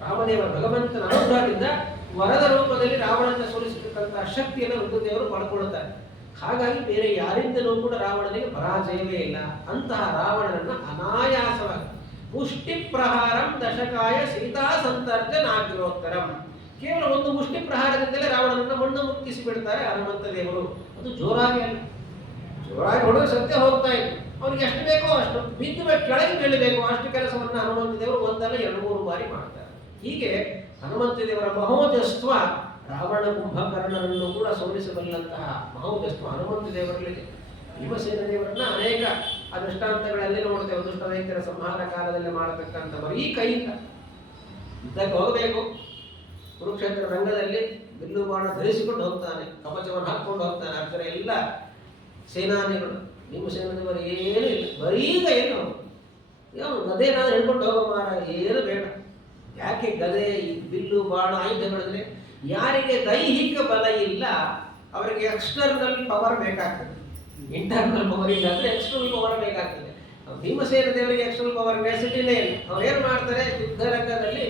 ರಾಮದೇವರ ಭಗವಂತನ ಅನುಗ್ರಹದಿಂದ ವರದ ರೂಪದಲ್ಲಿ ರಾವಣನ ಸೋಲಿಸತಕ್ಕಂತಹ ಶಕ್ತಿಯನ್ನು ರುದ್ರದೇವರು ಪಡ್ಕೊಳ್ಳುತ್ತಾರೆ. ಹಾಗಾಗಿ ಬೇರೆ ಯಾರಿಂದಲೂ ಕೂಡ ರಾವಣನಿಗೆ ಪರಾಜಯವೇ ಇಲ್ಲ. ಅಂತಹ ರಾವಣನನ್ನ ಅನಾಯಾಸವಾಗಿ ಮುಷ್ಟಿ ಪ್ರಹಾರಂ ದಶಕಾಯ ಸೀತಾ ಸಂತರ್ಜನಾಗ್ರೋತ್ತರಂ, ಕೇವಲ ಒಂದು ಮುಷ್ಟಿ ಪ್ರಹಾರದಿಂದಲೇ ರಾವಣನನ್ನ ಮಣ್ಣು ಮುಕ್ತಿಸಿ ಬಿಡ್ತಾರೆ ಹನುಮಂತ ದೇವರು. ಅದು ಜೋರಾಗಿ ಅಲ್ಲ, ಜೋರಾಗಿ ಹೊಡೆದು ಸತ್ಯ ಹೋಗ್ತಾ ಇತ್ತು. ಅವ್ರಿಗೆ ಎಷ್ಟು ಬೇಕೋ ಅಷ್ಟು ಬಿದ್ದು ಕೆಳಗೆ ಬೀಳಬೇಕು, ಅಷ್ಟು ಕೆಲಸವನ್ನ ಹನುಮಂತ ದೇವರು ಒಂದಲ್ಲ 2-3 ಬಾರಿ ಮಾಡ್ತಾರೆ. ಹೀಗೆ ಹನುಮಂತ ದೇವರ ಮಹೋಜಸ್ವ ರಾವಣ ಕುಂಭಕರ್ಣನನ್ನು ಕೂಡ ಸೋಲಿಸಬಲ್ಲಂತಹ ಮಹೋಜಸ್ವ ಹನುಮಂತ ದೇವರಲ್ಲಿದೆ. ಭೀಮಸೇನ ದೇವರನ್ನ ಅನೇಕ ಆ ದೃಷ್ಟಾಂತಗಳಲ್ಲಿ ನೋಡ್ತೇವೆ. ದುಷ್ಟ ರೈತರ ಸಂಹಾರ ಕಾಲದಲ್ಲಿ ಮಾಡತಕ್ಕಂಥ ಬರೀ ಕೈಯಿಂದ ಯುದ್ಧಕ್ಕೆ ಹೋಗಬೇಕು. ಕುರುಕ್ಷೇತ್ರ ರಂಗದಲ್ಲಿ ಬಿಲ್ಲು ಬಾಣ ಧರಿಸಿಕೊಂಡು ಹೋಗ್ತಾನೆ, ಕವಚವನ್ನು ಹಾಕೊಂಡು ಹೋಗ್ತಾನೆ. ಅರ್ಜುನ ಎಲ್ಲ ಸೇನಾನಿಗಳು, ಭೀಮಸೇನ ದೇವರು ಏನೂ ಇಲ್ಲ, ಬರೀ ಕೈಯನ್ನು ಗದೆನಾದ್ರೂ ಹಿಡ್ಕೊಂಡು ಹೋಗೋ ಮಾರ, ಏನು ಬೇಡ. ಯಾಕೆ ಗದೆ ಬಿಲ್ಲು ಬಾಣ ಆಯುಧಗಳಿದ್ರೆ ಯಾರಿಗೆ ದೈಹಿಕ ಬಲ ಇಲ್ಲ ಅವರಿಗೆ ಎಕ್ಸ್ಟರ್ನಲ್ ಪವರ್ ಬೇಕಾಗ್ತದೆ. ಇಂಟರ್ನಲ್ ಪವರ್ ಇಲ್ಲ ಅಂದ್ರೆ ಎಕ್ಸ್ಟರ್ನಲ್ ಪವರ್ ಬೇಕಾಗ್ತದೆ. ಭೀಮಸೇನ ದೇವರಿಗೆ ಎಕ್ಸ್ಟರ್ನಲ್ ಪವರ್ ನೆಸಿಟಿನೇ ಇಲ್ಲ. ಅವ್ರು ಏನು ಮಾಡ್ತಾರೆ, ಯುದ್ಧ ರಂಗದಲ್ಲಿ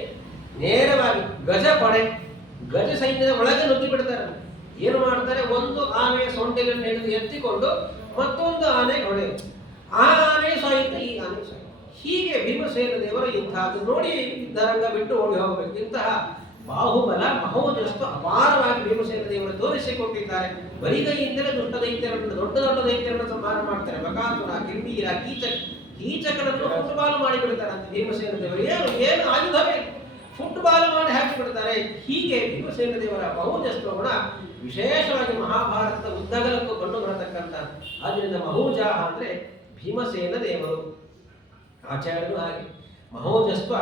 ನೇರವಾಗಿ ಗಜ ಸೈನ್ಯದ ಒಳಗೆ ನುಗ್ಗಿ ಬಿಡ್ತಾರೆ. ಏನು ಮಾಡ್ತಾರೆ, ಒಂದು ಆನೆಯ ಸೊಂಡಿಲನ್ನು ಹಿಡಿದು ಎತ್ತಿಕೊಂಡು ಮತ್ತೊಂದು ಆನೆ ಹೊಡೆಯುತ್ತೆ. ಆ ಆನೆ ಸಾಯುತ್ತೆ, ಈ ಆನೆ ಸಾಯುತ್ತೆ. ಹೀಗೆ ಭೀಮಸೇನ ದೇವರ ಯುದ್ಧ ಅದು ನೋಡಿ ಯುದ್ಧರಂಗ ಬಿಟ್ಟು ಓಡಿ ಹೋಗಬೇಕು. ಇಂತಹ ಬಾಹುಬಲ ಮಹೋಜಸ್ವ ಅಪಾರವಾಗಿ ಭೀಮಸೇನ ದೇವರು ತೋರಿಸಿಕೊಟ್ಟಿದ್ದಾರೆ. ಬರಿಗೈಯಿಂದಲೇ ದೊಡ್ಡ ದೈತ್ಯರನ್ನು ಸಂಹಾರ ಮಾಡ್ತಾರೆ. ಬಕಾಸುರ, ಕಿಂಬೀರ, ಕೀಚಕನನ್ನು ಫುಟ್ಬಾಲ್ ಮಾಡಿಬಿಡ್ತಾರೆ ಅಂತ ಭೀಮಸೇನ ದೇವರು. ಏನು ಆಯುಧವೇ ಫುಟ್ಬಾಲ್ ಮಾಡಿ ಹಾಕಿಬಿಡ್ತಾರೆ. ಹೀಗೆ ಭೀಮಸೇನ ದೇವರ ಮಹೋಜಸ್ವ ಗುಣ ವಿಶೇಷವಾಗಿ ಮಹಾಭಾರತದ ಉದ್ದಗಲಕ್ಕೂ ಕಂಡು ಬರತಕ್ಕಂಥ. ಆದ್ದರಿಂದ ಮಹೋಜಾಹ ಅಂದ್ರೆ ಭೀಮಸೇನ ದೇವರು. ಆಚಾರ್ಯರು ಹಾಗೆ ಮಹೋಜಸ್ವ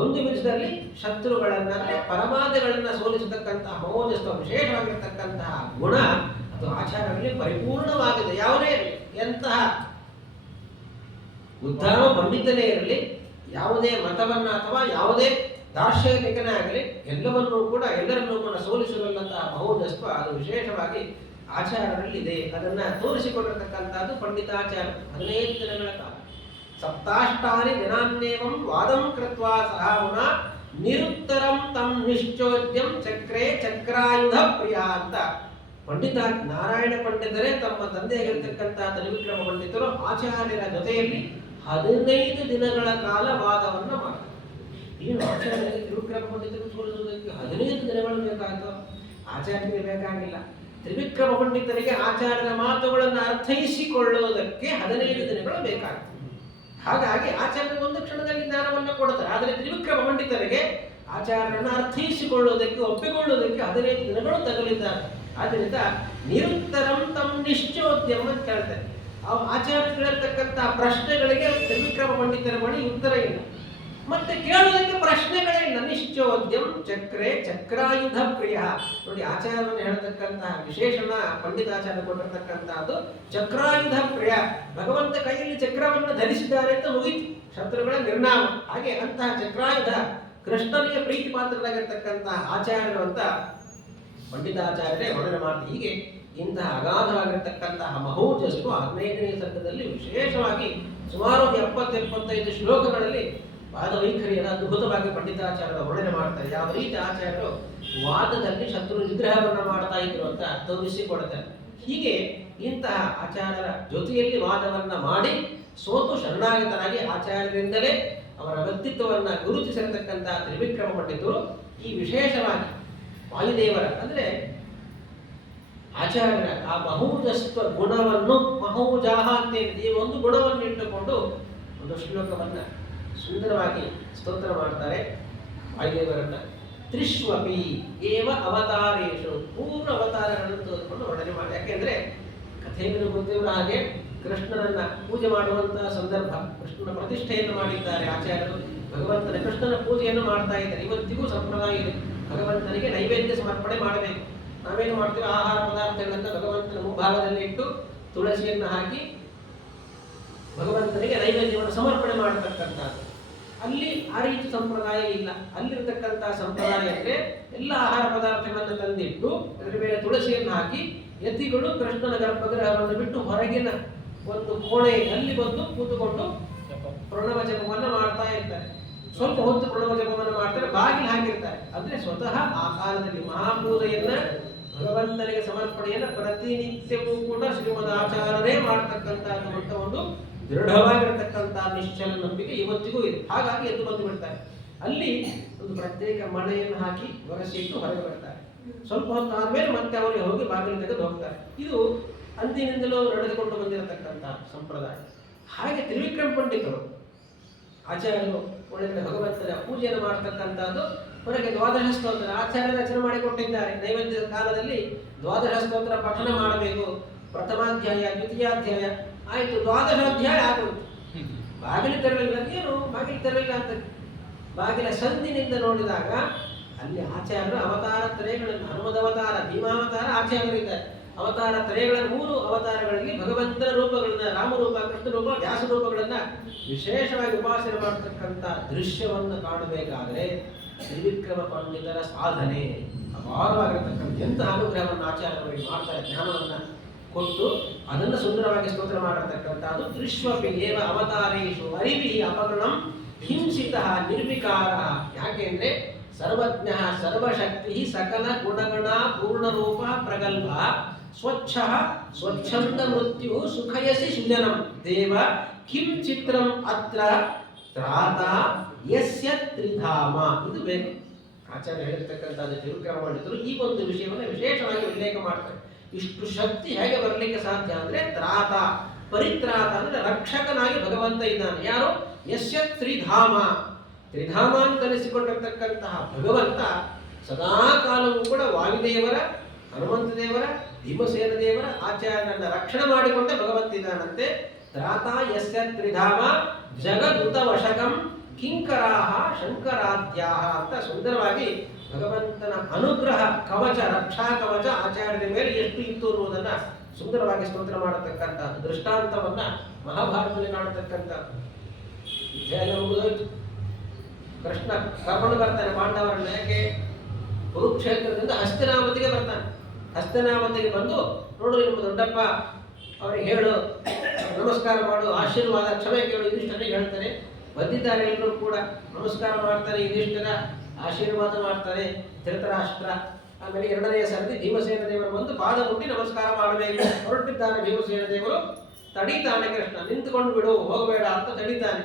ಒಂದು ನಿಮಿಷದಲ್ಲಿ ಶತ್ರುಗಳನ್ನ ಪರಮಾದಗಳನ್ನ ಸೋಲಿಸತಕ್ಕಂತಹ ಮಹೋಜಸ್ವ ವಿಶೇಷವಾಗಿರ್ತಕ್ಕಂತಹ ಗುಣ ಅದು ಆಚಾರ್ಯರಲ್ಲಿ ಪರಿಪೂರ್ಣವಾಗಿದೆ. ಯಾವುದೇ ಇರಲಿ, ಎಂತಹ ಉದ್ಧಾಮ ಪಂಡಿತನೇ ಇರಲಿ, ಯಾವುದೇ ಮತವನ್ನ ಅಥವಾ ಯಾವುದೇ ದಾರ್ಶನಿಕನೇ ಆಗಲಿ, ಎಲ್ಲರನ್ನೂ ಕೂಡ ಸೋಲಿಸಬಲ್ಲಂತಹ ಮಹೋಜಸ್ವ ಅದು ವಿಶೇಷವಾಗಿ ಆಚಾರ್ಯರಲ್ಲಿದೆ. ಅದನ್ನ ತೋರಿಸಿಕೊಟ್ಟಿರತಕ್ಕಂಥದ್ದು ಪಂಡಿತಾಚಾರ್ಯ. 15 ದಿನಗಳ ಕಾಲ ಸಪ್ತಾಷ್ಟಾನಿ ದಿನಾನ್ನೇವಂ ವಾದಂ ಕೃತ್ವಾ ಸಹಾವುನ ನಿರುತ್ತರಂ ತಂ ನಿಶ್ಚೋದ್ಯಂ ಚಕ್ರೇ ಚಕ್ರಾಯುಧ ಪ್ರಿಯ ಅಂತ ಪಂಡಿತ ನಾರಾಯಣ ಪಂಡಿತರೇ ತಮ್ಮ ತಂದೆಯಾಗಿರ್ತಕ್ಕಂತಹ ತ್ರಿವಿಕ್ರಮ ಪಂಡಿತರು ಆಚಾರ್ಯರ ಜೊತೆಯಲ್ಲಿ 15 ದಿನಗಳ ಕಾಲ ವಾದವನ್ನು ಮಾಡ್ತಾರೆ. ಏನು ಆಚಾರ್ಯರಿಗೆ ತ್ರಿವಿಕ್ರಮ ಪಂಡಿತರು ಸೋಲಿಸುವುದಕ್ಕೆ 15 ದಿನಗಳು ಬೇಕಾಯಿತು? ಆಚಾರ್ಯರಿಗೆ ಬೇಕಾಗಿಲ್ಲ. ತ್ರಿವಿಕ್ರಮ ಪಂಡಿತರಿಗೆ ಆಚಾರ್ಯರ ಮಾತುಗಳನ್ನು ಅರ್ಥೈಸಿಕೊಳ್ಳುವುದಕ್ಕೆ 15 ದಿನಗಳು ಬೇಕಾಗ್ತದೆ. ಹಾಗಾಗಿ ಆಚಾರ್ಯರು ಒಂದು ಕ್ಷಣದಲ್ಲಿ ಜ್ಞಾನವನ್ನು ಕೊಡುತ್ತಾರೆ. ಆದರೆ ತ್ರಿವಿಕ್ರಮ ಪಂಡಿತರಿಗೆ ಆಚಾರ್ಯರನ್ನು ಅರ್ಥೈಸಿಕೊಳ್ಳುವುದಕ್ಕೆ ಒಪ್ಪಿಕೊಳ್ಳುವುದಕ್ಕೆ 15 ದಿನಗಳು ತಗಲಿದ್ದಾರೆ. ಆದ್ದರಿಂದ ನಿರುತ್ತರಂ ತಮ್ ನಿಶ್ಚೋದ್ಯಂ ಅಂತ ಹೇಳ್ತಾರೆ. ಆ ಆಚಾರ್ಯಗಳಿರ್ತಕ್ಕಂತಹ ಪ್ರಶ್ನೆಗಳಿಗೆ ತ್ರಿವಿಕ್ರಮ ಪಂಡಿತರ ಬಳಿ ಉತ್ತರ ಇಲ್ಲ, ಮತ್ತೆ ಕೇಳುವುದಕ್ಕೆ ಪ್ರಶ್ನೆಗಳೇ ಇಲ್ಲ. ನಿಶ್ಚೋದ್ಯಂ ಚಕ್ರೆ ಚಕ್ರಾಯುಧ ಪ್ರಿಯ. ನೋಡಿ, ಆಚಾರ್ಯರನ್ನು ಹೇಳ್ತಕ್ಕಂತಹ ವಿಶೇಷಣ ಪಂಡಿತಾಚಾರ್ಯ ಕೊಟ್ಟಿರ್ತಕ್ಕಂತಹದ್ದು ಚಕ್ರಾಯುಧ ಪ್ರಿಯ. ಭಗವಂತ ಕೈಯಲ್ಲಿ ಚಕ್ರವನ್ನು ಧರಿಸಿದ್ದಾರೆ ಅಂತ ಮುಗಿತು, ಶತ್ರುಗಳ ನಿರ್ನಾಮ. ಹಾಗೆ ಅಂತಹ ಚಕ್ರಾಯುಧ ಕೃಷ್ಣನಿಗೆ ಪ್ರೀತಿ ಪಾತ್ರರಾಗಿರ್ತಕ್ಕಂತಹ ಆಚಾರ್ಯರು ಅಂತ ಪಂಡಿತಾಚಾರ್ಯರೇ ವರ್ಣನೆ ಮಾಡ್ತಾರೆ. ಹೀಗೆ ಇಂತಹ ಅಗಾಧವಾಗಿರ್ತಕ್ಕಂತಹ ಮಹೋಜಸ್ಸು 15ನೇ ಸರ್ಗದಲ್ಲಿ ವಿಶೇಷವಾಗಿ ಸುಮಾರು 70-75 ಶ್ಲೋಕಗಳಲ್ಲಿ ವಾದವೈಖರಿಯನ್ನು ಅದ್ಭುತವಾಗಿ ಪಂಡಿತಾಚಾರ್ಯರ ವರ್ಣನೆ ಮಾಡ್ತಾರೆ. ಯಾವ ರೀತಿ ಆಚಾರ್ಯರು ವಾದದಲ್ಲಿ ಶತ್ರು ನಿಗ್ರಹವನ್ನು ಮಾಡ್ತಾ ಇದ್ರು ಅಂತ ತೋರಿಸಿಕೊಡುತ್ತಾರೆ. ಹೀಗೆ ಇಂತಹ ಆಚಾರ್ಯರ ಜೊತೆಯಲ್ಲಿ ವಾದವನ್ನ ಮಾಡಿ ಸೋತು ಶರಣಾಗತರಾಗಿ ಆಚಾರ್ಯರಿಂದಲೇ ಅವರ ವ್ಯಕ್ತಿತ್ವವನ್ನ ಗುರುತಿಸಿರತಕ್ಕಂತಹ ತ್ರಿವಿಕ್ರಮ ಪಂಡಿತರು ಈ ವಿಶೇಷವಾಗಿ ವಾಯುದೇವರ ಅಂದರೆ ಆಚಾರ್ಯರ ಆ ಮಹೋಜಸ್ವ ಗುಣವನ್ನು ಮಹೋಜಾಹ ಅಂತ ಈ ಒಂದು ಗುಣವನ್ನು ಇಟ್ಟುಕೊಂಡು ಒಂದು ಶ್ಲೋಕವನ್ನ ಸುಂದರವಾಗಿ ಸ್ತೋತ್ರ ಮಾಡ್ತಾರೆ ವಾಯುದೇವರನ್ನ. ತ್ರಿಶ್ವಪಿ ಏವ ಅವತಾರೇಶು, ಪೂರ್ಣ ಅವತಾರಗಳನ್ನು ತೋರಿಕೊಂಡು ವರ್ಣನೆ ಮಾಡಿ. ಯಾಕೆಂದ್ರೆ ಕಥೆಯನ್ನು ಗೊತ್ತಿರುವ ಹಾಗೆ ಕೃಷ್ಣನನ್ನ ಪೂಜೆ ಮಾಡುವಂತಹ ಸಂದರ್ಭ, ಕೃಷ್ಣನ ಪ್ರತಿಷ್ಠೆಯನ್ನು ಮಾಡಿದ್ದಾರೆ ಆಚಾರ್ಯರು. ಭಗವಂತನ ಕೃಷ್ಣನ ಪೂಜೆಯನ್ನು ಮಾಡ್ತಾ ಇದ್ದಾರೆ. ಇವತ್ತಿಗೂ ಸಂಪ್ರದಾಯ ಇದೆ, ಭಗವಂತನಿಗೆ ನೈವೇದ್ಯ ಸಮರ್ಪಣೆ ಮಾಡಬೇಕು. ನಾವೇನು ಮಾಡ್ತೀವಿ, ಆಹಾರ ಪದಾರ್ಥಗಳನ್ನ ಭಗವಂತನ ಮುಂಭಾಗದಲ್ಲಿ ಇಟ್ಟು ತುಳಸಿಯನ್ನು ಹಾಕಿ ಭಗವಂತನಿಗೆ ನೈವೇದ್ಯವನ್ನು ಸಮರ್ಪಣೆ ಮಾಡತಕ್ಕಂಥದ್ದು. ಅಲ್ಲಿ ಆ ರೀತಿ ಸಂಪ್ರದಾಯ ಇಲ್ಲ. ಅಲ್ಲಿರ್ತಕ್ಕಂತಹ ಸಂಪ್ರದಾಯ ಅಂದ್ರೆ ಎಲ್ಲ ಆಹಾರ ಪದಾರ್ಥಗಳನ್ನು ತಂದಿಟ್ಟು ಅದರ ಮೇಲೆ ತುಳಸಿಯನ್ನು ಹಾಕಿ ಯತಿಗಳು ಕೃಷ್ಣನ ಗರ್ಭಗೃಹವನ್ನು ಬಿಟ್ಟು ಹೊರಗಿನ ಒಂದು ಕೋಣೆ ಅಲ್ಲಿ ಬಂದು ಕೂತುಕೊಂಡು ಪ್ರಣವ ಜಪವನ್ನು ಮಾಡ್ತಾ ಇರ್ತಾರೆ. ಸ್ವಲ್ಪ ಹೊತ್ತು ಪ್ರಣವ ಜಪವನ್ನು ಮಾಡ್ತಾರೆ, ಬಾಗಿಲು ಹಾಕಿರ್ತಾರೆ. ಅಂದ್ರೆ ಸ್ವತಃ ಆ ಕಾಲದಲ್ಲಿ ಮಹಾಪೂಜೆಯನ್ನ ಭಗವಂತನಿಗೆ ಸಮರ್ಪಣೆಯನ್ನ ಪ್ರತಿನಿತ್ಯವೂ ಕೂಡ ಶ್ರೀಮದ್ ಆಚಾರ್ಯರೇ ಮಾಡತಕ್ಕಂತಹ ಒಂದು ದೃಢವಾಗಿರತಕ್ಕಂತಹ ನಿಶ್ಚಲ ನಂಬಿಕೆ ಇವತ್ತಿಗೂ ಇದೆ. ಹಾಗಾಗಿ ಎದ್ದು ಬಂದು ಬಿಡ್ತಾರೆ. ಅಲ್ಲಿ ಒಂದು ಪ್ರತ್ಯೇಕ ಮಳೆಯನ್ನು ಹಾಕಿ ಒರೆಸಿಟ್ಟು ಹೊರಗೆ ಬರ್ತಾರೆ. ಸ್ವಲ್ಪ ಹೊತ್ತು ಆದ್ಮೇಲೆ ಮತ್ತೆ ಅವರಿಗೆ ಹೋಗಿ ಬಾಗಿಲು ತೆಗೆದು ಹೋಗ್ತಾರೆ. ಇದು ಅಂದಿನಿಂದಲೂ ನಡೆದುಕೊಂಡು ಬಂದಿರತಕ್ಕಂತಹ ಸಂಪ್ರದಾಯ. ಹಾಗೆ ತ್ರಿವಿಕ್ರಮ ಪಂಡಿತರು ಆಚಾರ್ಯರು ಒಳಗಡೆ ಭಗವಂತನ ಪೂಜೆಯನ್ನು ಮಾಡತಕ್ಕಂಥದ್ದು ಹೊರಗೆ ದ್ವಾದಶ ಸ್ತೋತ್ರ ಆಚಾರ್ಯ ರಚನೆ ಮಾಡಿಕೊಟ್ಟಿದ್ದಾರೆ. ನೈವೇದ್ಯದ ಕಾಲದಲ್ಲಿ ದ್ವಾದಶ ಸ್ತೋತ್ರ ಪಠನ ಮಾಡಬೇಕು. ಪ್ರಥಮಾಧ್ಯಾಯ, ದ್ವಿತೀಯಾಧ್ಯಾಯ ಆಯಿತು, ದ್ವಾದಶಾಧ್ಯಾಯ ಆಗುವುದು. ಬಾಗಿಲು ತೆರಳಿಲ್ಲ, ಏನು ಬಾಗಿಲು ತೆರಳಿಲ್ಲ ಅಂತ ಬಾಗಿಲ ಸಂದಿನಿಂದ ನೋಡಿದಾಗ ಅಲ್ಲಿ ಆಚಾರ್ಯರು ಅವತಾರ ತ್ರಯಗಳನ್ನು, ಹನುಮದ ಅವತಾರ, ಭೀಮಾವತಾರ ಆಚಾರ್ಯರಿದ್ದಾರೆ. ಅವತಾರ ತ್ರಯಗಳ 3 ಅವತಾರಗಳಲ್ಲಿ ಭಗವಂತನ ರೂಪಗಳನ್ನ, ರಾಮರೂಪ, ಕೃಷ್ಣ ರೂಪ, ವ್ಯಾಸ ರೂಪಗಳನ್ನ ವಿಶೇಷವಾಗಿ ಉಪಾಸನೆ ಮಾಡತಕ್ಕಂಥ ದೃಶ್ಯವನ್ನು ಕಾಣಬೇಕಾದ್ರೆ ತ್ರಿವಿಕ್ರಮ ಪಂಡಿತರ ಸಾಧನೆ ಅಪಾರವಾಗಿರತಕ್ಕಂಥ ಎಂತಹ ಅನುಗ್ರಹವನ್ನು ಆಚಾರ್ಯರಿಗೆ ಮಾಡ್ತಾರೆ. ಜ್ಞಾನವನ್ನ ಕೊಟ್ಟು ಅದನ್ನು ಸುಂದರವಾಗಿ ಸ್ತೋತ್ರ ಮಾಡಿರ್ತಕ್ಕಂಥದ್ದು. ತ್ರಿಶ್ವಪಿ ಏವ ಅವತಾರೇಶು ಅರಿವಿ ಅಪಗಣಂ ಹಿಂಸಿತ ನಿರ್ವಿಕಾರ. ಯಾಕೆಂದ್ರೆ ಸರ್ವಜ್ಞ ಸರ್ವಶಕ್ತಿ ಸಕಲ ಗುಣಗಣ ಪೂರ್ಣರೂಪ ಪ್ರಗಲ್ಭ ಸ್ವಚ್ಛ ಸ್ವಚ್ಛಂದ ಮೃತ್ಯು ಸುಖಯಸಿ ಸುಜನಂ ದೇವ ಕಿಂ ಚಿತ್ರಂ ಅತ್ರ ತ್ರಾತ ಯಸ್ಯ ತ್ರಿಧಾಮ. ಇದು ಬೇಕು. ಆಚಾರ್ಯ ಹೇಳಿರ್ತಕ್ಕಂಥದ್ದು ತ್ರಿವಿಕ್ರಮ ಪಂಡಿತರು ಈ ಒಂದು ವಿಷಯವನ್ನು ವಿಶೇಷವಾಗಿ ಉಲ್ಲೇಖ ಮಾಡ್ತಾರೆ. ಇಷ್ಟು ಶಕ್ತಿ ಹೇಗೆ ಬರಲಿಕ್ಕೆ ಸಾಧ್ಯ ಅಂದ್ರೆ ತ್ರಾತ, ಪರಿತ್ರಾತ ಅಂದ್ರೆ ರಕ್ಷಕನಾಗಿ ಭಗವಂತ ಇದ್ದಾನೆ. ಯಾರು? ಯಸ್ಯ ತ್ರಿಧಾಮ. ತ್ರಿಧಾಮ ಅಂತ ಅನಿಸಿಕೊಂಡಿರ್ತಕ್ಕಂತಹ ಭಗವಂತ ಸದಾ ಕಾಲವೂ ಕೂಡ ವಾಯುದೇವರ, ಹನುಮಂತ ದೇವರ, ಭೀಮಸೇನ ದೇವರ, ಆಚಾರ್ಯರನ್ನ ರಕ್ಷಣೆ ಮಾಡಿಕೊಂಡ ಭಗವಂತ ಇದ್ದಾನಂತೆ. ತ್ರಾತ ಯಸ್ಯ ತ್ರಿಧಾಮ ಜಗದುತ ವಶಕಂ ಕಿಂಕರಾಹ ಶಂಕರಾದ್ಯಾಹ ಅಂತ ಸುಂದರವಾಗಿ ಭಗವಂತನ ಅನುಗ್ರಹ ಕವಚ, ರಕ್ಷಾ ಕವಚ ಆಚಾರ್ಯರ ಮೇಲೆ ಎಷ್ಟು ಇತ್ತು ಅನ್ನುವುದನ್ನ ಸುಂದರವಾಗಿ ಸ್ತೋತ್ರ ಮಾಡತಕ್ಕಂಥ ದೃಷ್ಟಾಂತವನ್ನ ಮಹಾಭಾರತದಲ್ಲಿ ಕಾಣತಕ್ಕಂಥ ವಿಜಯ ಮುಗಿದೋಯ್ತು. ಕೃಷ್ಣ ಕರ್ಕೊಂಡು ಬರ್ತಾನೆ ಪಾಂಡವರನ್ನ. ಯಾಕೆ? ಕುರುಕ್ಷೇತ್ರದಿಂದ ಹಸ್ತಿನಾವತಿಗೆ ಬರ್ತಾನೆ. ಹಸ್ತಿನಾವತಿಗೆ ಬಂದು ನೋಡು ನಿಮ್ಮ ದೊಡ್ಡಪ್ಪ ಅವರಿಗೆ ಹೇಳು, ನಮಸ್ಕಾರ ಮಾಡು, ಆಶೀರ್ವಾದ, ಕ್ಷಮೆ ಕೇಳು, ಇದಿಷ್ಟನ್ನೇ ಹೇಳ್ತಾನೆ. ಬಂದಿದ್ದಾರೆ ಎಲ್ಲರೂ ಕೂಡ ನಮಸ್ಕಾರ ಮಾಡ್ತಾರೆ, ಯುಧಿಷ್ಠಿರ ಆಶೀರ್ವಾದ ಮಾಡ್ತಾರೆ. ಧೃತರಾಷ್ಟ್ರ ಆಮೇಲೆ ಎರಡನೆಯ ಸರ್ತಿ ಭೀಮಸೇನ ದೇವರು ಬಂದು ಪಾದ ಮುಟ್ಟಿ ನಮಸ್ಕಾರ ಮಾಡಬೇಕು. ಹೊರಟಿದ್ದಾನೆ ಭೀಮಸೇನ ದೇವರು, ತಡೀತಾನೆ ಕೃಷ್ಣ, ನಿಂತುಕೊಂಡು ಬಿಡು ಹೋಗಬೇಡ ಅಂತ ತಡೀತಾನೆ.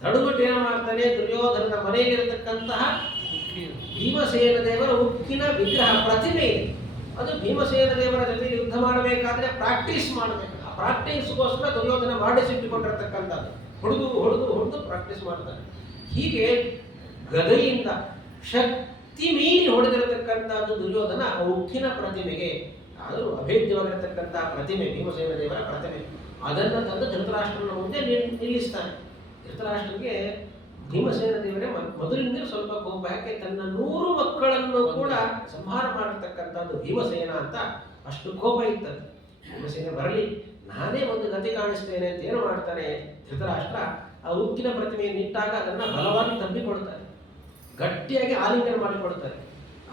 ತಡೆದುಬಿಟ್ಟು ಏನು ಮಾಡ್ತಾನೆ, ದುರ್ಯೋಧನನ ಮನೆಯಲ್ಲಿರತಕ್ಕಂತಹ ಭೀಮಸೇನ ದೇವರ ಉಕ್ಕಿನ ವಿಗ್ರಹ ಪ್ರತಿಮೆ ಇದೆ. ಅದು ಭೀಮಸೇನ ದೇವರ ಜೊತೆ ಯುದ್ಧ ಮಾಡಬೇಕಾದ್ರೆ ಪ್ರಾಕ್ಟೀಸ್ ಮಾಡಬೇಕು. ಆ ಪ್ರಾಕ್ಟೀಸ್ಗೋಸ್ಕರ ದುರ್ಯೋಧನ ಮಾಡಿಸಿಟ್ಟುಕೊಂಡಿರತಕ್ಕಂಥದ್ದು. ಹೊಡೆದು ಹೊಡೆದು ಹೊಡೆದು ಪ್ರಾಕ್ಟೀಸ್ ಮಾಡ್ತಾನೆ. ಹೀಗೆ ಗದೆಯಿಂದ ಶಕ್ತಿ ಮೀರಿ ಹೊಡೆದಿರತಕ್ಕಂಥದ್ದು ದುರ್ಯೋಧನ ಉಕ್ಕಿನ ಪ್ರತಿಮೆಗೆ. ಆದರೂ ಅಭೇದ್ಯವಾಗಿರತಕ್ಕಂತಹ ಪ್ರತಿಮೆ ಭೀಮಸೇನ ದೇವರ ಪ್ರತಿಮೆ. ಅದನ್ನು ತಂದು ಧೃತರಾಷ್ಟ್ರನ ಮುಂದೆ ನಿಲ್ಲಿಸ್ತಾನೆ. ಧೃತರಾಷ್ಟ್ರನಿಗೆ ಭೀಮಸೇನ ದೇವರೇ ಮೊದಲಿಂದ ಸ್ವಲ್ಪ ಕೋಪ. ಯಾಕೆ, ತನ್ನ 100 ಮಕ್ಕಳನ್ನು ಕೂಡ ಸಂಹಾರ ಮಾಡಿರ್ತಕ್ಕಂಥದ್ದು ಭೀಮಸೇನ ಅಂತ ಅಷ್ಟು ಕೋಪ ಇರ್ತದೆ. ಭೀಮಸೇನ ಬರಲಿ, ನಾನೇ ಒಂದು ಗತಿ ಕಾಣಿಸ್ತೇನೆ ಅಂತ ಏನು ಮಾಡ್ತಾನೆ ಧೃತರಾಷ್ಟ್ರ, ಆ ಉಕ್ಕಿನ ಪ್ರತಿಮೆಯನ್ನು ಇಟ್ಟಾಗ ಅದನ್ನು ಬಲವಾಗಿ ತಬ್ಬಿಕೊಡ್ತಾರೆ, ಗಟ್ಟಿಯಾಗಿ ಆಲಿಂಗನ ಮಾಡಿಕೊಡ್ತಾರೆ.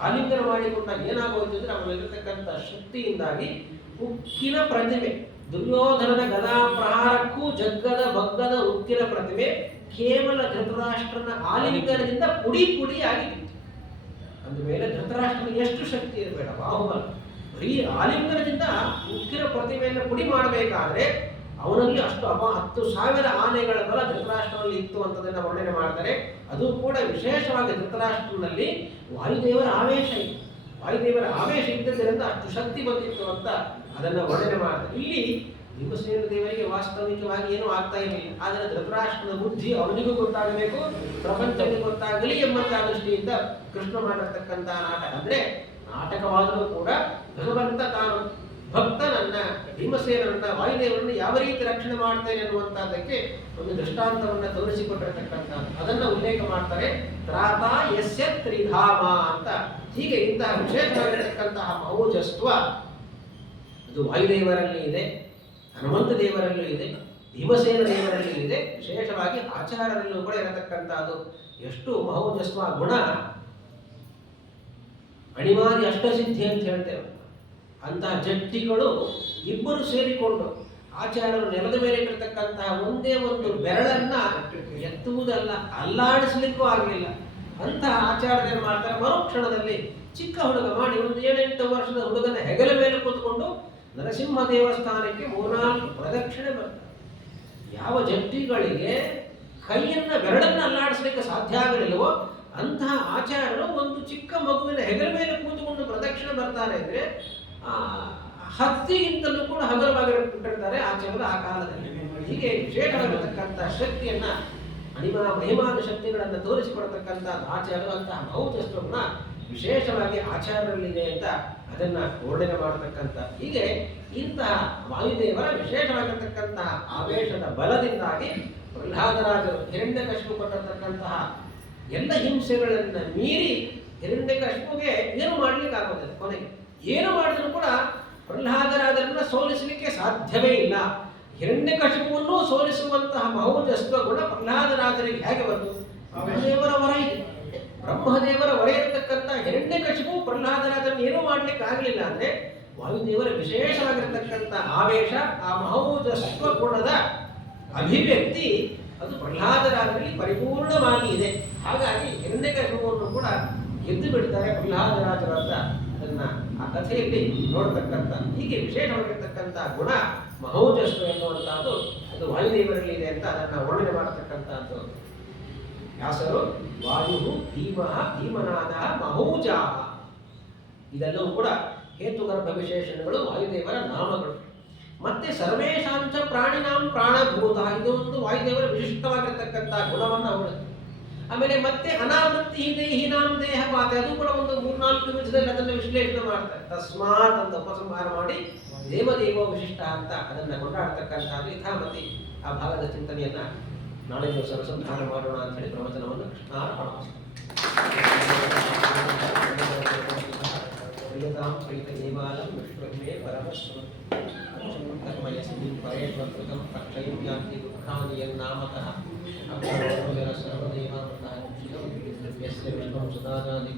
ಆಲಿಂಗನ ಮಾಡಿಕೊಂಡಾಗ ಏನಾಗೋಯ್ತು ಅಂದರೆ ಅವನಲ್ಲಿರತಕ್ಕಂಥ ಶಕ್ತಿಯಿಂದಾಗಿ ಉಕ್ಕಿನ ಪ್ರತಿಮೆ, ದುರ್ಯೋಧನನ ಗದಾ ಪ್ರಹಾರಕ್ಕೂ ಜಗ್ಗದ ಬಗ್ಗದ ಉಕ್ಕಿನ ಪ್ರತಿಮೆ ಕೇವಲ ಧೃತರಾಷ್ಟ್ರನ ಆಲಿಂಗನದಿಂದ ಪುಡಿ ಪುಡಿಯಾಗಿ ಬಿತ್ತು. ಅಂದಮೇಲೆ ಧೃತರಾಷ್ಟ್ರನಿಗೆ ಎಷ್ಟು ಶಕ್ತಿ ಇರಬೇಡ, ಬಾಹುಬಲ. ಬರೀ ಆಲಿಂಗನದಿಂದ ಉಕ್ಕಿನ ಪ್ರತಿಮೆಯನ್ನು ಪುಡಿ ಮಾಡಬೇಕಾದ್ರೆ ಅವನಲ್ಲಿ ಅಷ್ಟು 10,000 ಆನೆಗಳ ಬಲ ಧೃತರಾಷ್ಟ್ರನಲ್ಲಿ ಇತ್ತು ಅಂತದನ್ನು ವರ್ಣನೆ ಮಾಡ್ತಾರೆ. ಅದು ಕೂಡ ವಿಶೇಷವಾಗಿ ಧೃತರಾಷ್ಟ್ರನಲ್ಲಿ ವಾಯುದೇವರ ಆವೇಶ ಇತ್ತು. ವಾಯುದೇವರ ಆವೇಶ ಇದ್ದದರಿಂದ ಅಷ್ಟು ಶಕ್ತಿ ಬಂದಿತ್ತು ಅಂತ ಅದನ್ನು ವರ್ಣನೆ ಮಾಡ್ತಾರೆ. ಇಲ್ಲಿ ಭೀಮಸೇನ ದೇವರಿಗೆ ವಾಸ್ತವಿಕವಾಗಿ ಏನೂ ಆಗ್ತಾ ಇರಲಿಲ್ಲ. ಆದರೆ ಧೃತರಾಷ್ಟ್ರನ ಬುದ್ಧಿ ಅವನಿಗೂ ಗೊತ್ತಾಗಬೇಕು, ಪ್ರಪಂಚಕ್ಕೆ ಗೊತ್ತಾಗಲಿ ಎಂಬಂತಹ ದೃಷ್ಟಿಯಿಂದ ಕೃಷ್ಣ ಮಾಡಿರ್ತಕ್ಕಂಥ ನಾಟಕ. ಅಂದರೆ ನಾಟಕವಾದರೂ ಕೂಡ ಭಗವಂತ ತಾನು ಭಕ್ತನನ್ನ ಭೀಮಸೇನರನ್ನ ವಾಯುದೇವರನ್ನು ಯಾವ ರೀತಿ ರಕ್ಷಣೆ ಮಾಡ್ತೇನೆ ಅನ್ನುವಂಥದ್ದಕ್ಕೆ ಒಂದು ದೃಷ್ಟಾಂತವನ್ನು ತೋರಿಸಿಕೊಟ್ಟಿರತಕ್ಕಂಥದ್ದು. ಅದನ್ನು ಉಲ್ಲೇಖ ಮಾಡ್ತಾರೆ, ತ್ರಾತ ಯಸ್ಯ ತ್ರಿಧಾಮ ಅಂತ. ಹೀಗೆ ಇಂತಹ ವಿಶೇಷವಾಗಿರತಕ್ಕಂತಹ ಮಹೋಜಸ್ತ್ವ ಅದು ವಾಯುದೇವರಲ್ಲಿ ಇದೆ, ಹನುಮಂತ ದೇವರಲ್ಲೂ ಇದೆ, ಭೀಮಸೇನ ದೇವರಲ್ಲಿ ಇದೆ, ವಿಶೇಷವಾಗಿ ಆಚಾರ್ಯರಲ್ಲೂ ಕೂಡ ಇರತಕ್ಕಂಥದ್ದು. ಎಷ್ಟು ಮಹೋಜಸ್ವ ಗುಣ, ಅಣಿಮಾದಿ ಅಷ್ಟಸಿದ್ಧಿ ಅಂತ ಹೇಳ್ತೇವೆ. ಅಂತಹ ಜಟ್ಟಿಗಳು ಇಬ್ಬರು ಸೇರಿಕೊಂಡು ಆಚಾರ್ಯರು ನೆಲದ ಮೇಲೆ ಇಟ್ಟಿರ್ತಕ್ಕಂತಹ ಒಂದೇ ಒಂದು ಬೆರಳನ್ನ ಎತ್ತುವುದಲ್ಲ, ಅಲ್ಲಾಡಿಸ್ಲಿಕ್ಕೂ ಆಗಲಿಲ್ಲ. ಅಂತಹ ಆಚಾರ್ಯರು ಮಾಡ್ತಾರೆ, ಮರುಕ್ಷಣದಲ್ಲಿ ಚಿಕ್ಕ ಹುಡುಗ ಮಾಡಿ ಒಂದು 7-8 ವರ್ಷದ ಹುಡುಗನ ಹೆಗಲ ಮೇಲೆ ಕೂತ್ಕೊಂಡು ನರಸಿಂಹ ದೇವಸ್ಥಾನಕ್ಕೆ 3-4 ಪ್ರದಕ್ಷಿಣೆ ಬರ್ತಾರೆ. ಯಾವ ಜಟ್ಟಿಗಳಿಗೆ ಕೈಯನ್ನ ಬೆರಳನ್ನ ಅಲ್ಲಾಡಿಸ್ಲಿಕ್ಕೆ ಸಾಧ್ಯ ಆಗಲಿಲ್ಲವೋ ಅಂತಹ ಆಚಾರ್ಯರು ಒಂದು ಚಿಕ್ಕ ಮಗುವಿನ ಹೆಗಲ ಮೇಲೆ ಕೂತ್ಕೊಂಡು ಪ್ರದಕ್ಷಿಣೆ ಬರ್ತಾರೆ ಅಂದರೆ ಹತ್ತಿಗಿಂತಲೂ ಕೂಡ ಹಗರವಾಗಿಟ್ಟಿರ್ತಾರೆ ಆಚಾರ್ಯರು ಆ ಕಾಲದಲ್ಲಿ. ಹೀಗೆ ವಿಶೇಷವಾಗಿರತಕ್ಕಂಥ ಶಕ್ತಿಯನ್ನ ಮಹಿಮಾನ ಶಕ್ತಿಗಳನ್ನು ತೋರಿಸಿಕೊಡ್ತಕ್ಕಂಥ ಆಚಾರ್ಯರು ಅಂತಹ ಮಹೋಜಸ್ವನ್ನ ವಿಶೇಷವಾಗಿ ಆಚಾರ್ಯರಲ್ಲಿದೆ ಅಂತ ಅದನ್ನ ವರ್ಣನೆ ಮಾಡತಕ್ಕಂಥ. ಹೀಗೆ ಇಂತಹ ವಾಯುದೇವರ ವಿಶೇಷವಾಗಿರತಕ್ಕಂತಹ ಆವೇಶದ ಬಲದಿಂದಾಗಿ ಪ್ರಹ್ಲಾದರಾಜರು ಹಿರಣ್ಯಕಶಿಪು ಕೊಟ್ಟಿರತಕ್ಕಂತಹ ಎಲ್ಲ ಹಿಂಸೆಗಳನ್ನ ಮೀರಿ ಹಿರಣ್ಯಕಶಿಪುಗೆ ಏನು ಮಾಡ್ಲಿಕ್ಕೆ ಆಗೋದಿಲ್ಲ. ಕೊನೆಗೆ ಏನು ಮಾಡಿದ್ರು ಕೂಡ ಪ್ರಹ್ಲಾದರಾಜರನ್ನ ಸೋಲಿಸಲಿಕ್ಕೆ ಸಾಧ್ಯವೇ ಇಲ್ಲ. ಹಿರಣ್ಯಕಶಿಪುವನ್ನು ಸೋಲಿಸುವಂತಹ ಮಹೋಜಸ್ವ ಗುಣ ಪ್ರಹ್ಲಾದರಾಜರಿಗೆ ಹೇಗೆ ಬಂತು? ಬ್ರಹ್ಮದೇವರ ವರ ಇದೆ. ಬ್ರಹ್ಮದೇವರ ವರ ಇರತಕ್ಕಂಥ ಹಿರಣ್ಯಕಶಿಪು ಪ್ರಹ್ಲಾದರಾಜರನ್ನು ಏನೂ ಮಾಡ್ಲಿಕ್ಕೆ ಆಗಲಿಲ್ಲ ಅಂದ್ರೆ ವಾಯುದೇವರ ವಿಶೇಷವಾಗಿರತಕ್ಕಂಥ ಆವೇಶ, ಆ ಮಹೋಜಸ್ವ ಗುಣದ ಅಭಿವ್ಯಕ್ತಿ ಅದು ಪ್ರಹ್ಲಾದರಾಜರಲ್ಲಿ ಪರಿಪೂರ್ಣವಾಗಿ ಇದೆ. ಹಾಗಾಗಿ ಹಿರಣ್ಯಕಶಿಪುವನ್ನು ಕೂಡ ಗೆದ್ದು ಬಿಡ್ತಾರೆ ಪ್ರಹ್ಲಾದರಾಜರು ಅಂತ ಅದನ್ನ ಆ ಕಥೆಯಲ್ಲಿ ನೋಡತಕ್ಕಂಥ. ಹೀಗೆ ವಿಶೇಷವಾಗಿರ್ತಕ್ಕಂಥ ಗುಣ ಮಹೋಜಸ್ವ ಎನ್ನುವಂತಹದ್ದು ಅದು ವಾಯುದೇವರಲ್ಲಿ ಇದೆ ಅಂತ ಅದನ್ನ ವರ್ಣನೆ ಮಾಡತಕ್ಕಂಥದ್ದು. ವ್ಯಾಸರು ವಾಯು ಭೀಮಃ ಭೀಮನಾದ ಮಹೋಜಾಹ, ಇದೆಲ್ಲವೂ ಕೂಡ ಹೇತುಗರ್ಭ ವಿಶೇಷಣಗಳು, ವಾಯುದೇವರ ನಾಮಗಳು. ಮತ್ತೆ ಸರ್ವೇಶಾಂಚ ಪ್ರಾಣಿನಾಂ ಪ್ರಾಣಭೂತ, ಇದೊಂದು ವಾಯುದೇವರ ವಿಶಿಷ್ಟವಾಗಿರತಕ್ಕಂಥ ಗುಣವನ್ನು ಅವರು. ಆಮೇಲೆ ಮತ್ತೆ ಅನಾವೃತ್ತಿ ದೇಹಿನಾಂ ದೇಹಪಾತ, ಅದು ಕೂಡ ಒಂದು 3-4 ನಿಮಿಷದಲ್ಲಿ ಅದನ್ನು ವಿಶ್ಲೇಷಣೆ ಮಾಡ್ತಾರೆ. ತಸ್ಮಾತ್ ಅಂತ ಉಪಸಂಹಾರ ಮಾಡಿ ದೇವದೇವೋ ವಿಶಿಷ್ಟ ಅಂತ ಅದನ್ನು ಕೊಂಡಾಡ್ತಕ್ಕಂಥದ್ದು. ಯಥಾಮತಿ ಆ ಭಾಗದ ಚಿಂತನೆಯನ್ನ ನಾಳೆ ದಿವಸ ಅನುಸಂಧಾನ ಮಾಡೋಣ ಅಂತ ಹೇಳಿ ಪ್ರವಚನವನ್ನು ಕೃಷ್ಣಾರ್ಪಣಮಸ್ತು. ಪ್ರಿಯತಾಂ ಪ್ರೀತ ದೇವಾಲಂ ವಿಷ್ಣುಮೇ ಪರಮಸ್ವರಂ ಕರ್ಮಯ ಸಿದ್ಧಿ ಪರೇಶ್ವರಂ ರಕ್ಷಯಂ ಯಾತಿ ದುಃಖಾನಿ ಯನ್ನಾಮತಃ ಅಕ್ಷರೋಜನ ಸರ್ವದೇವಾಮತಃ ಯಸ್ಯ ವಿಷ್ಣು ಸದಾನಾದಿಕ